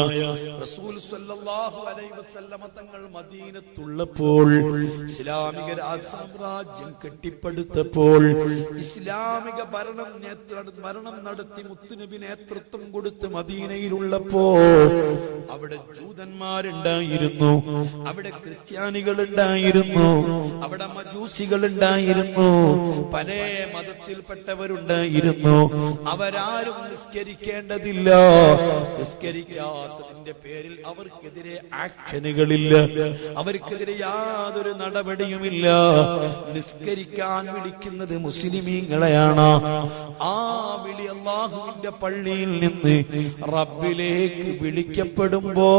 റസൂൽ സല്ലല്ലാഹു അലൈഹി വസല്ലമ തങ്ങൾ മദീനത്തുള്ളപ്പോൾ, ഇസ്ലാമിക സാമ്രാജ്യം കെട്ടിപ്പടുത്തപ്പോൾ, ഇസ്ലാമിക ഭരണം നടത്തി മുത്തുനബി നേതൃത്വം കൊടുത്ത് മദീനയിലുള്ളപ്പോ അവിടെ ജൂതന്മാരുണ്ടായിരുന്നു. അവിടെ ക്രിസ്ത്യാനികൾ ഉണ്ടായിരുന്നു, അവിടെ മജൂസികൾ ഉണ്ടായിരുന്നു, പല മതത്തിൽപ്പെട്ടവരുണ്ടായിരുന്നു. അവരാരും നിസ്കരിക്കേണ്ടതില്ല. നിസ്കരിക്കാത്തതിന്റെ പേരിൽ അവർക്കെതിരെ ആക്ഷനുകളില്ല, അവർക്കെതിരെ യാതൊരു നടപടിയുമില്ല. നിസ്കരിക്കാൻ വിളിക്കുന്നത് മുസ്ലിമീങ്ങളെയാണ്. ആ വിളി അല്ലാഹുവിന്റെ പള്ളിയിൽ നിന്ന് റബ്ബിലേക്ക് വിളിക്കപ്പെടുമ്പോ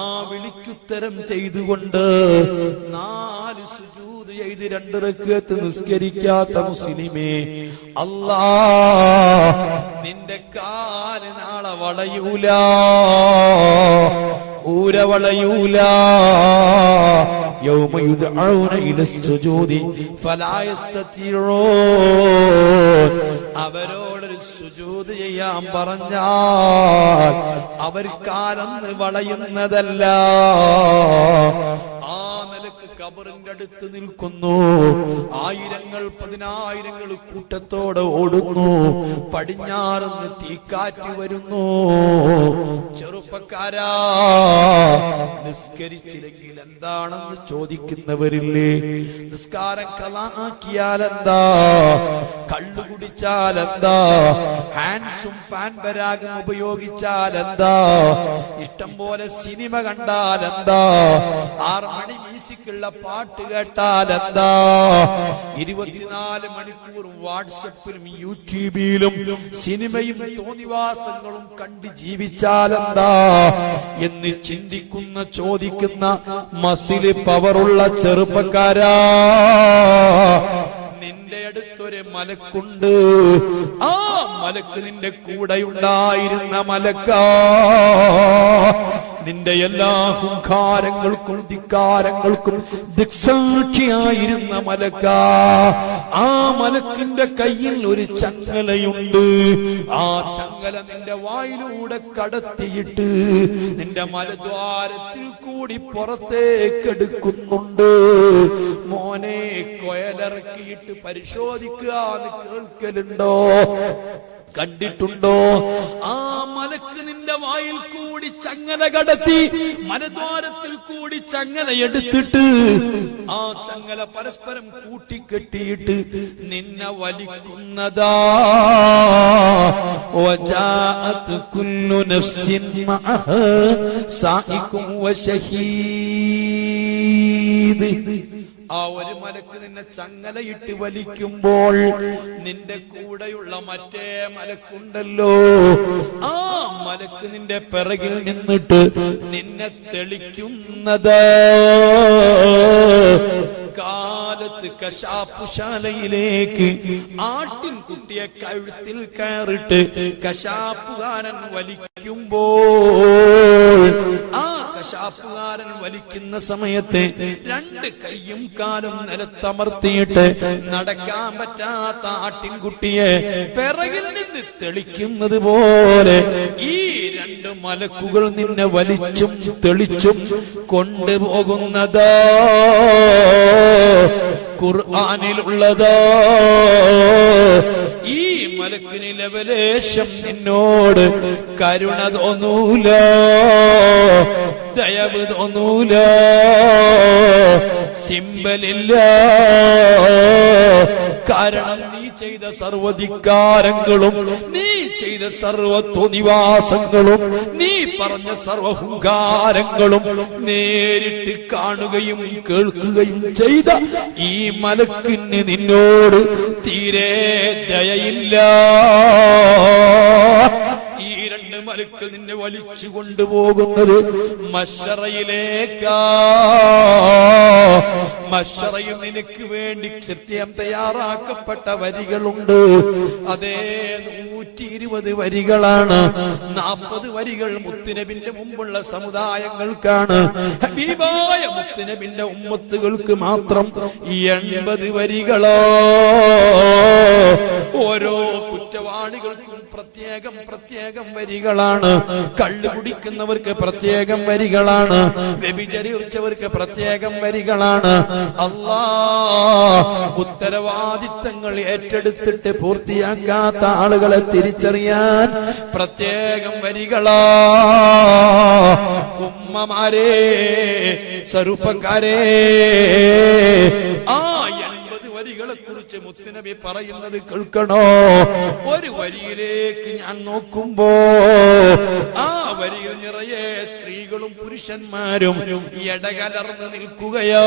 ആ വിളിക്കുത്തരം ചെയ്തുകൊണ്ട് 4 സുജൂദ് ചെയ്ത് 2 റക്അത്ത് നിസ്കരിക്കാത്ത മുസ്ലിമേ, അല്ലാഹ് നിന്റെ കാല് നാളെ വളയൂല, ഊരവളയൂല. യൗമ യുദ്ഔന ഇലസ്സുജൂദി ഫലാ യസ്തതിഊൻ. അവരോടൊരു സുജൂദ് ചെയ്യാൻ പറഞ്ഞാൽ അവർക്കാലന്ന് വളയുന്നതല്ല. ആ നിലക്ക് ഖബറിന്റെ അടുത്ത് നിൽക്കുന്നു. ആയിരങ്ങൾ 10,000 കൂട്ടത്തോടെ ഓടുന്നു. പടിഞ്ഞാറുന്ന് തീക്കാറ്റ് വരുന്നു. ചെറുപ്പക്കാരാ, നിസ്കരിച്ചില്ലെങ്കിൽ എന്താണെന്ന് ചോദിക്കുന്നവരില്ലേ? നിസ്കാരം ഖളാക്കിയാൽ എന്താ? കള്ളു കുടിച്ചാൽ എന്താ? ഹാൻസും പാൻപരാഗും ഉപയോഗിച്ചാൽ എന്താ? ഇഷ്ടം പോലെ സിനിമ കണ്ടാൽ എന്താ? 6 മണി മ്യൂസിക്കുള്ള പാട്ട് കേട്ടാൽ എന്താ? 24 മണിക്കൂർ വാട്സപ്പിലും യൂട്യൂബിലും സിനിമയും തോന്നിവാസങ്ങളും കണ്ട് ജീവിച്ചാലെന്താ എന്ന് ചിന്തിക്കുന്ന ചോദിക്കുന്ന മസില് പവറുള്ള ചെറുപ്പക്കാരാ, നിന്റെ അടുത്തൊരു മലക്കുണ്ട്. ആ മലക്ക് നിന്റെ കൂടെയുണ്ടായിരുന്ന മലക്കാ. നിന്റെ എല്ലാ ഹുങ്കാരങ്ങൾക്കും ധിക്കാരങ്ങൾക്കും ദിക്സാക്ഷിയായിരുന്ന മലക്കാ. ആ മലക്കിന്റെ കയ്യിൽ ഒരു ചങ്ങലയുണ്ട്. ആ ചങ്ങല നിന്റെ വായിലൂടെ കടത്തിയിട്ട് നിന്റെ മലദ്വാരത്തിൽ കൂടി പുറത്തേക്കെടുക്കുന്നുണ്ട്. മോനെ, കൊയലിറക്കിയിട്ട് പരിശോധിക്കുക എന്ന് കേൾക്കലുണ്ടോ? കണ്ടിട്ടുണ്ടോ? ആ മലക്ക് നിന്റെ വായിൽ കൂടി ചങ്ങല കടത്തി മലദ്വാരത്തിൽ കൂടി ചങ്ങല എടുത്തിട്ട് ആ ചങ്ങല പരസ്പരം കൂട്ടിക്കെട്ടിയിട്ട് നിന്നെ വലിക്കുന്നതാ. വജാഅത് കുല്ലു നഫ്സിൻ മഅഹ സായിഖും വശഹീദ്. ആ ഒരു മലക്ക് നിന്നെ ചങ്ങലയിട്ട് വലിക്കുമ്പോൾ നിന്റെ കൂടെയുള്ള മറ്റേ മലക്കുണ്ടല്ലോ, ആ മലക്ക് നിന്റെ പിറകിൽ നിന്നിട്ട് നിന്നെ തെളിക്കുന്നത്. കാലത്ത് കശാപ്പുശാലയിലേക്ക് ആട്ടിൻകുട്ടിയെ കഴുത്തിൽ കയറിട്ട് കശാപ്പുകാരൻ വലിക്കുമ്പോൾ ആ കശാപ്പുകാരൻ വലിക്കുന്ന സമയത്ത് 2 കൈയും കാലും നിലത്തമർത്തിയിട്ട് നടക്കാൻ പറ്റാത്ത ആട്ടിൻകുട്ടിയെ പിറകിൽ നിന്ന് തെളിക്കുന്നത് പോലെ ഈ 2 മലക്കുകൾ നിന്നെ വലിച്ചും തെളിച്ചും കൊണ്ടുപോകുന്നത് ഖുർആനിലുള്ളത്. ഈ മലക്കിന് ലവലേശം നിന്നോട് കരുണ തോന്നൂല, ദയവ് തോന്നൂല, സിമ്പലില്ല. കാരണം നീ ചെയ്ത സർവധികാരങ്ങളും, നീ ചെയ്ത സർവത്വനിവാസങ്ങളും, നീ പറഞ്ഞ സർവഹുങ്കാരങ്ങളും നേരിട്ട് കാണുകയും കേൾക്കുകയും ചെയ്ത ഈ മലക്കിന് നിന്നോട് തീരെ ദയയില്ല. ഈ 2 മലക്ക് നിന്നെ വലിച്ചു കൊണ്ടുപോകുന്നത് മശ്ശറയിലേക്കാ. മശ്ശറയിൽ നിനക്ക് വേണ്ടി കൃത്യം തയ്യാറാക്കപ്പെട്ട വരികളുണ്ട്. അതേ 120 വരികളാണ്. 40 വരികൾ മുത്തുനബിന്റെ മുമ്പുള്ള സമുദായങ്ങൾക്കാണ്. ഹബീബായ മുത്തുനബിന്റെ ഉമ്മത്തുകൾക്ക് മാത്രം 80 വരികളോ. ഓരോ കുറ്റ കുറ്റവാളികൾക്കും പ്രത്യേകം വരികളാണ്, കള്ളു കുടിക്കുന്നവർക്ക് പ്രത്യേകം വരികളാണ്, വ്യഭിചരിച്ചവർക്ക് പ്രത്യേകം വരികളാണ്. ഉത്തരവാദിത്തങ്ങൾ ഏറ്റെടുത്തിട്ട് പൂർത്തിയാക്കാത്ത ആളുകളെ തിരിച്ചറിയാൻ പ്രത്യേകം വരികളാ. ഉമ്മമാരെ, ചെറുപ്പക്കാരെ, ആ 80 വരികളെ കുറിച്ച് മുത്തുനബി പറയുന്നത് കേൾക്കണോ? ഒരു വരിയിലേക്ക് ഞാൻ നോക്കുമ്പോ ആ വരിയിൽ നിറയെ സ്ത്രീകളും പുരുഷന്മാരും ഇടകലർന്ന് നിൽക്കുകയോ,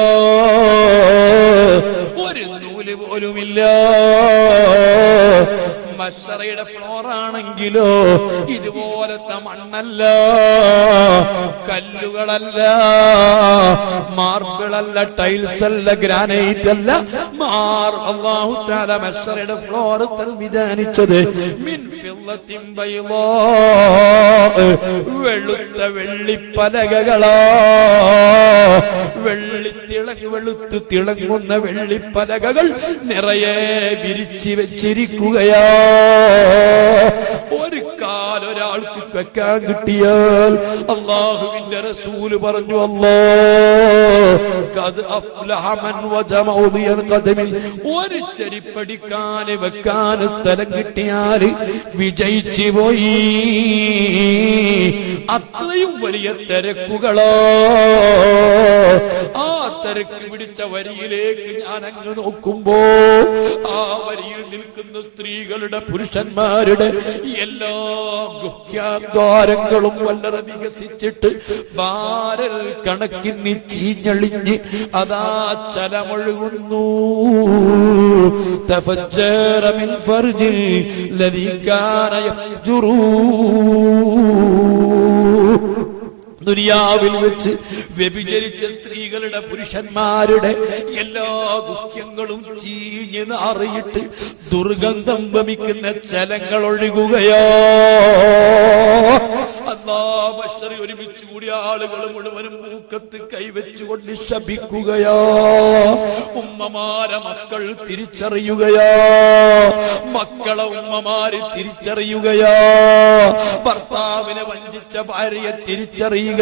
ഒരു നൂല് പോലുമില്ല. മശറയുടെ ഫ്ലോറാണെങ്കിലോ ഇതുപോലത്തെ മണ്ണല്ല, കല്ലുകളല്ല, മാർബിളല്ല, ടൈൽസ് അല്ല, ഗ്രാനൈറ്റ് അല്ല, അല്ലാഹു തആല മശറയുടെ ഫ്ലോർ വിധാനിച്ചത് മിൻ ഫില്ലത്തിൻ ബൈളാ, വെളുത്ത വെള്ളിപ്പലകകളാ. വെളുത്ത് തിളങ്ങുന്ന വെള്ളിപ്പലകകൾ നിറയെ വിരിച്ചു വെച്ചിരിക്കുകയാ. ഒരു കാലൊരാൾക്ക് വെക്കാൻ കിട്ടിയാൽ അല്ലാഹുവിന്റെ റസൂല് പറഞ്ഞു, ഒരു ചെരിപ്പടിക്കാൻ വെക്കാൻ സ്ഥലം കിട്ടിയാൽ വിജയിച്ചു പോയി. അത്രയും വലിയ തിരക്കുകളോ. ആ തിരക്ക് പിടിച്ച വരിയിലേക്ക് ഞാൻ അങ്ങ് നോക്കുമ്പോ ആ വരിയിൽ നിൽക്കുന്ന സ്ത്രീകളുടെ പുരുഷന്മാരുടെ എല്ലാ ഗുഹ്യാദ്വാരങ്ങളും വളരെ വികസിച്ചിട്ട് ബാരൽ കണക്കിന് ചീഞ്ഞളിഞ്ഞ് അതാ ചലമൊഴുകുന്നു. തഫജ്ജറ മിൻ ഫർജിൽ ലദീ കാന യഫ്ജുറൂ. ദുനിയാവിൽ വെച്ച് വ്യഭിചരിച്ച സ്ത്രീകളുടെ പുരുഷന്മാരുടെ എല്ലാ ഗുഹ്യങ്ങളും ചീഞ്ഞ് നാറിയിട്ട് ദുർഗന്ധം വമിക്കുന്ന ചലങ്ങൾ ഒഴുകുകയോ. അല്ലാഹ് ഒരുമിച്ച് കൂടിയ ആളുകൾ മുഴുവനും മൂക്കത്ത് കൈവച്ചുകൊണ്ട് ശപിക്കുകയോ. ഉമ്മമാരെ മക്കൾ തിരിച്ചറിയുകയോ, മക്കളെ ഉമ്മമാര് തിരിച്ചറിയുകയോ, ഭർത്താവിനെ വഞ്ചിച്ച ഭാര്യയെ തിരിച്ചറിയുക.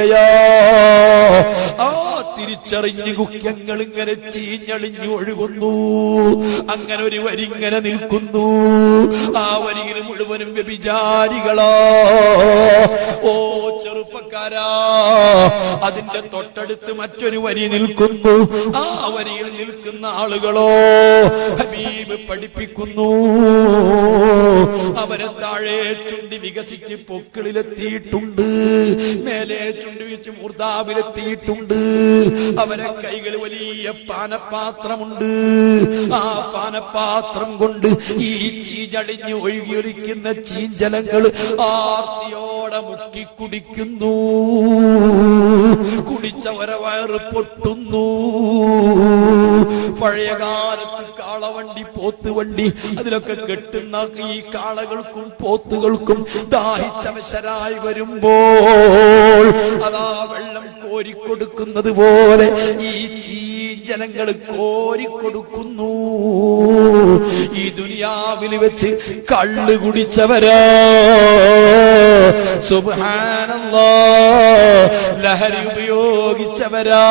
ആ തിരിച്ചറിഞ്ഞ് ഗുഹ്യങ്ങൾ ഇങ്ങനെ ചീഞ്ഞളിഞ്ഞു ഒഴുകുന്നു. അങ്ങനെ ഒരു വരി ഇങ്ങനെ നിൽക്കുന്നു. ആ വരിയിൽ മുഴുവനും വ്യഭിചാരികളോ. ഓ ചെറുപ്പക്കാരാ, അതിന്റെ തൊട്ടടുത്ത് മറ്റൊരു വരി നിൽക്കുന്നു. ആ വരിയിൽ നിൽക്കുന്ന ആളുകളോ ഹബീബ് പഠിപ്പിക്കുന്നു. അവരെ താഴെ ചുണ്ടി വികസിച്ച് പൊക്കിളിലെത്തിയിട്ടുണ്ട്, മേലെ ചുണ്ടി വെച്ച് മൂർധാവിലെത്തിയിട്ടുണ്ട്. അവരെ കൈകൾ വലിയ പാനപാത്രമുണ്ട്. ആ പാനപാത്രം കൊണ്ട് ഈ ചീഞ്ഞളിഞ്ഞ് ഒഴുകിയൊലിക്കുന്ന ചീഞ്ചലങ്ങൾ ആർത്തിയോടെ മുക്കി കുടിക്കുന്നു. കുടിച്ചവരെ വയറ് പൊട്ടുന്നു. പഴയകാലത്ത് കാളവണ്ടി, പോത്തുവണ്ടി, അതിലൊക്കെ കെട്ടുന്ന ഈ കാളകൾക്കും പോത്തുകൾക്കും ദാഹിച്ചവശരായി വരുമ്പോൾ അതാ വെള്ളം കോരിക്കൊടുക്കുന്നത് പോലെ ഈ ചീജനങ്ങൾ കോരിക്കൊടുക്കുന്നു. ഈ ദുനിയാവിൽ വെച്ച് കള്ള് കുടിച്ചവരാ, സുബ്ഹാനല്ലാഹ്, ലഹരി ഉപയോഗിച്ചവരാ,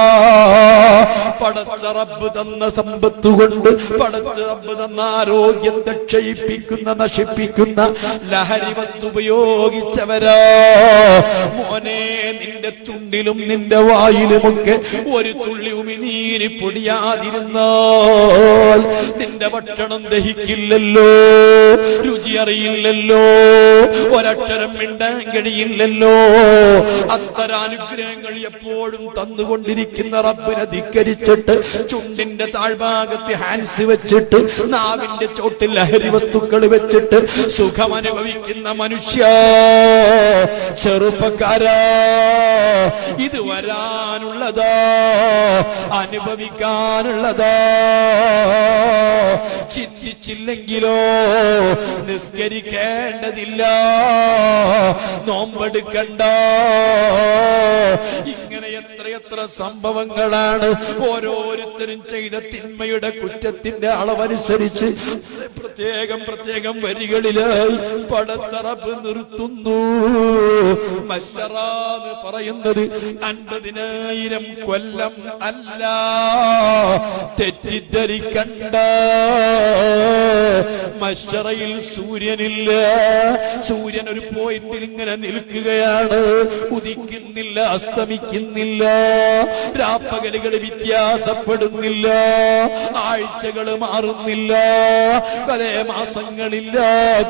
പടച്ച റബ്ബ് തന്ന സമ്പത്ത് കൊണ്ട്, പടച്ച റബ്ബ് തന്ന ആരോഗ്യത്തെ ക്ഷയിപ്പിക്കുന്ന, നശിപ്പിക്കുന്ന ലഹരി വസ്തു ഉപയോഗിച്ചവരാ. മോനെ, നിന്റെ ചുണ്ടിലും നിന്റെ വായിലുമൊക്കെ ഒരു തുള്ളി ഉമിനീര് പൊടിയാതിരുന്നാൽ നിന്റെ ഭക്ഷണം ദഹിക്കില്ലല്ലോ, രുചി അറിയില്ലല്ലോ, ഒരക്ഷരം മിണ്ടാൻ കഴിയില്ലല്ലോ. അത്തരം അനുഗ്രഹങ്ങൾ എപ്പോഴും തന്നുകൊണ്ടിരിക്കുന്ന റബ്ബിനെ ധിക്കരിച്ചിട്ട് ചുണ്ടിന്റെ താഴ്ഭാഗത്ത് ഹാൻസ് വെച്ചിട്ട് നാവിന്റെ ചോട്ടിൽ ലഹരി വസ്തുക്കൾ വെച്ചിട്ട് സുഖമനുഭവിക്കുന്ന മനുഷ്യ, ചെറുപ്പക്കാരാ, ഇത് വരാനുള്ളതാ, അനുഭവിക്കാനുള്ളതാ. ചിന്തിച്ചില്ലെങ്കിലോ നിസ്കരിക്കേണ്ടതില്ല, നോമ്പെടുക്കണ്ട. ഇങ്ങനെ എത്രയെത്ര എത്ര സംഭവങ്ങളാണ്. ഓരോരുത്തരും ചെയ്ത തിന്മയുടെ കുറ്റത്തിന്റെ അളവനുസരിച്ച് പ്രത്യേകം പ്രത്യേകം വരികളിലായി പടച്ച റബ്ബ് നിർത്തുന്നു. മശ്ശറാന്ന് പറയുന്നത് 50,000 കൊല്ലം അല്ല, തെറ്റിദ്ധരിക്കണ്ട. മശ്ശറയിൽ സൂര്യനില്ല. സൂര്യൻ ഒരു പോയിന്റിൽ ഇങ്ങനെ നിൽക്കുകയാണ്, ഉദിക്കുന്നില്ല, അസ്തമിക്കുന്നില്ല. രാപ്പകലുകൾ വ്യത്യാസപ്പെടുന്നില്ല, ആഴ്ചകൾ മാറുന്നില്ല, അതേ മാസങ്ങളില്ല,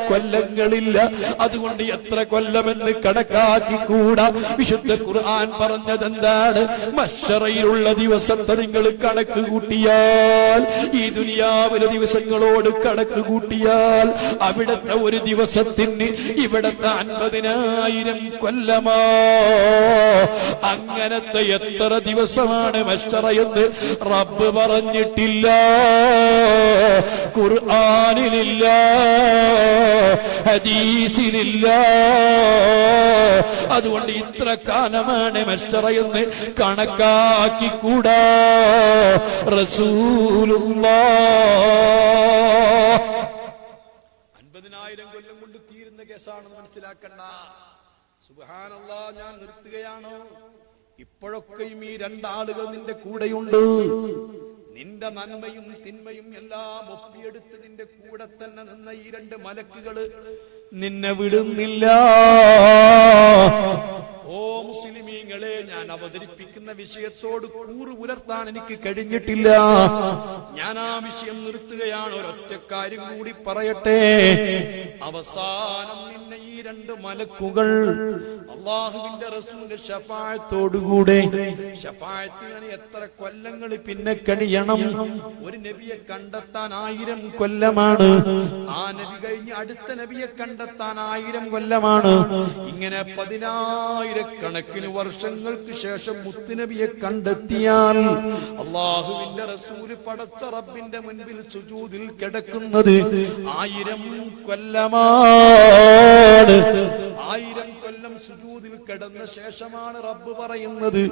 കൊല്ലങ്ങളില്ല. അതുകൊണ്ട് എത്ര കൊല്ലമെന്ന് കണക്കാക്കിക്കൂടാ. വിശുദ്ധ ഖുർആൻ പറഞ്ഞതെന്താണ്? മശ്ശറയിലുള്ള ദിവസത്തെ നിങ്ങൾ കണക്ക് കൂട്ടിയാൽ, ഈ ദുനിയാവിലെ ദിവസങ്ങളോട് കണക്ക് കൂട്ടിയാൽ, അവിടുത്തെ ഒരു ദിവസത്തിന് ഇവിടത്തെ 50,000 കൊല്ലമാ. അങ്ങനത്തെ എത്ര ദിവസമാണ് മശ്ശറയെന്ന് റബ്ബ് പറഞ്ഞിട്ടില്ല, ഖുർആനിലില്ല, ഹദീസിലില്ല. അതുകൊണ്ട് ഇത്ര കാലമാണ് മശ്ശറയെന്ന് കണക്കാക്കിക്കൂടാ. റസൂലുള്ളാഹ് 50,000 കൊല്ലം കൊണ്ട് തീരുന്ന കേസാണെന്ന് മനസ്സിലാക്കണ്ട. സുബ്ഹാനല്ലാഹ്, ഞാൻ നിർത്തുകയാണ്. ഇപ്പോഴൊക്കെയും ഈ രണ്ടാളുകൾ നിന്റെ കൂടെയുണ്ട്. നിന്റെ നന്മയും തിന്മയും എല്ലാം ഒപ്പിയെടുത്ത് നിന്റെ കൂടെ തന്നെ നിന്ന ഈ 2 മലക്കുകള് നിന്നെ വിടുന്നില്ല. ഓ മുസ്ലിമീങ്ങളെ, ഞാൻ അവതരിപ്പിക്കുന്ന വിഷയത്തോട് കൂറ് പുലർത്താൻ എനിക്ക് കഴിഞ്ഞിട്ടില്ല. ഞാൻ ആ വിഷയം നിർത്തുകയാണ്. ഒരൊറ്റ കാര്യം കൂടി പറയട്ടെ. അവസാനം നിന്നെ ഈ 2 മലക്കുകൾ അള്ളാഹുവിന്റെ റസൂലിന്റെ ശഫാഅത്തോടുകൂടെ, ശഫാഅത്തിന് എത്ര കൊല്ലങ്ങൾ പിന്നെ കഴിയണം? ഒരു നബിയെ കണ്ടെത്താൻ 1000 കൊല്ലമാണ്. ആ നബി കഴിഞ്ഞ് അടുത്ത നബിയെ കണ്ടെത്താൻ 1000 കൊല്ലമാണ്. ഇങ്ങനെ 10,000കണക്കിന് വർഷങ്ങൾക്ക് ശേഷം മുത്തുനബിയെ കണ്ടെത്തിയാൽ അള്ളാഹുവിന്റെ റസൂല് പടച്ച റബ്ബിന്റെ മുൻപിൽ സുജൂദിൽ കിടക്കുന്നത് 1000 കൊല്ലമാണ്. 1000 കൊല്ലം സുജൂദിൽ കിടന്ന ശേഷമാണ് റബ്ബ് പറയുന്നത്,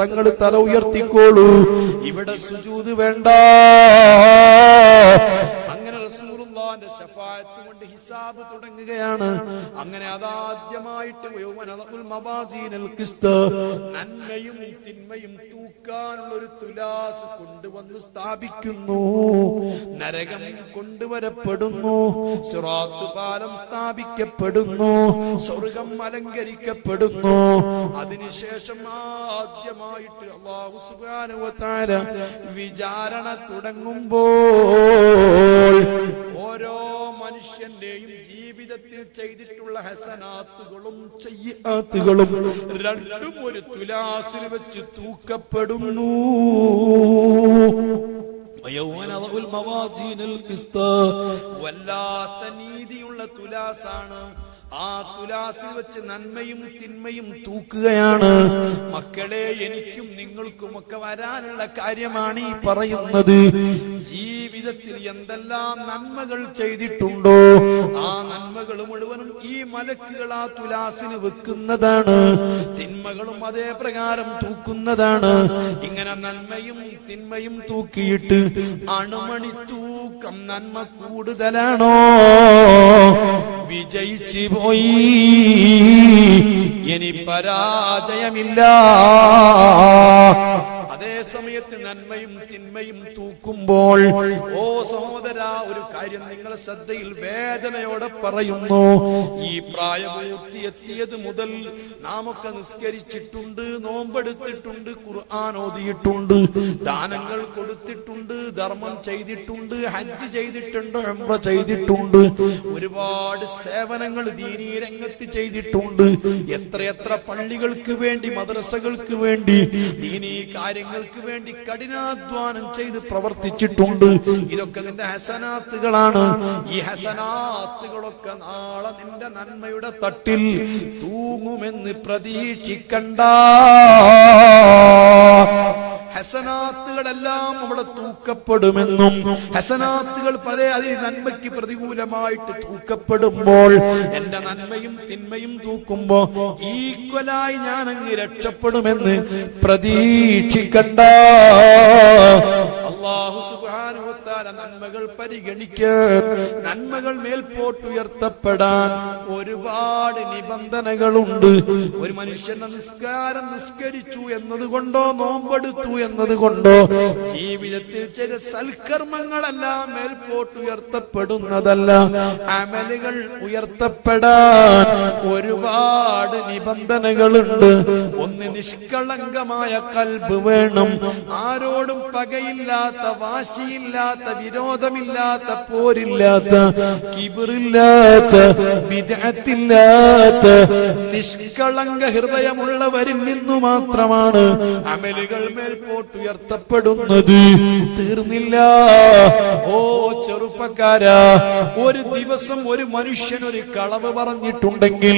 തങ്ങൾ തല ഉയർത്തിക്കോളൂ, ഇവിടെ സുജൂദ് വേണ്ട. അങ്ങനെ റസൂലുള്ളാഹിന്റെ ശഫാഅത്ത് കൊണ്ട് ഹിസാബ് തുടങ്ങുകയാണ്. അങ്ങനെ അതാദ്യമായിട്ട് നന്മയും തിന്മയും തൂക്കാനുള്ള ഒരു തുലാസ് കൊണ്ടുവന്ന് സ്ഥാപിക്കുന്നു. നരകം കൊണ്ടുവരപ്പെടുന്നു, സിറാത്ത് പാലം സ്ഥാപിക്കപ്പെടുന്നു, സ്വർഗം അലങ്കരിക്കപ്പെടുന്നു. അതിനുശേഷം ആദ്യമായിട്ട് അല്ലാഹു സുബ്ഹാനഹു വ തആല വിചാരണ തുടങ്ങുമ്പോൾ ഓരോ മനുഷ്യന്റെയും ജീവിതത്തിൽ ചെയ്തിട്ടുള്ള ഹസനാത്തുകളും സയ്യിആത്തുകളും രണ്ടും ഒരു തുലാസിൽ വെച്ച് തൂക്കപ്പെടുന്നു. വല്ലാത്ത നീതിയുള്ള തുലാസാണ്. ആ തുലാസിൽ വെച്ച് നന്മയും തിന്മയും തൂക്കുകയാണ്. മക്കളെ, എനിക്കും നിങ്ങൾക്കുമൊക്കെ വരാനുള്ള കാര്യമാണ് ഈ പറയുന്നത്. ജീവിതത്തിൽ എന്തെല്ലാം നന്മകൾ ചെയ്തിട്ടുണ്ടോ ആ നന്മകൾ മുഴുവനും ഈ മലക്കുകൾ ആ തുലാസിന് വെക്കുന്നതാണ്. തിന്മകളും അതേ പ്രകാരം തൂക്കുന്നതാണ്. ഇങ്ങനെ നന്മയും തിന്മയും തൂക്കിയിട്ട് അണുമണി തൂക്കം നന്മ കൂടുതലാണോ വിജയിച്ചു പോയി, ഇനി പരാജയമില്ല. അതേ സമയത്ത് നന്മയും തിന്മയും തൂക്കുമ്പോൾ ഓ സഹോദര, ഒരു കാര്യം നിങ്ങളെ ശ്രദ്ധയിൽ വേദനയോടെ പറയുന്നു. ഈ പ്രായപൂർത്തി എത്തിയത് മുതൽ നാമൊക്കെ നിസ്കരിച്ചിട്ടുണ്ട്, നോമ്പെടുത്തിട്ടുണ്ട്, ഖുർആൻ ഓതിയിട്ടുണ്ട്, ദാനങ്ങൾ കൊടുത്തിട്ടുണ്ട്, ധർമ്മം ചെയ്തിട്ടുണ്ട്, ഹജ്ജ് ചെയ്തിട്ടുണ്ട്, ഉംറ ചെയ്തിട്ടുണ്ട്, ഒരുപാട് സേവനങ്ങൾ ദീനീ രംഗത്ത് ചെയ്തിട്ടുണ്ട്. എത്രയെത്ര പള്ളികൾക്ക് വേണ്ടി, മദ്രസകൾക്ക് വേണ്ടി, ദീനീ കാര്യങ്ങൾക്ക് വേണ്ടി കഠിനാധ്വാനം ചെയ്ത് പ്രവർത്തിച്ചിട്ടുണ്ട്. ഇതൊക്കെ നിന്റെ ഹസനാത്തുകളാണ്. ഈ ഹസനാത്തുകളൊക്കെ നാളെ നിന്റെ നന്മയുടെ തട്ടിൽ തൂങ്ങുമെന്ന് പ്രതീക്ഷിക്കണ്ട. ഹസനാത്തുകളെല്ലാം അവിടെ തൂക്കപ്പെടുമെന്നും ഹസനാത്തുകൾ പല അതിന് നന്മയ്ക്ക് പ്രതികൂലമായിട്ട് തൂക്കപ്പെടുമ്പോൾ എന്റെ നന്മയും തിന്മയും തൂക്കുമ്പോ ഈക്വലായി ഞാൻ അങ്ങ് രക്ഷപ്പെടുമെന്ന് പ്രതീക്ഷിക്കണ്ട. അല്ലാഹു സുബ്ഹാനഹു വ തആല നന്മകൾ പരിഗണിക്കാൻ, നന്മകൾ മേൽപോട്ടുയർത്തപ്പെടാൻ ഒരുപാട് നിബന്ധനകളുണ്ട്. ഒരു മനുഷ്യന്റെ നിസ്കാരം നിസ്കരിച്ചു എന്നതുകൊണ്ടോ നോമ്പെടുത്തു എന്നതുകൊണ്ടോ ജീവിതത്തിൽ ചില സൽക്കർമ്മങ്ങളെല്ലാം മേൽപോട്ടുയർത്തപ്പെടുന്നതല്ല. അമലുകൾ ഉയർത്തപ്പെടാൻ ഒരുപാട് നിബന്ധനകളുണ്ട്. ഒന്ന്, നിഷ്കളങ്കമായ കൽബ് വേണം. ആരോടും പകയില്ലാത്ത, വാശിയില്ലാത്ത, വിരോധമില്ലാത്ത, പോരില്ലാത്ത, കിബിറില്ലാത്ത, ബിദ്അത്തില്ലാത്ത നിഷ്കളങ്ക ഹൃദയമുള്ളവരിൽ നിന്നു മാത്രമാണ് അമലുകൾ മേൽപോട്ടുയർത്തപ്പെടുന്നത്. തീർന്നില്ല. ഓ ചെറുപ്പക്കാരാ, ഒരു ദിവസം ഒരു മനുഷ്യൻ ഒരു കളവ് പറഞ്ഞിട്ടുണ്ടെങ്കിൽ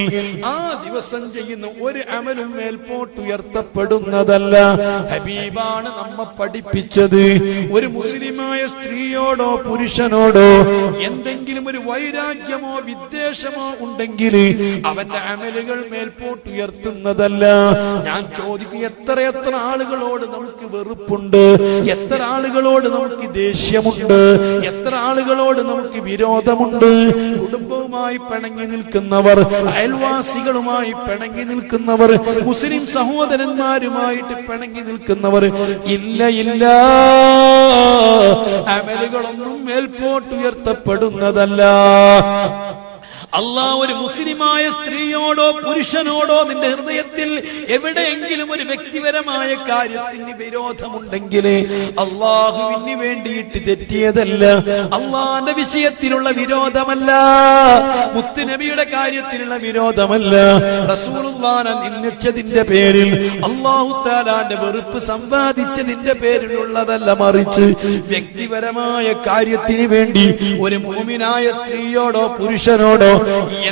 ആ ദിവസം ചെയ്യുന്ന ഒരു അമലും മേൽപോട്ടുയർത്തപ്പെടുന്നതല്ല. ഹബീബാണ് നമ്മെ പഠിപ്പിച്ചത്. ഒരു മുസ്ലിമായ സ്ത്രീയോടോ പുരുഷനോടോ എന്തെങ്കിലും ഒരു വൈരാഗ്യമോ വിദ്വേഷമോ ഉണ്ടെങ്കിൽ അവന്റെ അമലുകൾ മേൽപോട്ടുയർത്തുന്നതല്ല. ഞാൻ ചോദിക്കും, എത്ര ആളുകളോട് നമുക്ക് വെറുപ്പുണ്ട്, എത്ര ആളുകളോട് നമുക്ക് ദേഷ്യമുണ്ട്, എത്ര ആളുകളോട് നമുക്ക് വിരോധമുണ്ട്. കുടുംബവുമായി പിണങ്ങി നിൽക്കുന്നവർ, അയൽവാസികളുമായി പിണങ്ങി നിൽക്കുന്നവർ, മുസ്ലിം സഹോദരന്മാരുമായിട്ട് പിണങ്ങി നിൽക്കുന്നവർ ഇല്ല. അമലുകളൊന്നും മേൽപോട്ടുയർത്തപ്പെടുന്നതല്ല. അല്ലാഹ് ഒരു മുസ്ലിമായ സ്ത്രീയോടോ പുരുഷനോടോ നിന്റെ ഹൃദയത്തിൽ എവിടെയെങ്കിലും ഒരു വ്യക്തിപരമായ കാര്യത്തിന് വിരോധമുണ്ടെങ്കിൽ അള്ളാഹുവിന് വേണ്ടിയിട്ട് തെറ്റിയതല്ല, അള്ളാന്റെ വിഷയത്തിലുള്ള വിരോധമല്ല, മുത്തുനബിയുടെ കാര്യത്തിലുള്ള വിരോധമല്ല, റസൂലുള്ളാഹിനെ നിന്ദിച്ചതിന്റെ പേരിൽ അല്ലാഹു തആലാന്റെ വെറുപ്പ് സമ്പാദിച്ചതിന്റെ പേരിലുള്ളതല്ല. മറിച്ച് വ്യക്തിപരമായ കാര്യത്തിന് വേണ്ടി ഒരു മുഅ്മിനായ സ്ത്രീയോടോ പുരുഷനോടോ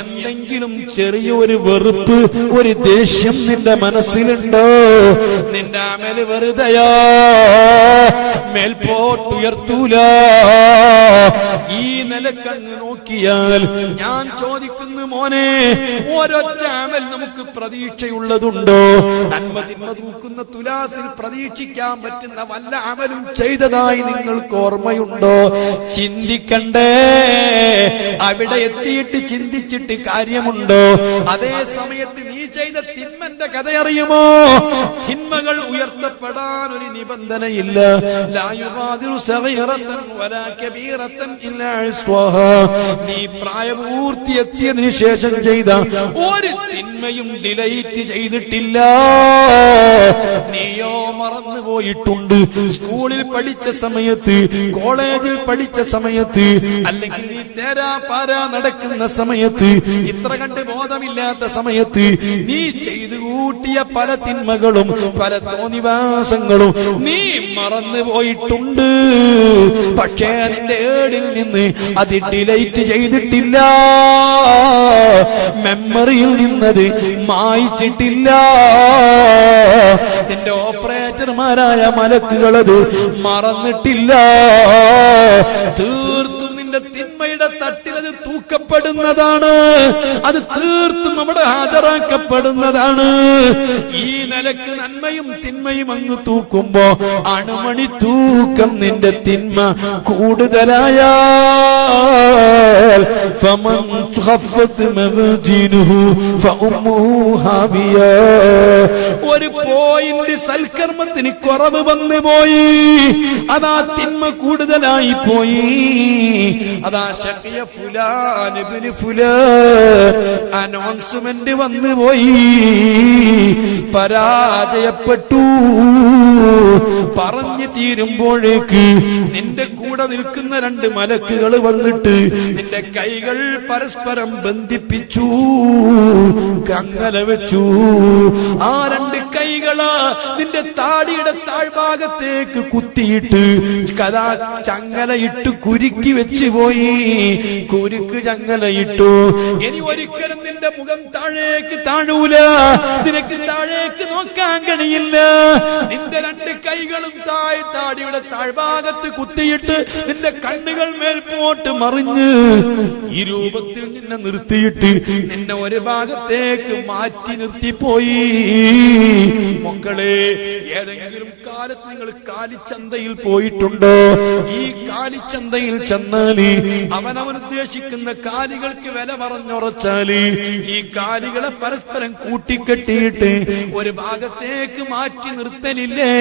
എന്തെങ്കിലും ചെറിയൊരു വെറുപ്പ്, ഒരു ദേഷ്യം നിന്റെ മനസ്സിലുണ്ടോ, നിന്റെ അമല് വെറുതെയാ, മേൽപോട്ടുയർത്തൂല. ഈ നിലക്കങ്ങ് നോക്കിയാൽ ഞാൻ ചോദിക്കുന്നു, മോനെ, ഒരൊറ്റ അമൽ നമുക്ക് പ്രതീക്ഷയുള്ളതുണ്ടോ? നന്മ തിന്മ തൂക്കുന്ന തുലാസിൽ പ്രതീക്ഷിക്കാൻ പറ്റുന്ന വല്ല അമലും ചെയ്തതായി നിങ്ങൾക്ക് ഓർമ്മയുണ്ടോ? ചിന്തിക്കണ്ടേ. അവിടെ എത്തിയിട്ട് ചിന്തിച്ചിട്ട് കാര്യമുണ്ടോ? അതേ സമയത്ത് നീ ചെയ്ത തിന്മന്റെ കഥ അറിയുമോ? തിന്മകൾ ഉയർത്തപ്പെടാൻ ഒരു നിബന്ധനയില്ല. ലാ യുബാദിറു സഗീറതൻ വലാ കബീറതൻ ഇല്ലാ അസ്വാഹാ. നീ പ്രായപൂർത്തി എത്തിയതിനു ശേഷം ചെയ്ത ഒരു തിന്മയും ഡിലീറ്റ് ചെയ്തിട്ടില്ല. നീയോ മറന്നുപോയിട്ടുണ്ട്. സ്കൂളിൽ പഠിച്ച സമയത്ത്, കോളേജിൽ പഠിച്ച സമയത്ത്, അല്ലെങ്കിൽ നീ തേരാ പാരാ നടക്കുന്ന സമയത്ത്, ഇത്ര കണ്ട് ബോധമില്ലാത്ത സമയത്ത് നീ ചെയ്തു കൂട്ടിയ പല തിന്മകളും പല തോന്നിവാസങ്ങളും നീ മറന്നുപോയിട്ടുണ്ട്. പക്ഷേ നിന്റെ ഏടിൽ നിന്ന് അത് ഡിലീറ്റ് ചെയ്തിട്ടില്ല, മെമ്മറിയിൽ നിന്നത് മായ്ച്ചിട്ടില്ല. നിന്റെ ഓപ്പറേറ്റർമാരായ മലക്കുകളത് മറന്നിട്ടില്ല. തീർത്തും നിന്റെ തിന്മയുടെ തട്ടിലത് തൂക്കപ്പെടുന്നതാണ്. അത് തീർത്തും അവിടെ ഹാജരാക്കപ്പെടുന്നതാണ്. ഈ നിലക്ക് നന്മയും തിന്മയും അങ്ങ് തൂക്കുമ്പോ അണുമണി തൂക്കം നിന്റെ തിന്മ കൂടുതലായാൽ ഫമൻ ഖഫ്ഫത് മവ്സീനുഹു ഫഉമ്മുഹു ഹാവിയ. ഒരു പോയിന്റ് സൽക്കർമ്മത്തിന് കുറവ് വന്നു പോയി, അതാ തിന്മ കൂടുതലായി പോയി, അതാ ശഖിയ ഫുലാൻ ഇബ്നു ഫുലാൻ അനൗൺസ്മെന്റ് വന്നു പോയി, പരാജയപ്പെട്ടു. പറഞ്ഞു തീരുമ്പോഴേക്ക് നിന്റെ കൂടെ നിൽക്കുന്ന രണ്ട് മലക്കുകൾ വന്നിട്ട് നിന്റെ കൈകൾ പരസ്പരം ബന്ധിപ്പിച്ചു, കങ്ങല വെച്ചു. ആ രണ്ട് കൈകള് നിന്റെ താടിയുടെ താഴ്ഭാഗത്തേക്ക് കുത്തിയിട്ട് കഥാ ചങ്ങലയിട്ട് കുരുക്കി വെച്ചു പോയി. കുരുക്ക് ചങ്ങലയിട്ടു. ഇനി ഒരിക്കലും നിന്റെ മുഖം താഴേക്ക് താഴൂല, നിനക്ക് താഴേക്ക് നോക്കാൻ കഴിയില്ല. നിന്റെ രണ്ട് കൈകളും താടിയുടെ താഴ്ഭാഗത്ത് കുത്തിയിട്ട് നിന്റെ കണ്ണുകൾ മേൽപോട്ട് മറിഞ്ഞ് ഈ രൂപത്തിൽ നിന്നെ നിർത്തിയിട്ട് നിന്നെ ഒരു ഭാഗത്തേക്ക് മാറ്റി നിർത്തിപ്പോയി. മക്കളെ, ഏതെങ്കിലും കാലത്ത് നിങ്ങൾ കാലിച്ചന്തയിൽ പോയിട്ടുണ്ടോ? ഈ കാലിച്ചന്തയിൽ ചെന്നാല് അവനവൻ ഉദ്ദേശിക്കുന്ന കാലികൾക്ക് വില പറഞ്ഞുറച്ചാല് ഈ കാലികളെ പരസ്പരം കൂട്ടിക്കെട്ടിയിട്ട് ഒരു ഭാഗത്തേക്ക് മാറ്റി നിർത്തലില്ലേ?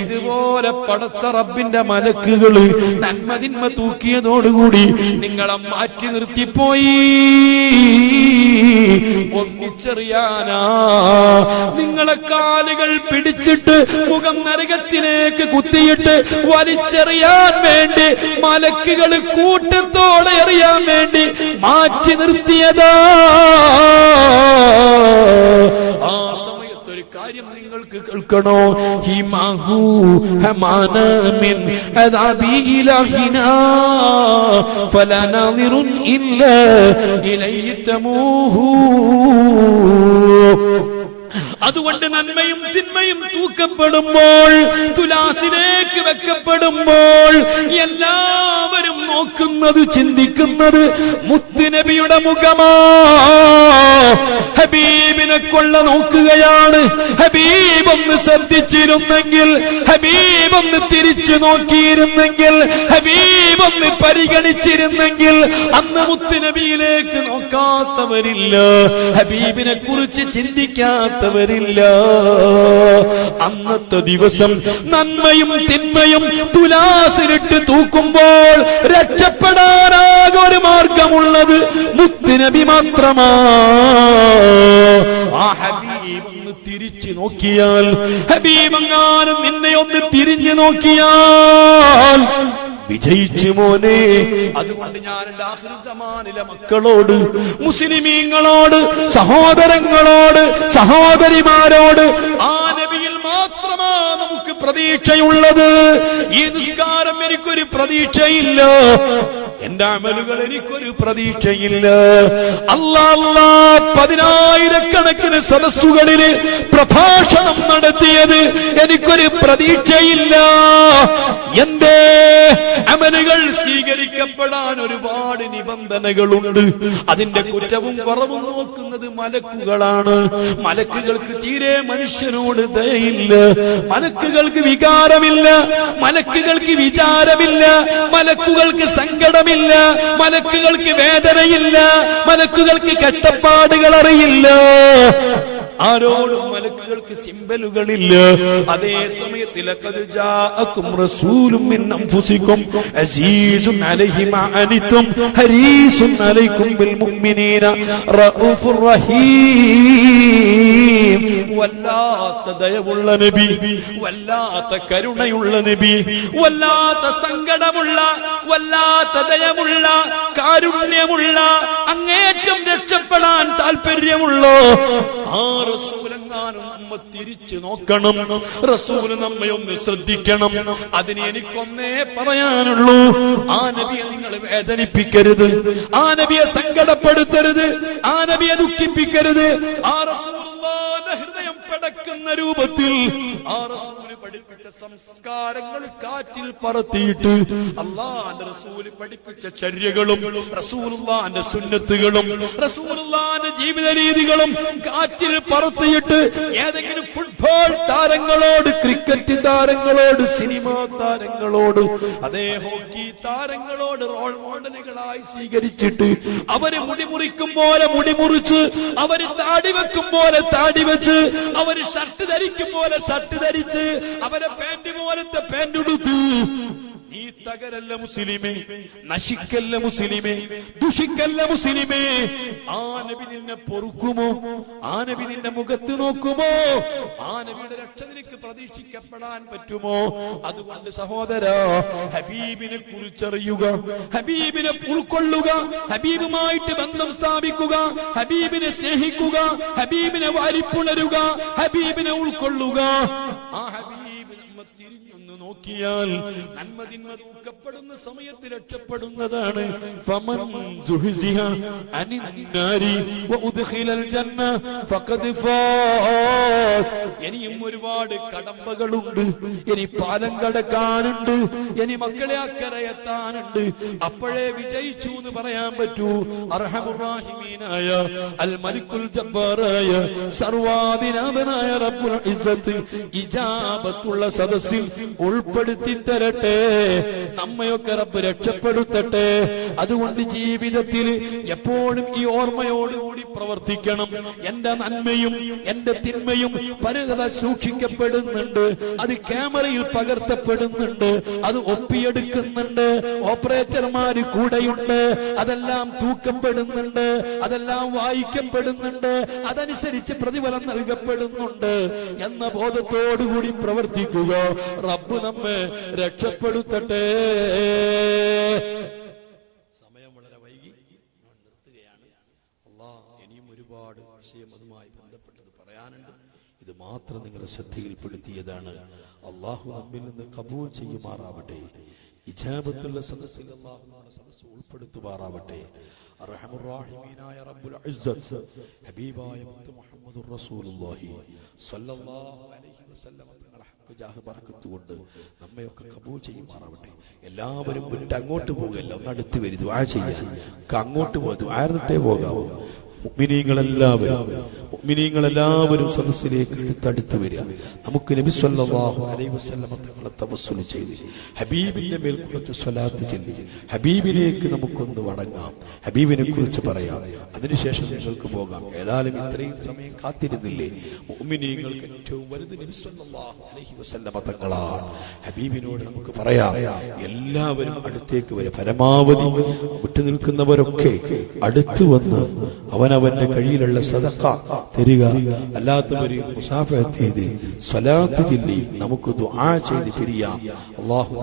ഇതുപോലെ പടച്ച റബ്ബിന്റെ മലക്കുകള് നന്മതിന്മ തൂക്കിയതോടുകൂടി നിങ്ങളെ മാറ്റി നിർത്തിപ്പോയി. ഒന്നിച്ചെറിയാനാ നിങ്ങളെ കാലുകൾ പിടിച്ചിട്ട് മുഖം നരകത്തിലേക്ക് കുത്തിയിട്ട് വലിച്ചെറിയാൻ വേണ്ടി മലക്കുകൾ കൂട്ടത്തോടെ എറിയാൻ വേണ്ടി മാറ്റി നിർത്തിയതാ. ആ സമയത്തൊരു കാര്യം നിങ്ങൾക്ക് കേൾക്കണോ? ഹിമാഹു ഹമാന മിൻ അദാബി ഇലാഹിനാ ഫലാ നാദിറുൻ ഇല്ലാ ഇലൈഹി തമൂഹു. അതുകൊണ്ട് നന്മയും തിന്മയും തൂക്കപ്പെടുമ്പോൾ, തുലാസിലേക്ക് വെക്കപ്പെടുമ്പോൾ എല്ലാവരും നോക്കുന്നത്, ചിന്തിക്കുന്നത് മുത്തുനബിയുടെ മുഖമാ. ഹബീബിനെ കൊള്ള നോക്കുകയാണ്. ഹബീബ് ഒന്ന് ശ്രദ്ധിച്ചിരുന്നെങ്കിൽ, ഹബീബ് ഒന്ന് തിരിച്ചു നോക്കിയിരുന്നെങ്കിൽ, ഹബീബ് ഒന്ന് പരിഗണിച്ചിരുന്നെങ്കിൽ അന്ന് മുത്തുനബിയിലേക്ക് നോക്കാത്തവരില്ല, ഹബീബിനെ കുറിച്ച് ചിന്തിക്കാത്തവരില്ല. അന്നത്തെ ദിവസം നന്മയും തിന്മയും തുലാസിലിട്ട് തൂക്കുമ്പോൾ രക്ഷപ്പെടാനാകെ ഒരു മാർഗമുള്ളത് മുത്തുനബി മാത്രമാ. ആ ഹബീബ് ഒന്ന് തിരിച്ചു നോക്കിയാൽ, ഹബീബെങ്ങാനും നിന്നെ ഒന്ന് തിരിഞ്ഞു നോക്കിയാൽ വിജയിച്ചു മോനെ. അതുകൊണ്ട് ഞാൻ എന്റെ ആഖിർ സമാനിലെ മക്കളോട്, മുസ്ലിമീങ്ങളോട്, സഹോദരങ്ങളോട്, സഹോദരിമാരോട് ആ നബിയിൽ മാത്രമാ നമുക്ക് പ്രതീക്ഷയുള്ളത്. ഈ നിസ്കാരം എനിക്കൊരു പ്രതീക്ഷയില്ല, എന്റെ അമലുകൾ എനിക്കൊരു പ്രതീക്ഷയില്ല. അല്ലാ 10,000-കണക്കിന് സദസ്സുകളിൽ പ്രഭാഷണം നടത്തിയത് എനിക്കൊരു പ്രതീക്ഷയില്ല. എന്തേ? അമലുകൾ സ്വീകരിക്കപ്പെടാൻ ഒരുപാട് നിബന്ധനകളുണ്ട്. അതിന്റെ കുറ്റവും കുറവും നോക്കുന്നത് മലക്കുകളാണ്. മലക്കുകൾക്ക് തീരെ മനുഷ്യനോട് ദയയില്ല, മലക്കുകൾക്ക് വികാരമില്ല, മലക്കുകൾക്ക് വിചാരമില്ല, മലക്കുകൾക്ക് സങ്കടമില്ല, മലക്കുകൾക്ക് വേദനയില്ല, മലക്കുകൾക്ക് കഷ്ടപ്പാടുകൾ അറിയില്ല. ആരോടും മലക്കുകൾക്ക് സിംബലുകളില്ല. അതേ സമയത്ത് ലഖദ് ജാഅകും റസൂലും മിൻ അൻഫുസികും അസീസുൻ അലൈഹി മാ അനിതും ഹരീസുൻ അലൈക്കും ബിൽ മുഅ്മിനീന റഊഫുർ റഹീം. വല്ലാത്ത ദയവുള്ള നബി, വല്ലാത്ത കരുണയുള്ള നബി, വല്ലാത്ത സങ്കടമുള്ള, വല്ലാത്ത ദയമുള്ള, കാരുണ്യമുള്ള, അങ്ങേറ്റം രക്ഷപ്പെടാൻ താല്പര്യമുള്ള ആ റസൂലെങ്ങാനും നമ്മ തിരിച്ചു നോക്കണം. റസൂല് നമ്മെ ഒന്ന് ശ്രദ്ധിക്കണം. അതിന് എനിക്കൊന്നേ പറയാനുള്ളൂ, ആ നബിയെ നിങ്ങൾ വേദനിപ്പിക്കരുത്, ആ നബിയെ സങ്കടപ്പെടുത്തരുത്, ആ നബിയെ ദുഃഖിപ്പിക്കരുത്. ആ റസൂലുള്ളാഹിന്റെ ഹൃദയം പിടക്കുന്ന രൂപത്തിൽ ആ റസൂല് പഠിപ്പിച്ച സംസ്കാരങ്ങൾ കാറ്റിൽ പറത്തിയിട്ട് അല്ലാഹുവിന്റെ റസൂല് പഠിപ്പിച്ച ചര്യകളും റസൂലുള്ളാഹിന്റെ സുന്നത്തുകളും റസൂലുള്ളാഹിന്റെ ജീവിത രീതികളും കാറ്റിൽ പറത്തിയിട്ട് ഏതെങ്കിലും ഫുട്ബോൾ താരങ്ങളോട്, ക്രിക്കറ്റ് താരങ്ങളോട്, സിനിമാ താരങ്ങളോട്, അതേ ഹോക്കി താരങ്ങളോട് റോൾ മോഡലുകളായി സ്വീകരിച്ചിട്ട് അവര് മുടിമുറിക്കും പോലെ മുടിമുറിച്ച്, അവര് താടി വെക്കും പോലെ താടി വെച്ച്, അവര് ഷർട്ട് ധരിക്കും പോലെ ഷർട്ട് ധരിച്ച്, അവരെ പാന്റ് പോലത്തെ പാന്റ് ഉടുത്തു. നീ തകരല്ല മുസ്ലിമേ, നശിക്കല്ല മുസ്ലിമേ, ദുഷിക്കല്ല മുസ്ലിമേ. ആ നബി നിന്നെ പൊറുക്കുമോ? ആ നബി നിന്റെ മുഖത്ത് നോക്കുമോ? ആ നബിയുടെ രക്ഷ നിനക്ക് പ്രതീക്ഷിക്കപ്പെടാൻ പറ്റുമോ? അതുകൊണ്ട് സഹോദരാ, ഹബീബിനെ കുറിച്ചറിയുക, ഹബീബിനെ ഉൾക്കൊള്ളുക, ഹബീബുമായിട്ട് ബന്ധം സ്ഥാപിക്കുക, ഹബീബിനെ സ്നേഹിക്കുക, ഹബീബിനെ വാരിപ്പുണരുക, ഹബീബിനെ ഉൾക്കൊള്ളുക. ആ ഹബീബ് നമ്മെ തിരിഞ്ഞൊന്ന് നോക്കി നോക്കിയാൽ നന്മതിന്മ തൂക്കപ്പെടുന്ന സമയത്ത് രക്ഷപ്പെടുന്നതാണ്. ഫമൻ സുഹ്സിഹ അനിന്നാരി വഉദ്ഖിലൽ ജന്ന ഫഖദ് ഫാസ്. ഇനിയും ഒരുപാട് കടമ്പകളുണ്ട്, ഇനി പാലം കടക്കാനുണ്ട്, ഇനി മക്കളെ അക്കരയെത്താനുണ്ട്. അപ്പോഴേ വിജയിച്ചു എന്ന് പറയാൻ പറ്റൂ. അർഹമുർ റഹീമീനായ അൽ മലിക്കുൽ ജബ്ബാറായ സർവാധിനാഥനായ റബ്ബുൽ ഇസ്സത്ത് ഇജാബത്തുള്ള സദസ്സിൽ ഉൾപ്പെടുത്തി തരട്ടെ. നമ്മയൊക്കെ റബ്ബ് രക്ഷപ്പെടുത്തട്ടെ. അതുകൊണ്ട് ജീവിതത്തിൽ എപ്പോഴും ഈ ഓർമ്മയോടുകൂടി പ്രവർത്തിക്കണം. എന്റെ നന്മയും എന്റെ തിന്മയും പരകത സൂക്ഷിക്കപ്പെടുന്നുണ്ട്. അത് ക്യാമറയിൽ പകർത്തപ്പെടുന്നുണ്ട്, അത് ഒപ്പിയെടുക്കുന്നുണ്ട്, ഓപ്പറേറ്റർമാര് കൂടെയുണ്ട്, അതെല്ലാം തൂക്കപ്പെടുന്നുണ്ട്, അതെല്ലാം വായിക്കപ്പെടുന്നുണ്ട്, അതനുസരിച്ച് പ്രതിഫലം നൽകപ്പെടുന്നുണ്ട് എന്ന ബോധത്തോടുകൂടി പ്രവർത്തിക്കുക. റബ്ബ് നമ്മെ രക്ഷപ്പെടുത്തട്ടെ. സമയം വളരെ വൈകി, ഞാൻ നിർത്തുകയാണ്. അല്ലാഹ് ഇനിയും ഒരുപാട് വിഷയം അതുമായി ബന്ധപ്പെട്ടത് പറയാനുണ്ട്. ഇത് മാത്രം നിങ്ങളുടെ ശ്രദ്ധയിൽപ്പെടുത്തിയതാണ്. അള്ളാഹു നമ്മിൽ നിന്ന് കബൂൽ ചെയ്യുമാറാവട്ടെ. ഇജാബത്തുള്ള സദസ്സിൽ അള്ളാഹു നമ്മുടെ സദസ്സ് ഉൾപ്പെടുത്തുമാറാവട്ടെ. അർഹമുർ റഹീമീനായ റബ്ബുൽ ഇസ്സത്ത് ഹബീബായ മുത്ത് മുഹമ്മദുർ റസൂലുള്ളാഹി സ്വല്ലല്ലാഹു അലൈഹി വസല്ലം തങ്ങളുടെ ഹഖ് ജാഹ് ബറക്കത്ത് കൊണ്ട് നമ്മയൊക്കെ കബൂൽ ചെയ്യുമാറാവട്ടെ. എല്ലാവരും വിട്ട് അങ്ങോട്ട് പോകല്ല, ഒന്ന് അടുത്ത് വരും ദുആ ചെയ്യാൻ. അങ്ങോട്ട് പോകാം, ദുആറിട്ടേ പോകാവൂ. മുഅ്മിനീങ്ങളെല്ലാവരും സദസ്സിലേക്ക് അടുത്തടുത്ത് വരിക. നമുക്ക് നബി സല്ലല്ലാഹു അലൈഹി വസല്ലം തങ്ങളെ തവസ്സുൽ ചെയ്ത് ഹബീബിന്റെ മേൽ കുറച്ച് സ്വലാത്ത് ചൊല്ലി ഹബീബിലേക്ക് നമുക്കൊന്ന് വണങ്ങാം, ഹബീബിനെ കുറിച്ച് പറയാം. അതിനുശേഷം നിങ്ങൾക്ക് പോകാം. ഏതായാലും ഇത്രയും സമയം കാത്തിരുന്നില്ലേ? മുഅ്മിനീങ്ങൾക്ക് ഏറ്റവും വലുത് നബി സല്ലല്ലാഹു അലൈഹി വസല്ലം തങ്ങളാണ്. ഹബീബിനോട് നമുക്ക് പറയാം. എല്ലാവരും അടുത്തേക്ക് വരും. പരമാവധി വിട്ടുനിൽക്കുന്നവരൊക്കെ അടുത്ത് വന്ന് അവനവന്റെ കയ്യിലുള്ള സദഖ തരിക. അല്ലാത്തവര് മുസാഫഹത്ത് ചെയ്ത് സ്വലാത്ത് ചൊല്ലി നമുക്ക് ദുആ ചെയ്ത് പിരിയാം. അല്ലാഹു